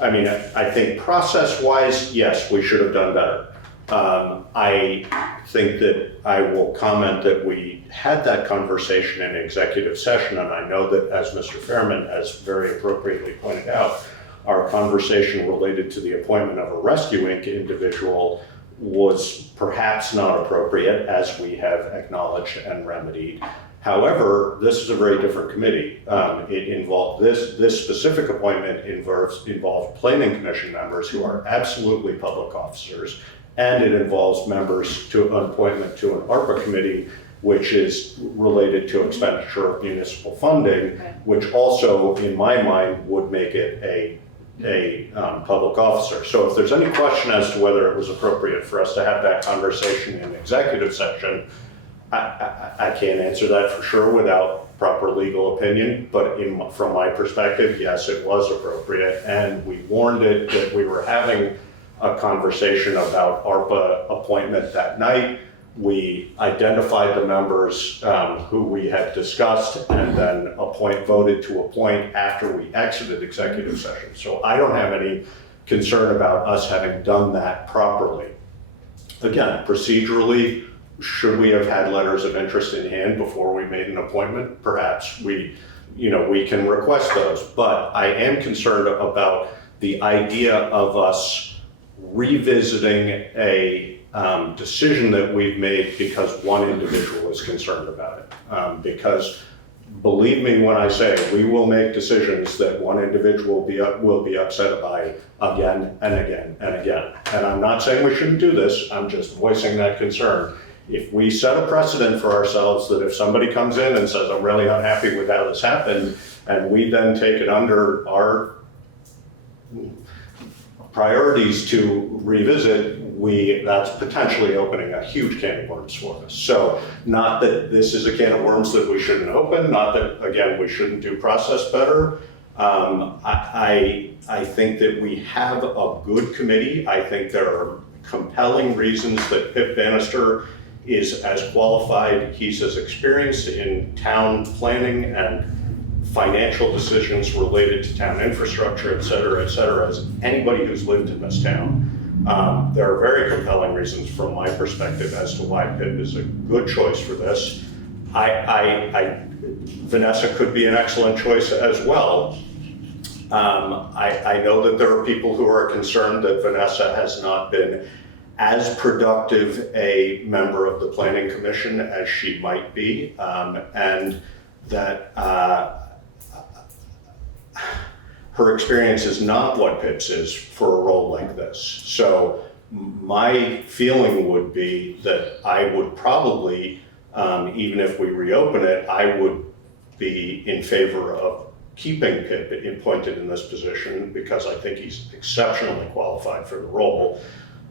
I mean, I think process-wise, yes, we should have done better. I think that I will comment that we had that conversation in executive session, and I know that, as Mr. Fairman has very appropriately pointed out, our conversation related to the appointment of a Rescue Inc. individual was perhaps not appropriate, as we have acknowledged and remedied. However, this is a very different committee. It involved, this specific appointment involved planning commission members who are absolutely public officers, and it involves members to an appointment to an ARPA committee, which is related to expenditure of municipal funding, which also, in my mind, would make it a public officer. So if there's any question as to whether it was appropriate for us to have that conversation in executive session, I can't answer that for sure without proper legal opinion, but from my perspective, yes, it was appropriate, and we warned it that we were having a conversation about ARPA appointment that night. We identified the members who we had discussed, and then voted to appoint after we exited executive session. So I don't have any concern about us having done that properly. Again, procedurally, should we have had letters of interest in hand before we made an appointment? Perhaps we can request those, but I am concerned about the idea of us revisiting a decision that we've made because one individual is concerned about it. Because believe me when I say we will make decisions that one individual will be upset by again and again and again. And I'm not saying we shouldn't do this, I'm just voicing that concern. If we set a precedent for ourselves that if somebody comes in and says, I'm really unhappy with how this happened, and we then take it under our priorities to revisit, that's potentially opening a huge can of worms for us. So not that this is a can of worms that we shouldn't open, not that, again, we shouldn't do process better. I think that we have a good committee. I think there are compelling reasons that Pip Bannister is as qualified, he's as experienced in town planning and financial decisions related to town infrastructure, et cetera, as anybody who's lived in this town. There are very compelling reasons from my perspective as to why PIP is a good choice for this. Vanessa could be an excellent choice as well. I know that there are people who are concerned that Vanessa has not been as productive a member of the Planning Commission as she might be, and that her experience is not what PIP's is for a role like this. So my feeling would be that I would probably, even if we reopen it, I would be in favor of keeping Pip appointed in this position because I think he's exceptionally qualified for the role.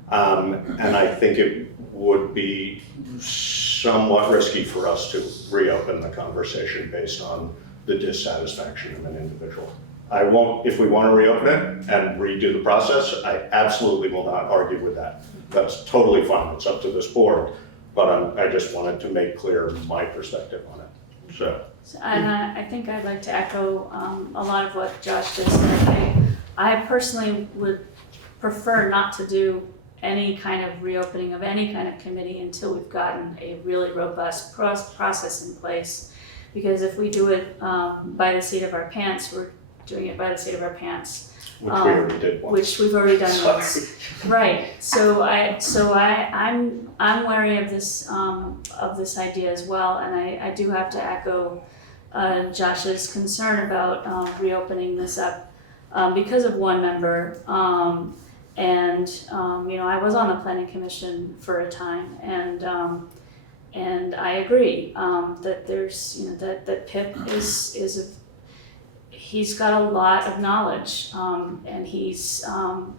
And I think it would be somewhat risky for us to reopen the conversation based on the dissatisfaction of an individual. I won't, if we want to reopen it and redo the process, I absolutely will not argue with that. That's totally fine, it's up to this board, but I just wanted to make clear my perspective on it, so. And I think I'd like to echo a lot of what Josh just said. I personally would prefer not to do any kind of reopening of any kind of committee until we've gotten a really robust process in place. Because if we do it by the seat of our pants, we're doing it by the seat of our pants. Which we already did once. Which we've already done once. Right. So I'm wary of this idea as well, and I do have to echo Josh's concern about reopening this up because of one member. I was on the Planning Commission for a time, and I agree that there's that Pip he's got a lot of knowledge, and he's an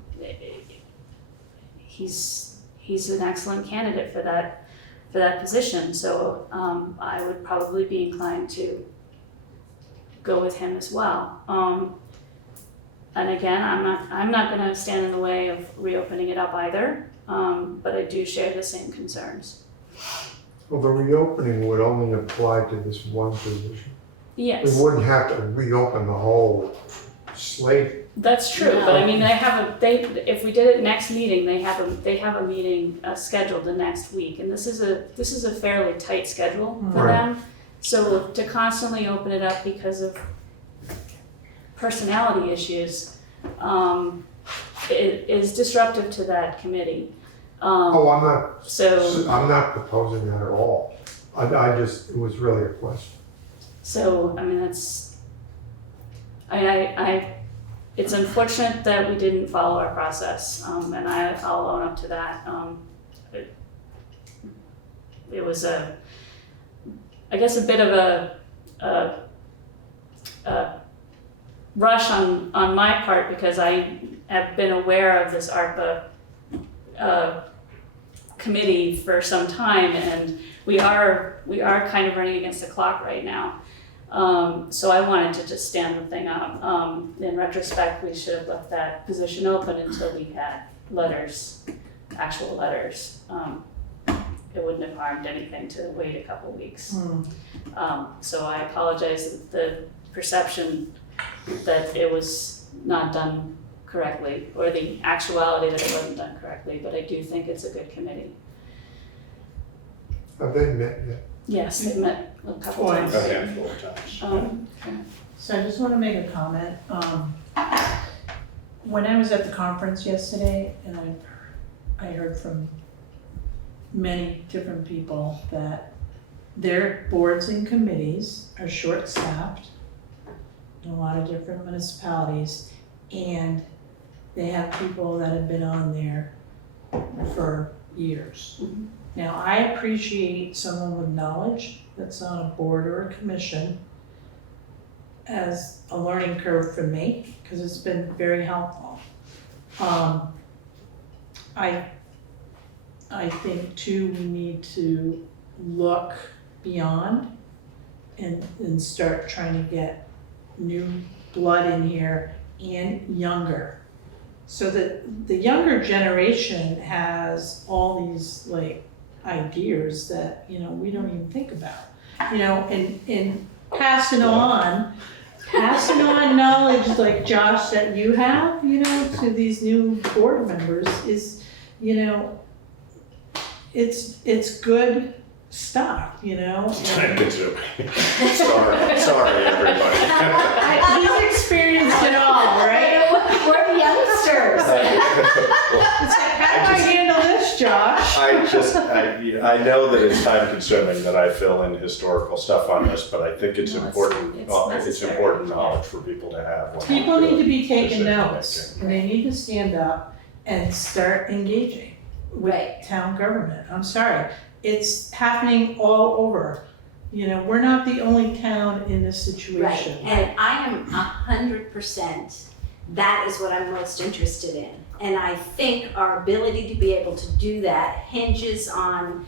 excellent candidate for that position. So I would probably be inclined to go with him as well. And again, I'm not going to stand in the way of reopening it up either, but I do share the same concerns. Well, the reopening would only apply to this one position. Yes. We wouldn't have to reopen the whole slate. That's true, but I mean, if we did it next meeting, they have a meeting scheduled the next week, and this is a fairly tight schedule for them. So to constantly open it up because of personality issues is disruptive to that committee. I'm not proposing that at all. It was really a question. So, I mean, it's unfortunate that we didn't follow our process, and I'll own up to that. It was I guess a bit of a rush on my part because I have been aware of this ARPA committee for some time, and we are kind of running against the clock right now. So I wanted to just stand the thing up. In retrospect, we should have left that position open until we had actual letters. It wouldn't have harmed anything to wait a couple weeks. So I apologize that the perception that it was not done correctly, or the actuality that it wasn't done correctly, but I do think it's a good committee. Have they met yet? Yes, they've met a couple times. A handful of times. So I just want to make a comment. When I was at the conference yesterday, and I heard from many different people that their boards and committees are short-staffed in a lot of different municipalities, and they have people that have been on there for years. Mm-hmm. Now, I appreciate someone with knowledge that's on a board or a commission as a learning curve for me, because it's been very helpful. I think too, we need to look beyond and start trying to get new blood in here and younger. So that the younger generation has all these like ideas that, we don't even think about, and passing on non-knowledge like Josh that you have, to these new board members is, it's good stuff, Sorry, everybody. He's experienced it all, right? We're the youngsters. It's like, how do I handle this, Josh? I know that it's time consuming that I fill in historical stuff on this, but I think it's No, important, it's it's necessary. important knowledge for people to have. when they're People need to doing be taking decision notes, making. and they need to stand up and start engaging with Right. town government. I'm sorry, it's happening all over. We're not the only town in this Right, situation. and I am 100%, that is what I'm most interested in. And I think our ability to be able to do that hinges on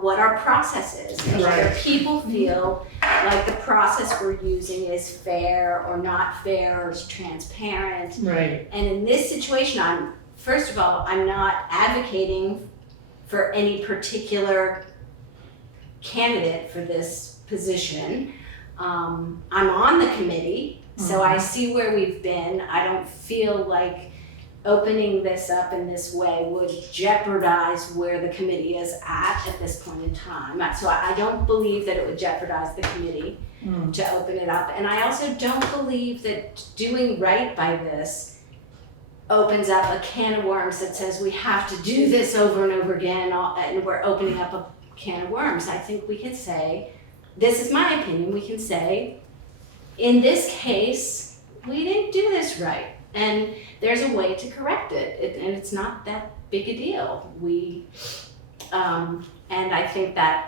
what our process is. And whether Right. people feel like the process we're using is fair or not fair or is transparent. Right. And in this situation, first of all, I'm not advocating for any particular candidate for this position. I'm on the committee, so I see where we've been. I don't feel like opening this up in this way would jeopardize where the committee is at this point in time. So I don't believe that it would jeopardize the committee to open it up. And I also don't believe that doing right by this opens up a can of worms that says we have to do this over and over again, and we're opening up a can of worms. I think we can say, this is my opinion, we can say, in this case, we didn't do this right. And there's a way to correct it, and it's not that big a deal. And I think I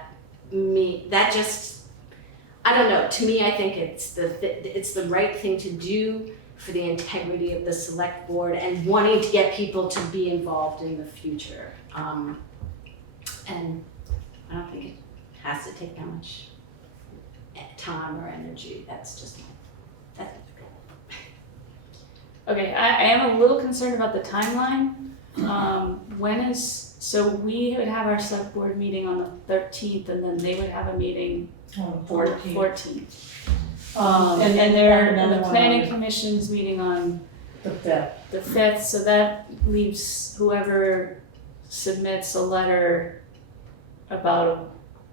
don't know, to me, I think it's the right thing to do for the integrity of the select board and wanting to get people to be involved in the future. And I don't think it has to take that much time or energy. That's just that's Okay, I am a little concerned about the timeline. So we would have our select board meeting on the 13th, and then they would have a meeting On on 14th. 14th. And And the planning commission's meeting on The 5th. the 5th, so that leaves whoever submits a letter about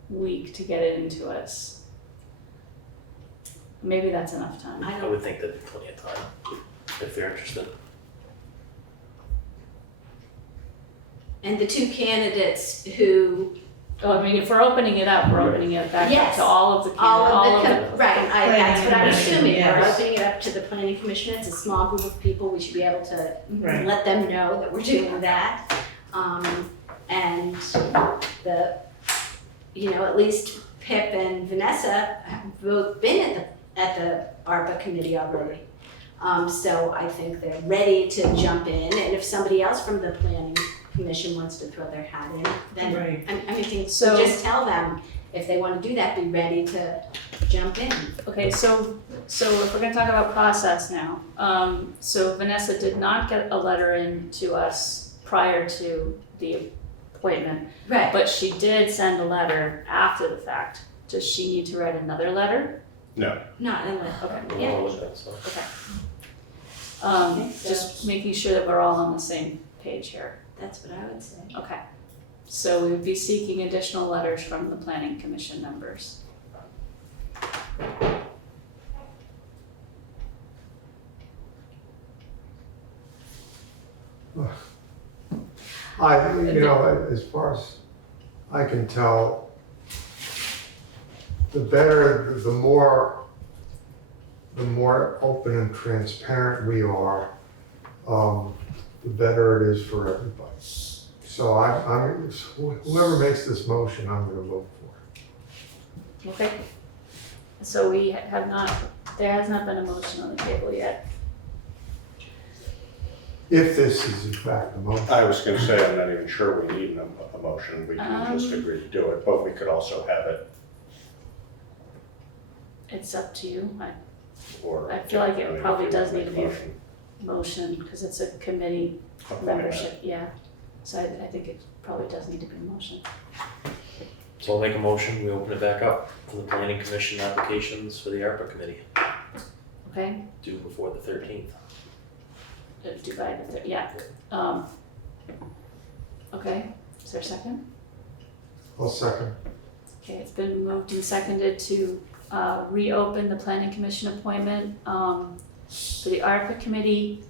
a week to get it into us. Maybe that's enough time. I would think that'd be plenty of time, if they're interested. And the two candidates who I mean, if we're opening it up, we're opening it back up Yes. to all of the right, that's what I'm assuming, we're Yes. opening it up to the planning commission, it's a small group of people, we should be able to Right. let them know that we're doing that. And at least Pip and Vanessa have both been at the ARPA committee already. So I think they're ready to jump in, and if somebody else from the planning commission wants to throw their hat in, then, Right. so just tell them, if they wanna do that, be ready to jump in. Okay, so if we're gonna talk about process now, so Vanessa did not get a letter in to us prior to the appointment, Right. but she did send a letter after the fact. Does she need to write another letter? No. Not unless, Okay. yeah, Okay. Okay, so- Just making sure that we're all on the same page here. that's what I would say. Okay. So we would be seeking additional letters from the planning commission members. As far as I can tell, the better, the more open and transparent we are, the better it is for everybody. So whoever makes this motion, I'm gonna vote for. Okay. So we have not, there has not been a motion on the table yet. If this is in fact a motion. I was gonna say, I'm not even sure we need a motion, we can just agree to do it, but we could also have it, It's up to you. or. I feel like it probably does need to be a Motion. motion because it's a committee Appointment. membership, yeah. So I think it probably does need to be a motion. So I'll make a motion, we open it back up for the planning commission applications for the ARPA committee. Okay, Due before the 13th. due by the, yeah. Okay, is there a second? I'll second. Okay, it's been moved and seconded to reopen the planning commission appointment for the ARPA committee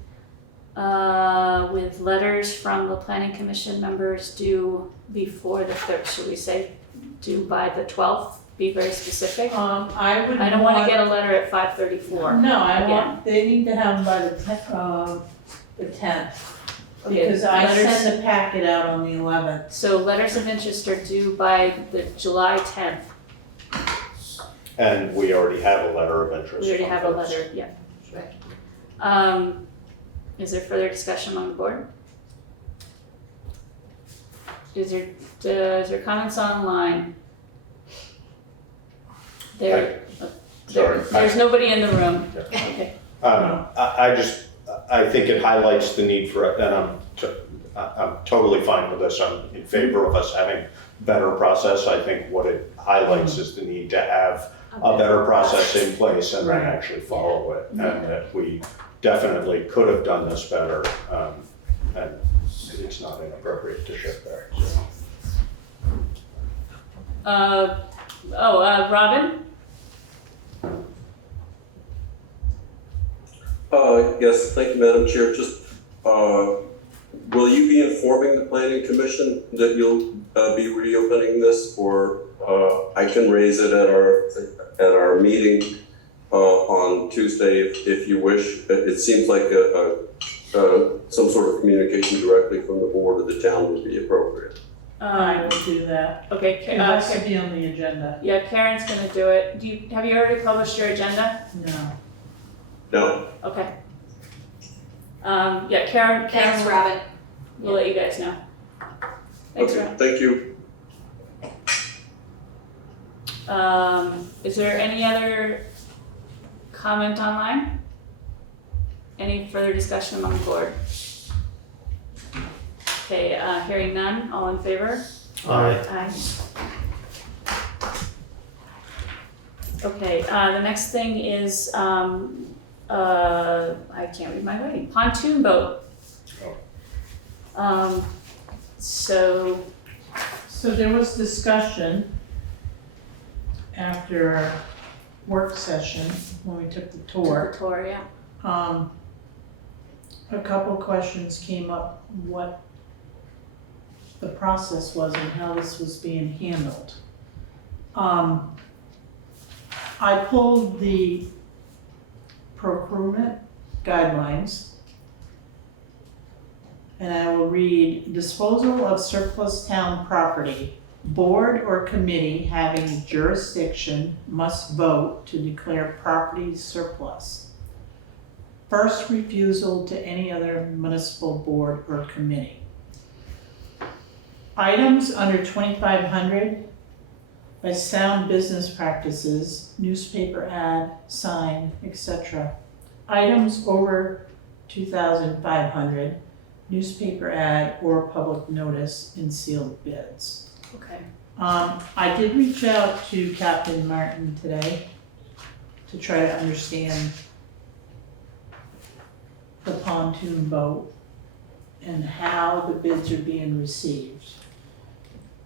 with letters from the planning commission members due before the third, should we say due by the 12th? Be very specific. I would I don't want to want- get a letter at 5:34. No, I Again. want, they need to have them by the 10th. Okay, Because I letters- send the packet out on the 11th. So letters of interest are due by the July 10th. And we already have a letter of interest. We already from have a folks. letter, yeah. Right. Is there further discussion among the board? Is there comments online? There, Sorry. there's nobody in the room. Yeah. Okay. I think it highlights the need for, and I'm totally fine with this. I'm in favor of us having better process. I think what it highlights is the need to have a better process in place and then Right. actually follow it. And Yeah. that we definitely could have done this better, and it's not inappropriate to shift there. So. Robin? Yes, thank you, Madam Chair. Just, will you be informing the planning commission that you'll be reopening this, or I can raise it at our meeting on Tuesday if you wish? It seems like some sort of communication directly from the board or the town would be appropriate. I will do that. Okay, That should be on the agenda. yeah, Karen's gonna do it. Have you already published your agenda? No. No. Okay. Yeah, Karen. Thanks, Robin. We'll let you guys know. Thanks, Okay, Robin. thank you. Is there any other comment online? Any further discussion among the board? Okay, hearing none, all in favor? Aye. Aye. Okay, the next thing is, I can't read my writing, pontoon boat. So, So there was discussion after our work session when we took the tour. Victoria, A couple questions came up, what the process was and how this was being handled. I pulled the procurement guidelines, and I will read: disposal of surplus town property. Board or committee having jurisdiction must vote to declare property surplus. First refusal to any other municipal board or committee. Items under 2,500 by sound business practices, newspaper ad, sign, etc. Items over 2,500, newspaper ad or public notice in sealed bids. okay. I did reach out to Captain Martin today to try to understand the pontoon boat and how the bids are being received.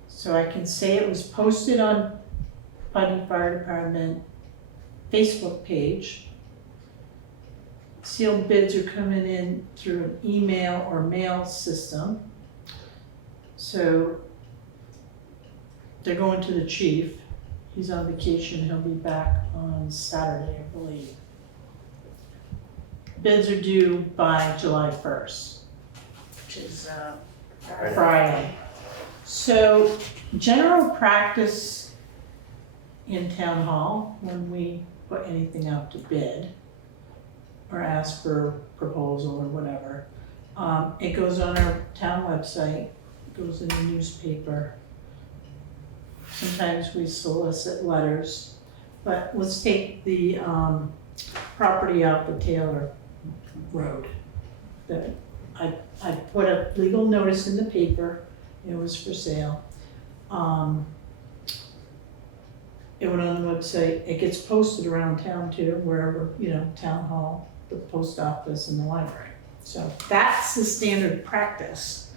So I can say it was posted on Putney Fire Department Facebook page. Sealed bids are coming in through an email or mail system. So they're going to the chief. He's on vacation, he'll be back on Saturday, I believe. Bids are due by July 1st, which is Friday. So general practice in town hall, when we put anything out to bid or ask for proposal or whatever, it goes on our town website, goes in the newspaper. Sometimes we solicit letters, but let's take the property out the Taylor Road. That I put a legal notice in the paper, it was for sale. it went on the website, it gets posted around town too, wherever, town hall, the post office and the library. So that's the standard practice.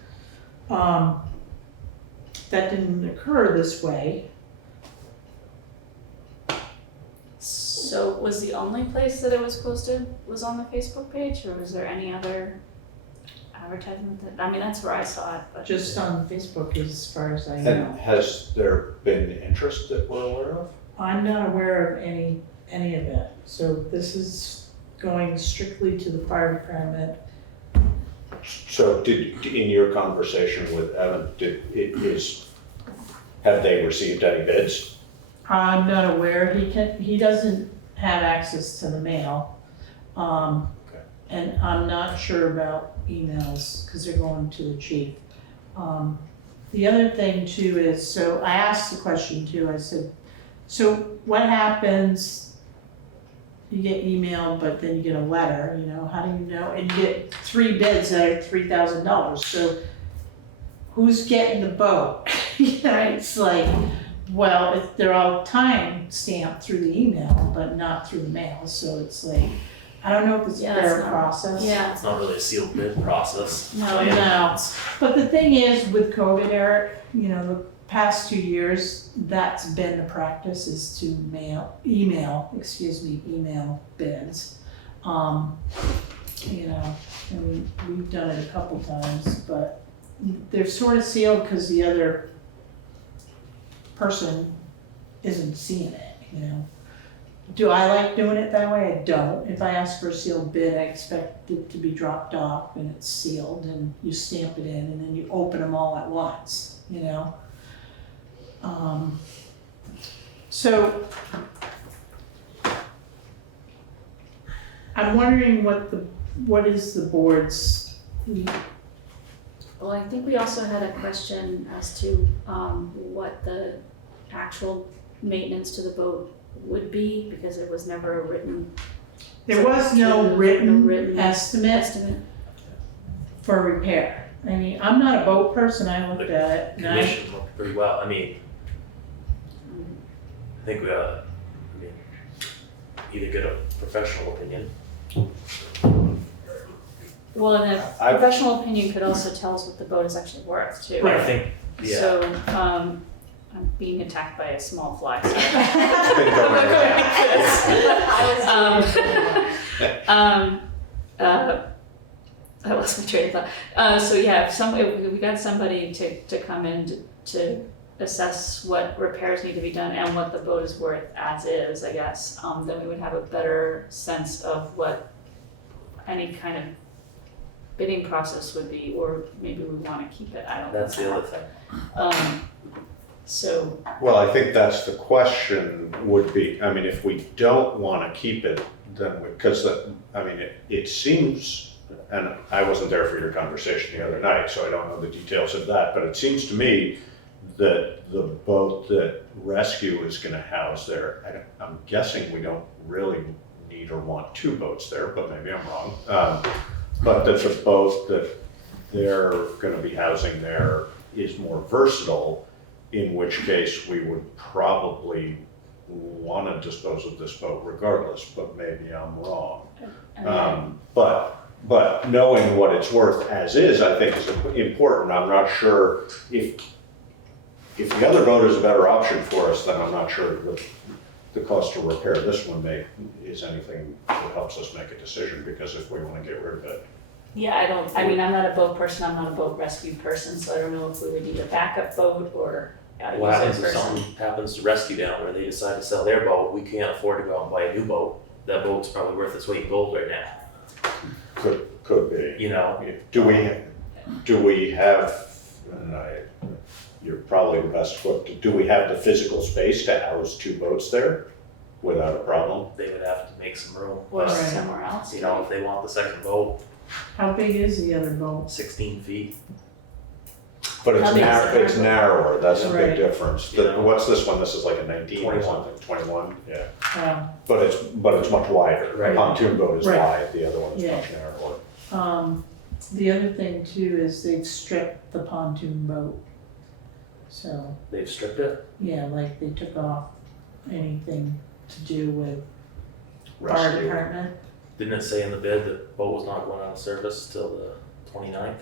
That didn't occur this way. So was the only place that it was posted was on the Facebook page, or was there any other advertisement that, I mean, that's where I saw it, but. Just on Facebook as far as I know. And has there been interest that we're aware of? I'm not aware of any of it. So this is going strictly to the fire department. So in your conversation with Evan, have they received any bids? I'm not aware. He doesn't have access to the mail. And I'm not sure about emails because they're going to the chief. The other thing too is, so I asked the question too, I said, so what happens, you get email, but then you get a letter, how do you know? And you get 3 bids that are $3,000. So who's getting the boat? It's like, well, they're all time stamped through the email, but not through the mail. So it's like, I don't know if it's a fair process. Yeah. It's not really a sealed bid process. No. But the thing is, with COVID, Eric, the past 2 years, that's been the practice, is to email bids. And we've done it a couple times, but they're sort of sealed because the other person isn't seeing it, Do I like doing it that way? I don't. If I ask for a sealed bid, I expect it to be dropped off and it's sealed and you stamp it in and then you open them all at once, So I'm wondering what is the board's, Well, I think we also had a question as to what the actual maintenance to the boat would be, because it was never a written. there was no written estimate for repair. I mean, I'm not a boat person, I looked at it. and Commission looked pretty well. I mean, I think either get a professional opinion. Well, and a professional opinion could also tell us what the boat is actually worth too. I think, yeah. So, I'm being attacked by a small fly. I lost my train of thought. So yeah, if we got somebody to come in to assess what repairs need to be done and what the boat is worth as is, I guess, then we would have a better sense of what any kind of bidding process would be, or maybe we want to keep it. I don't know. That's the other thing. So. Well, I think that's the question would be, I mean, if we don't want to keep it, then, because it seems, and I wasn't there for your conversation the other night, so I don't know the details of that, but it seems to me that the boat that Rescue is going to house there, I'm guessing we don't really need or want 2 boats there, but maybe I'm wrong. But that the boat that they're going to be housing there is more versatile, in which case we would probably want to dispose of this boat regardless, but maybe I'm wrong. But knowing what it's worth as is, I think is important. I'm not sure if the other boat is a better option for us, then I'm not sure the cost to repair this one is anything that helps us make a decision, because if we want to get rid of it. Yeah, I'm not a boat person, I'm not a boat rescue person, so I don't know if we would need a backup boat or a What happens user if person. something happens to Rescue down where they decide to sell their boat? We can't afford to go out and buy a new boat. That boat's probably worth its weight in gold right now. Could be. Do we have, you're probably the best equipped, do we have the physical space to house 2 boats there without a problem? They would have to make some room. Or somewhere else. If they want the second boat, how big is the other boat? 16 feet. But How big is the it's narrower, that's a Right. big difference. Yeah. What's this one? This is like a 19 or 21. something, 21, yeah. Wow. But it's much wider. Right. The pontoon boat is Right. wide, the other one is Yeah. much narrower. The other thing too is they've stripped the pontoon boat. So, They've stripped it. yeah, like they took off anything to do with fire Rescue. department. Didn't it say in the bid that the boat was not going out of service till the 29th?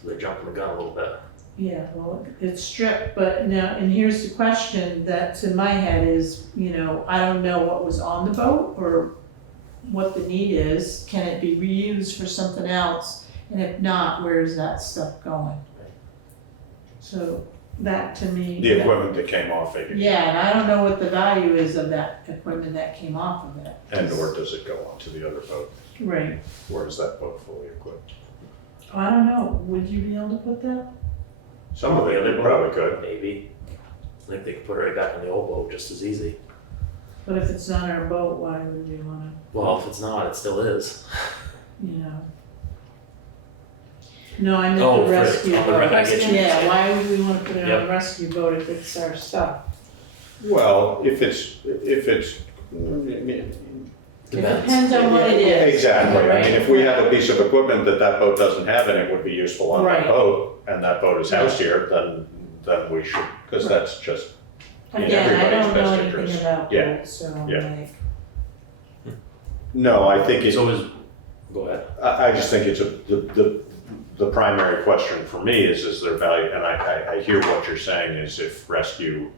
So they're jumping the gun a little bit. Yeah, well, it's stripped, but now, and here's the question that's in my head is, I don't know what was on the boat or what the need is. Can it be reused for something else? And if not, where's that stuff going? So that to me. The equipment that came off it. Yeah, and I don't know what the value is of that equipment that came off of it. And or does it go onto the other boat? Right. Or is that boat fully equipped? Oh, I don't know. Would you be able to put that? Some of it other you probably could. Maybe. I think they could put it right back on the old boat just as easy. But if it's not our boat, why would we wanna, Well, if it's not, it still is. No, I meant Oh, the for- rescue on the boat. I get you. Yeah, why would we wanna put it on Yep. a rescue boat if it's our stuff? Well, if it's. It depends on what it is. Exactly. I Right. mean, if we have a piece of equipment that that boat doesn't have and it would be useful on that Right. boat, and that boat is housed here, then we should, because that's just in Again, I everybody's don't know best anything interest. about Yeah. boats, so Yeah. like, No, I think it's, So is, go ahead. I just think it's the primary question for me is there value, and I hear what you're saying is if rescue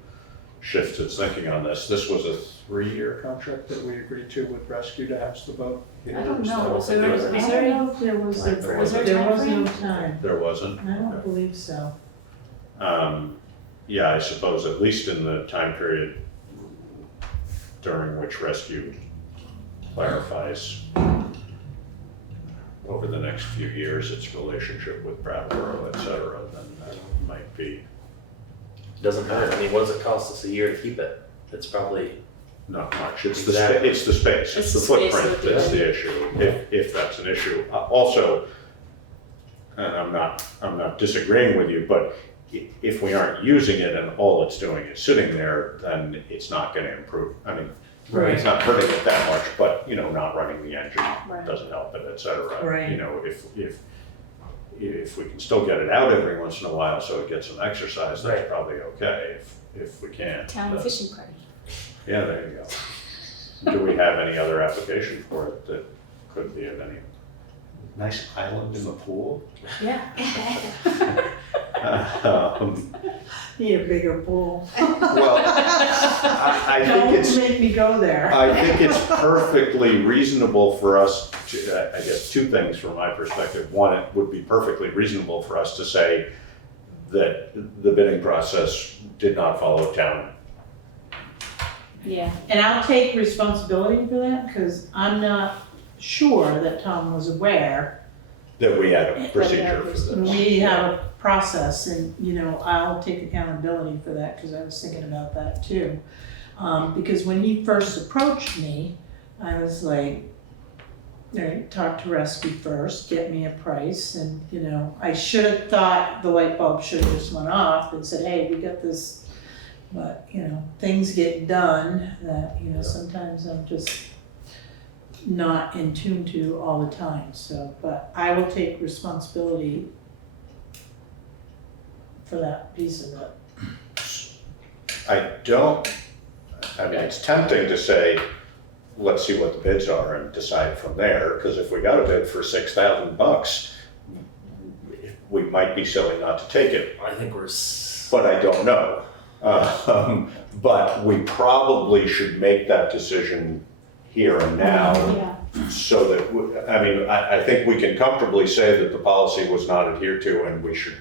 shifts its thinking on this. This was a 3-year contract that we agreed to with rescue to house the boat. I don't know, so there was, I is don't there, know if there was, Was there a there was no timeframe? time. There wasn't. I don't believe so. Yeah, I suppose at least in the time period during which rescue clarifies over the next few years its relationship with Brattleboro, et cetera, then that might be Doesn't hurt. I mean, what does it cost us a year to keep it? It's probably not much. It's Exactly. it's the space, it's the space footprint of the that's the issue, if that's an issue. Also, and I'm not disagreeing with you, but if we aren't using it and all it's doing is sitting there, then it's not gonna improve. I mean, it's not hurting it that much, but, not running the engine Right. doesn't help it, et cetera. Right. If we can still get it out every once in a while so it gets some exercise, that's Right. probably okay. If we can't. town then- fishing party. Yeah, there you go. Do we have any other application for it that could be of any? Nice island in the pool? Yeah. Need a bigger pool. Well, I think it's. Don't make me go there. I think it's perfectly reasonable for us to, I guess, two things from my perspective. One, it would be perfectly reasonable for us to say that the bidding process did not follow town. Yeah. And I'll take responsibility for that, because I'm not sure that Tom was aware. That we had a procedure for this. We have a process, and, I'll take accountability for that, because I was thinking about that too. Because when he first approached me, I was like, talk to Rescue first, get me a price, and, I should have thought the light bulb should have just went off and said, hey, we got this. But, things get done that, sometimes I'm just not in tune to all the time, so, but I will take responsibility for that piece of it. I mean, it's tempting to say, let's see what the bids are and decide from there, because if we got a bid for $6,000, we might be silly not to take it, I think we're. but I don't know. But we probably should make that decision here and now, Yeah. so that, I think we can comfortably say that the policy was not adhered to, and we should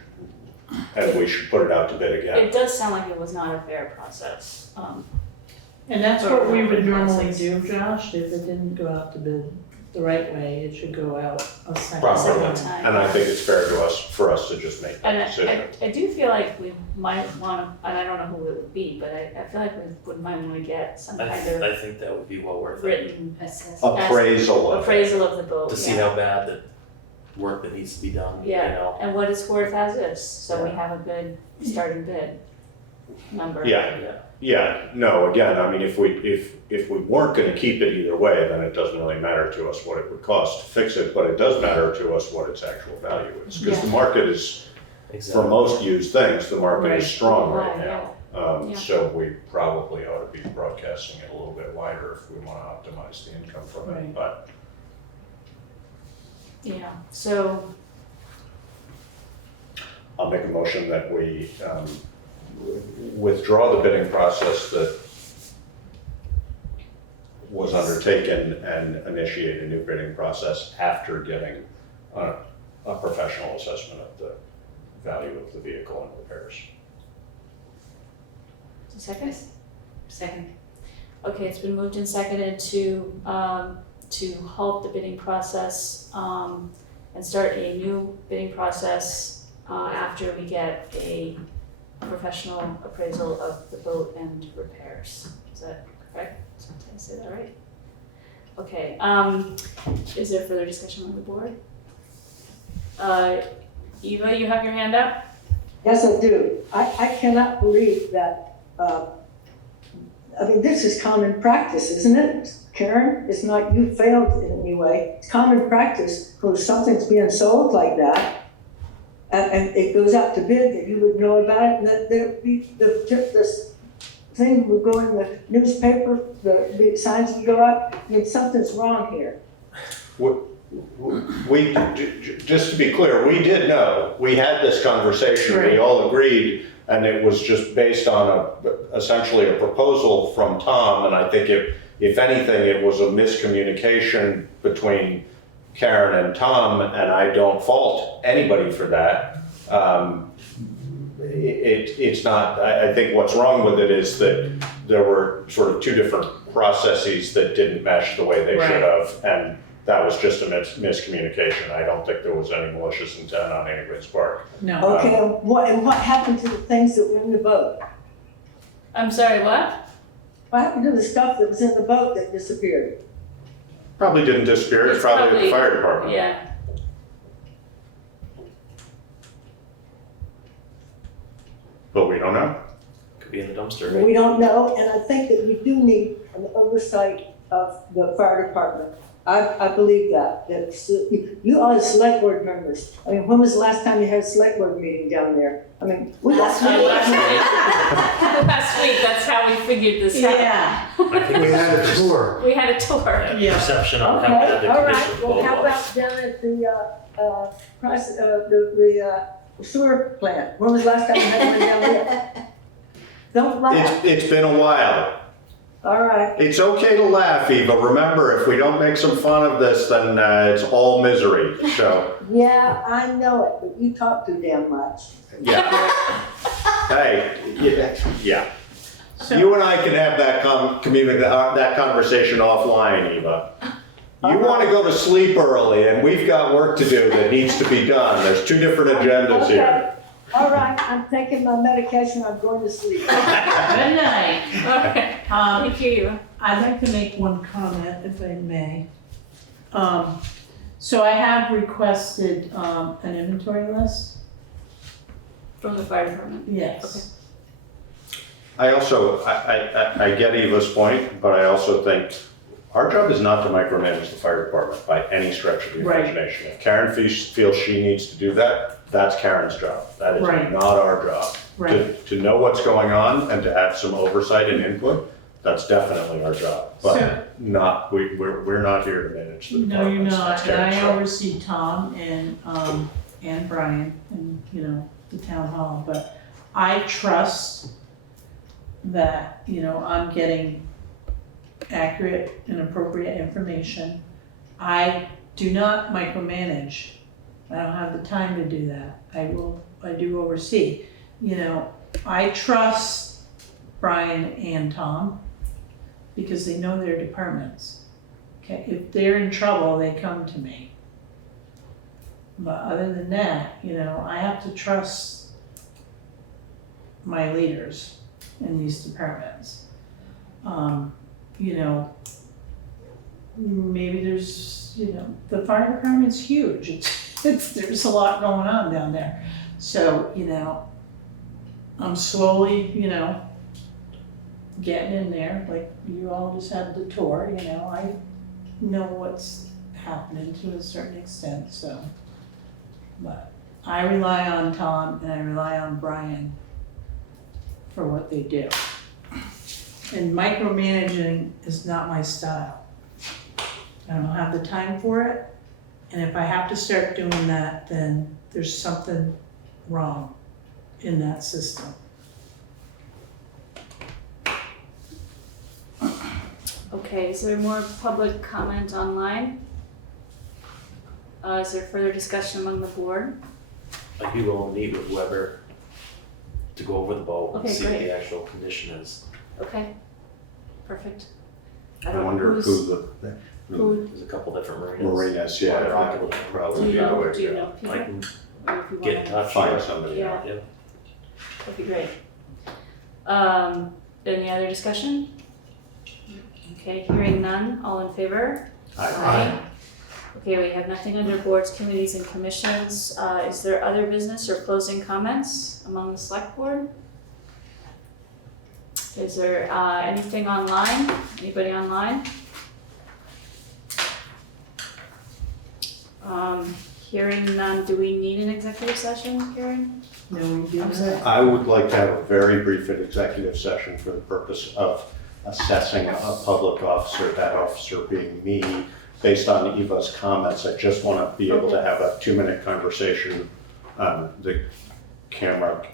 put it out to bid again. It does sound like it was not a fair process. And that's what we would normally Process. do, Josh, if it didn't go out to bid the right way, it should go out a second Probably, time. and I think it's fair for us to just make And that decision. I do feel like we might want to, and I don't know who it would be, but I feel like we might want to get some kind of I think that would be well worth it. written Appraisal of it. appraisal of the boat. To see how bad the work that needs to be done, Yeah, and what it's worth as is, so we have a good starting bid number. Yeah, no, again, if we weren't gonna keep it either way, then it doesn't really matter to us what it would cost to fix it, but it does matter to us what its actual value is, because the market is, for most used things, the market is strong right now. Yeah. So we probably ought to be broadcasting it a little bit wider if we want to optimize the income from it. Right. But Yeah, so, I'll make a motion that we withdraw the bidding process that was undertaken and initiate a new bidding process after getting a professional assessment of the value of the vehicle and repairs. second? Second. Okay, it's been moved and seconded to halt the bidding process, and start a new bidding process, after we get a professional appraisal of the boat and repairs. Is that correct? Did I say that right? Okay, is there further discussion on the board? Eva, you have your hand up? Yes, I do. I cannot believe that, I mean, this is common practice, isn't it? Karen, it's not you failed in any way. It's common practice when something's being sold like that, and it goes out to bid, that you would know about it, and that there be this thing would go in the newspaper, the signs would go up. I mean, something's wrong here. We, just to be clear, we did know. We had this conversation, we all agreed, and it was just based on essentially a proposal from Tom, and I think if anything, it was a miscommunication between Karen and Tom, and I don't fault anybody for that. It's not, I think what's wrong with it is that there were sort of two different processes that didn't mesh the way they should have, and that was just a miscommunication. I don't think there was any malicious intent on anybody's part. No. Okay, and what happened to the things that were in the boat? I'm sorry, what? What happened to the stuff that was in the boat that disappeared? Probably didn't disappear, it's probably at the fire department. Yeah. But we don't know. Could be in the dumpster. We don't know, and I think that we do need an oversight of the fire department. I believe that. That's, you are the select board members. I mean, when was the last time you had a select board meeting down there? I mean, Last week, that's how we figured this out. Yeah. I think We it was had a just tour. We had a tour. perception on okay, how bad the all condition right. of the Well, boat how was. about down at the sewer plant? When was the last time you had one down there? Don't laugh. It's been a while. All right. It's okay to laugh, Eva. Remember, if we don't make some fun of this, then it's all misery. So, Yeah, I know it, but you talk too damn much. yeah. Hey, yeah. So, You and I can have that that conversation offline, Eva. You want to go to sleep early, and we've got work to do that needs to be done. There's two different agendas here. Okay. All right, I'm taking my medication, I'm going to sleep. good night. Okay, thank you, Eva. I'd like to make one comment, if I may. So I have requested an inventory list. From the fire department. Yes. I also, I get Eva's point, but I also think our job is not to micromanage the fire department by any stretch of the Right. imagination. If Karen feels she needs to do that, that's Karen's job. That is Right. not our job. Right. To know what's going on and to have some oversight and input, that's definitely our job. But we're not here to manage the No, you're departments. not, That's and Karen's I job. oversee Tom and Brian and, the town hall, but I trust that, I'm getting accurate and appropriate information. I do not micromanage. I don't have the time to do that. I do oversee. I trust Brian and Tom because they know their departments. Okay, if they're in trouble, they come to me. But other than that, I have to trust my leaders in these departments. Maybe there's, the fire department's huge. There's a lot going on down there. So, I'm slowly, getting in there, like you all just had the tour, I know what's happening to a certain extent, so. But I rely on Tom and I rely on Brian for what they do. And micromanaging is not my style. I don't have the time for it. And if I have to start doing that, then there's something wrong in that system. Okay, is there more public comment online? Is there further discussion among the board? I'd be willing to meet with whoever to go over the boat and Okay, see what great. the actual condition is. Okay, perfect. I don't know wonder who's- who Who, There's a couple different marinas. Marinas, yeah, Water that Rocket would would do probably you be the know, way do you to know go. Peter? I can Or if you get in wanna- touch. Find sure. somebody. Yeah. Yeah. That'd be great. Any other discussion? Okay, hearing none, all in favor? Aye. Okay, we have nothing under boards, committees, and commissions. Is there other business or closing comments among the select board? Is there anything online? Anybody online? Hearing none, do we need an executive session, Karen? No, we do I'm not. sorry. I would like to have a very brief executive session for the purpose of assessing a public officer, that officer being me. Based on Eva's comments, I just want to be able to have a 2-minute conversation. The camera,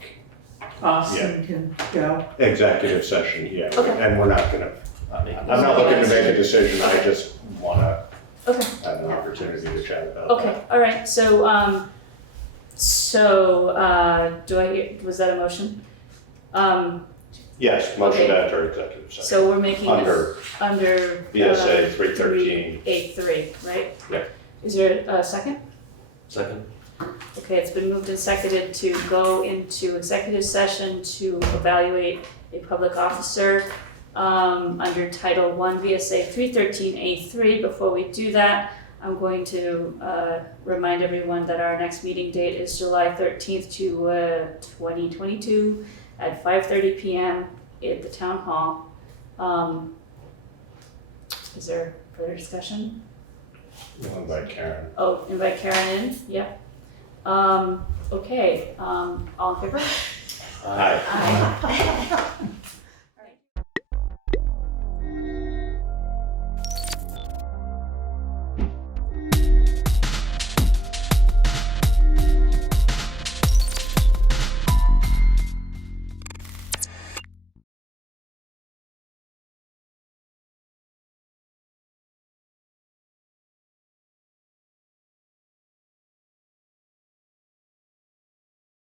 Austin can go. executive session, yeah. Okay. And we're not gonna, I'm not looking to make a decision, I just want to Okay. have an opportunity to chat about that. Okay, all right, so, was that a motion? Yes, motion Okay. to enter executive session. So we're making this Under under. BSA 313. A3, right? Yeah. Is there a second? Second. Okay, it's been moved and seconded to go into executive session to evaluate a public officer under Title I VSA 313A3. Before we do that, I'm going to remind everyone that our next meeting date is July 13th to 2022 at 5:30 p.m. at the town hall. Is there further discussion? We'll invite Karen. Oh, invite Karen in, yep. Okay, all in favor? Aye. Aye.